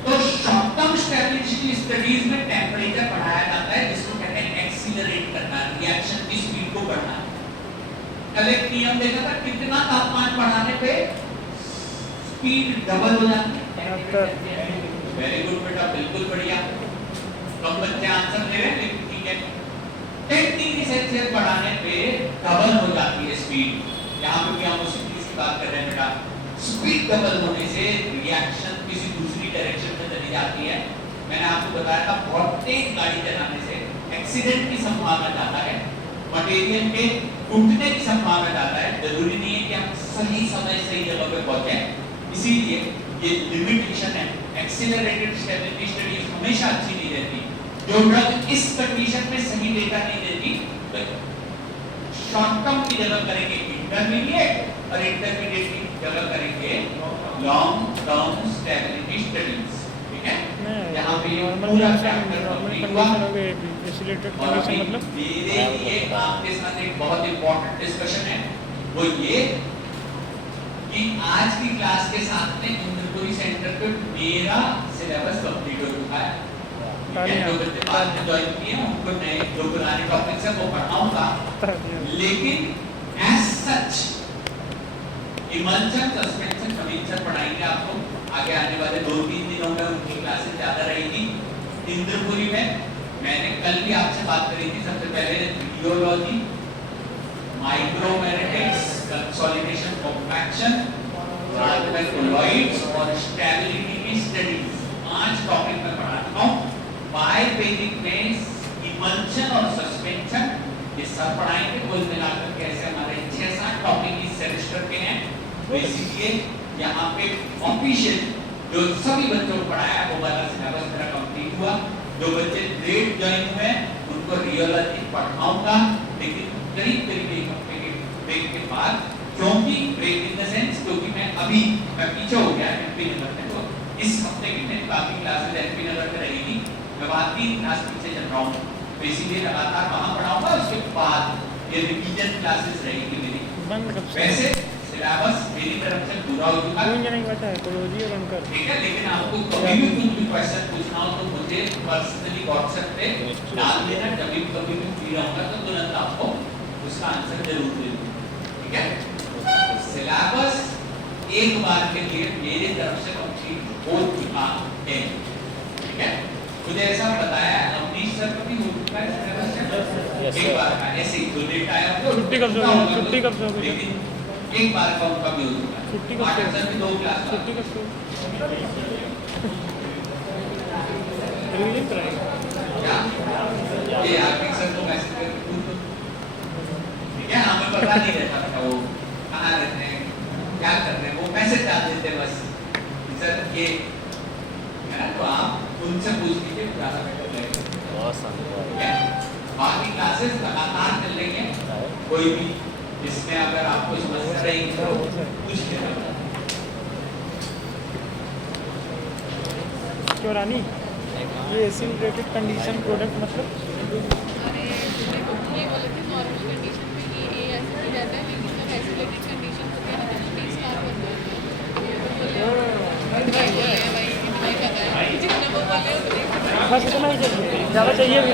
तो शॉर्ट टर्म स्टेबिलिटी स्टडीज में टेम्परेचर बढ़ाया जाता है, जिसको कहते हैं एक्सीलरेट करना, रिएक्शन की स्पीड को बढ़ाना। कल एक नियम देखा था, कितना तापमान बढ़ाने पे स्पीड डबल हो जाती है? वेरी गुड बेटा, बिल्कुल बढ़िया। कम बच्चे आंसर दे रहे हैं, लेकिन ठीक है। 10 डिग्री सेल्सियस बढ़ाने पे डबल हो जाती है स्पीड। यहाँ पे भी हम उसी चीज की बात कर रहे हैं बेटा। स्पीड डबल होने से रिएक्शन किसी दूसरी डायरेक्शन में चली जाती है। मैंने आपको बताया था, बहुत तेज गाड़ी चलाने से एक्सीडेंट की संभावना ज्यादा है, मटेरियल के टूटने की संभावना ज्यादा है। जरूरी नहीं है कि हम सही समय सही जगह पे पहुंचे, इसीलिए ये लिमिटेशन है। एक्सीलरेटेड स्टेबिलिटी स्टडीज हमेशा अच्छी नहीं रहती। जो ड्रग इस कंडीशन में सही डेटा नहीं देती, तो शॉर्ट टर्म की जगह करेंगे इंटरमीडिएट और इंटरमीडिएट की जगह करेंगे लॉन्ग टर्म स्टेबिलिटी स्टडीज। ठीक है, यहाँ पे ये पूरा चैप्टर कंप्लीट हुआ। एक्सीलरेटेड और कंडीशन मतलब मेरे लिए आपके साथ एक बहुत इंपॉर्टेंट डिस्कशन है, वो ये कि आज की क्लास के साथ में इंद्रपुरी सेंटर पे मेरा सिलेबस कंप्लीट हो चुका है। जो बच्चे बाद में ज्वाइन किए हैं उनको नए जो पुराने टॉपिक्स है वो पढ़ाऊंगा, लेकिन as such emulsion, suspension, commission पढ़ाएंगे आपको। आगे आने वाले 2-3 दिनों में उनकी क्लासेस ज्यादा रहेगी। इंद्रपुरी में मैंने कल भी आपसे बात करी थी, सबसे पहले रियोलॉजी, माइक्रोमैग्नेटिक्स, कंसोलिडेशन, कॉम्पैक्शन, बाद में कोलॉइड्स और स्टेबिलिटी की स्टडीज। 5 टॉपिक मैं पढ़ा चुका हूं। बाय बेसिक में इमल्शन और सस्पेंशन ये सब पढ़ाएंगे। कुल मिलाकर के ऐसे हमारे 6-7 टॉपिक इस सेमेस्टर के हैं। बेसिकली यहाँ पे ऑफिशियल जो सभी बच्चों को पढ़ाया वो वाला सिलेबस मेरा कंप्लीट हुआ। जो बच्चे लेट ज्वाइन हुए उनको रियोलॉजी पढ़ाऊंगा, लेकिन करीब एक हफ्ते के ब्रेक के बाद, क्योंकि ब्रेक इन द सेंस क्योंकि मैं पीछे हो गया एमपी नगर में, तो इस हफ्ते की मेरी बाकी क्लासेस एमपी नगर में रहेगी। मैं वहाँ 3 क्लास पीछे चल रहा हूँ, तो इसीलिए लगातार वहाँ पढ़ाऊंगा। उसके बाद ये रिवीजन क्लासेस रहेगी मेरी। वैसे सिलेबस मेरी तरफ से पूरा हो चुका है, ठीक है। लेकिन आपको कभी भी कुछ भी क्वेश्चन पूछना हो तो मुझे पर्सनली व्हाट्सएप पे डाल देना। कभी भी फ्री रहूंगा तो तुरंत आपको उसका आंसर जरूर दे दूंगा, ठीक है। सिलेबस एक बार के लिए मेरी तरफ से कंप्लीट हो चुका है, ठीक है। मुझे ऐसा बताया अवनीश सर को भी हो चुका है सिलेबस एक बार का, ऐसे ही जो डेट आया छुट्टी कब से होगी? लेकिन एक बार का उनका भी हो चुका है। छुट्टी कब से? सर भी 2 क्लास छुट्टी कब से? रिवीजन कराएंगे क्या ये आर्थिक सर को मैसेज करके पूछ लो, ठीक है। हमें पता नहीं रहता था वो कहाँ रहते हैं, क्या कर रहे हैं, वो मैसेज डाल देते बस सर ये है ना। तो आप उनसे पूछ लीजिए, ज़्यादा बेटर रहेगा। बहुत शानदार ठीक है, बाकी क्लासेस लगातार चल रही हैं। कोई भी इसमें अगर आपको समस्या रहेगी तो पूछ लेना। क्यों रानी, ये एक्सीलरेटेड कंडीशन प्रोडक्ट मतलब? अरे ये बोले थे नॉर्मल कंडीशन में ये ऐसे ही रहता है, लेकिन जब एक्सीलरेटेड कंडीशन होती है ना तो टी स्टार बन जाता है। भाई जितने वो बोले बस इतना ही चाहिए, ज़्यादा चाहिए भी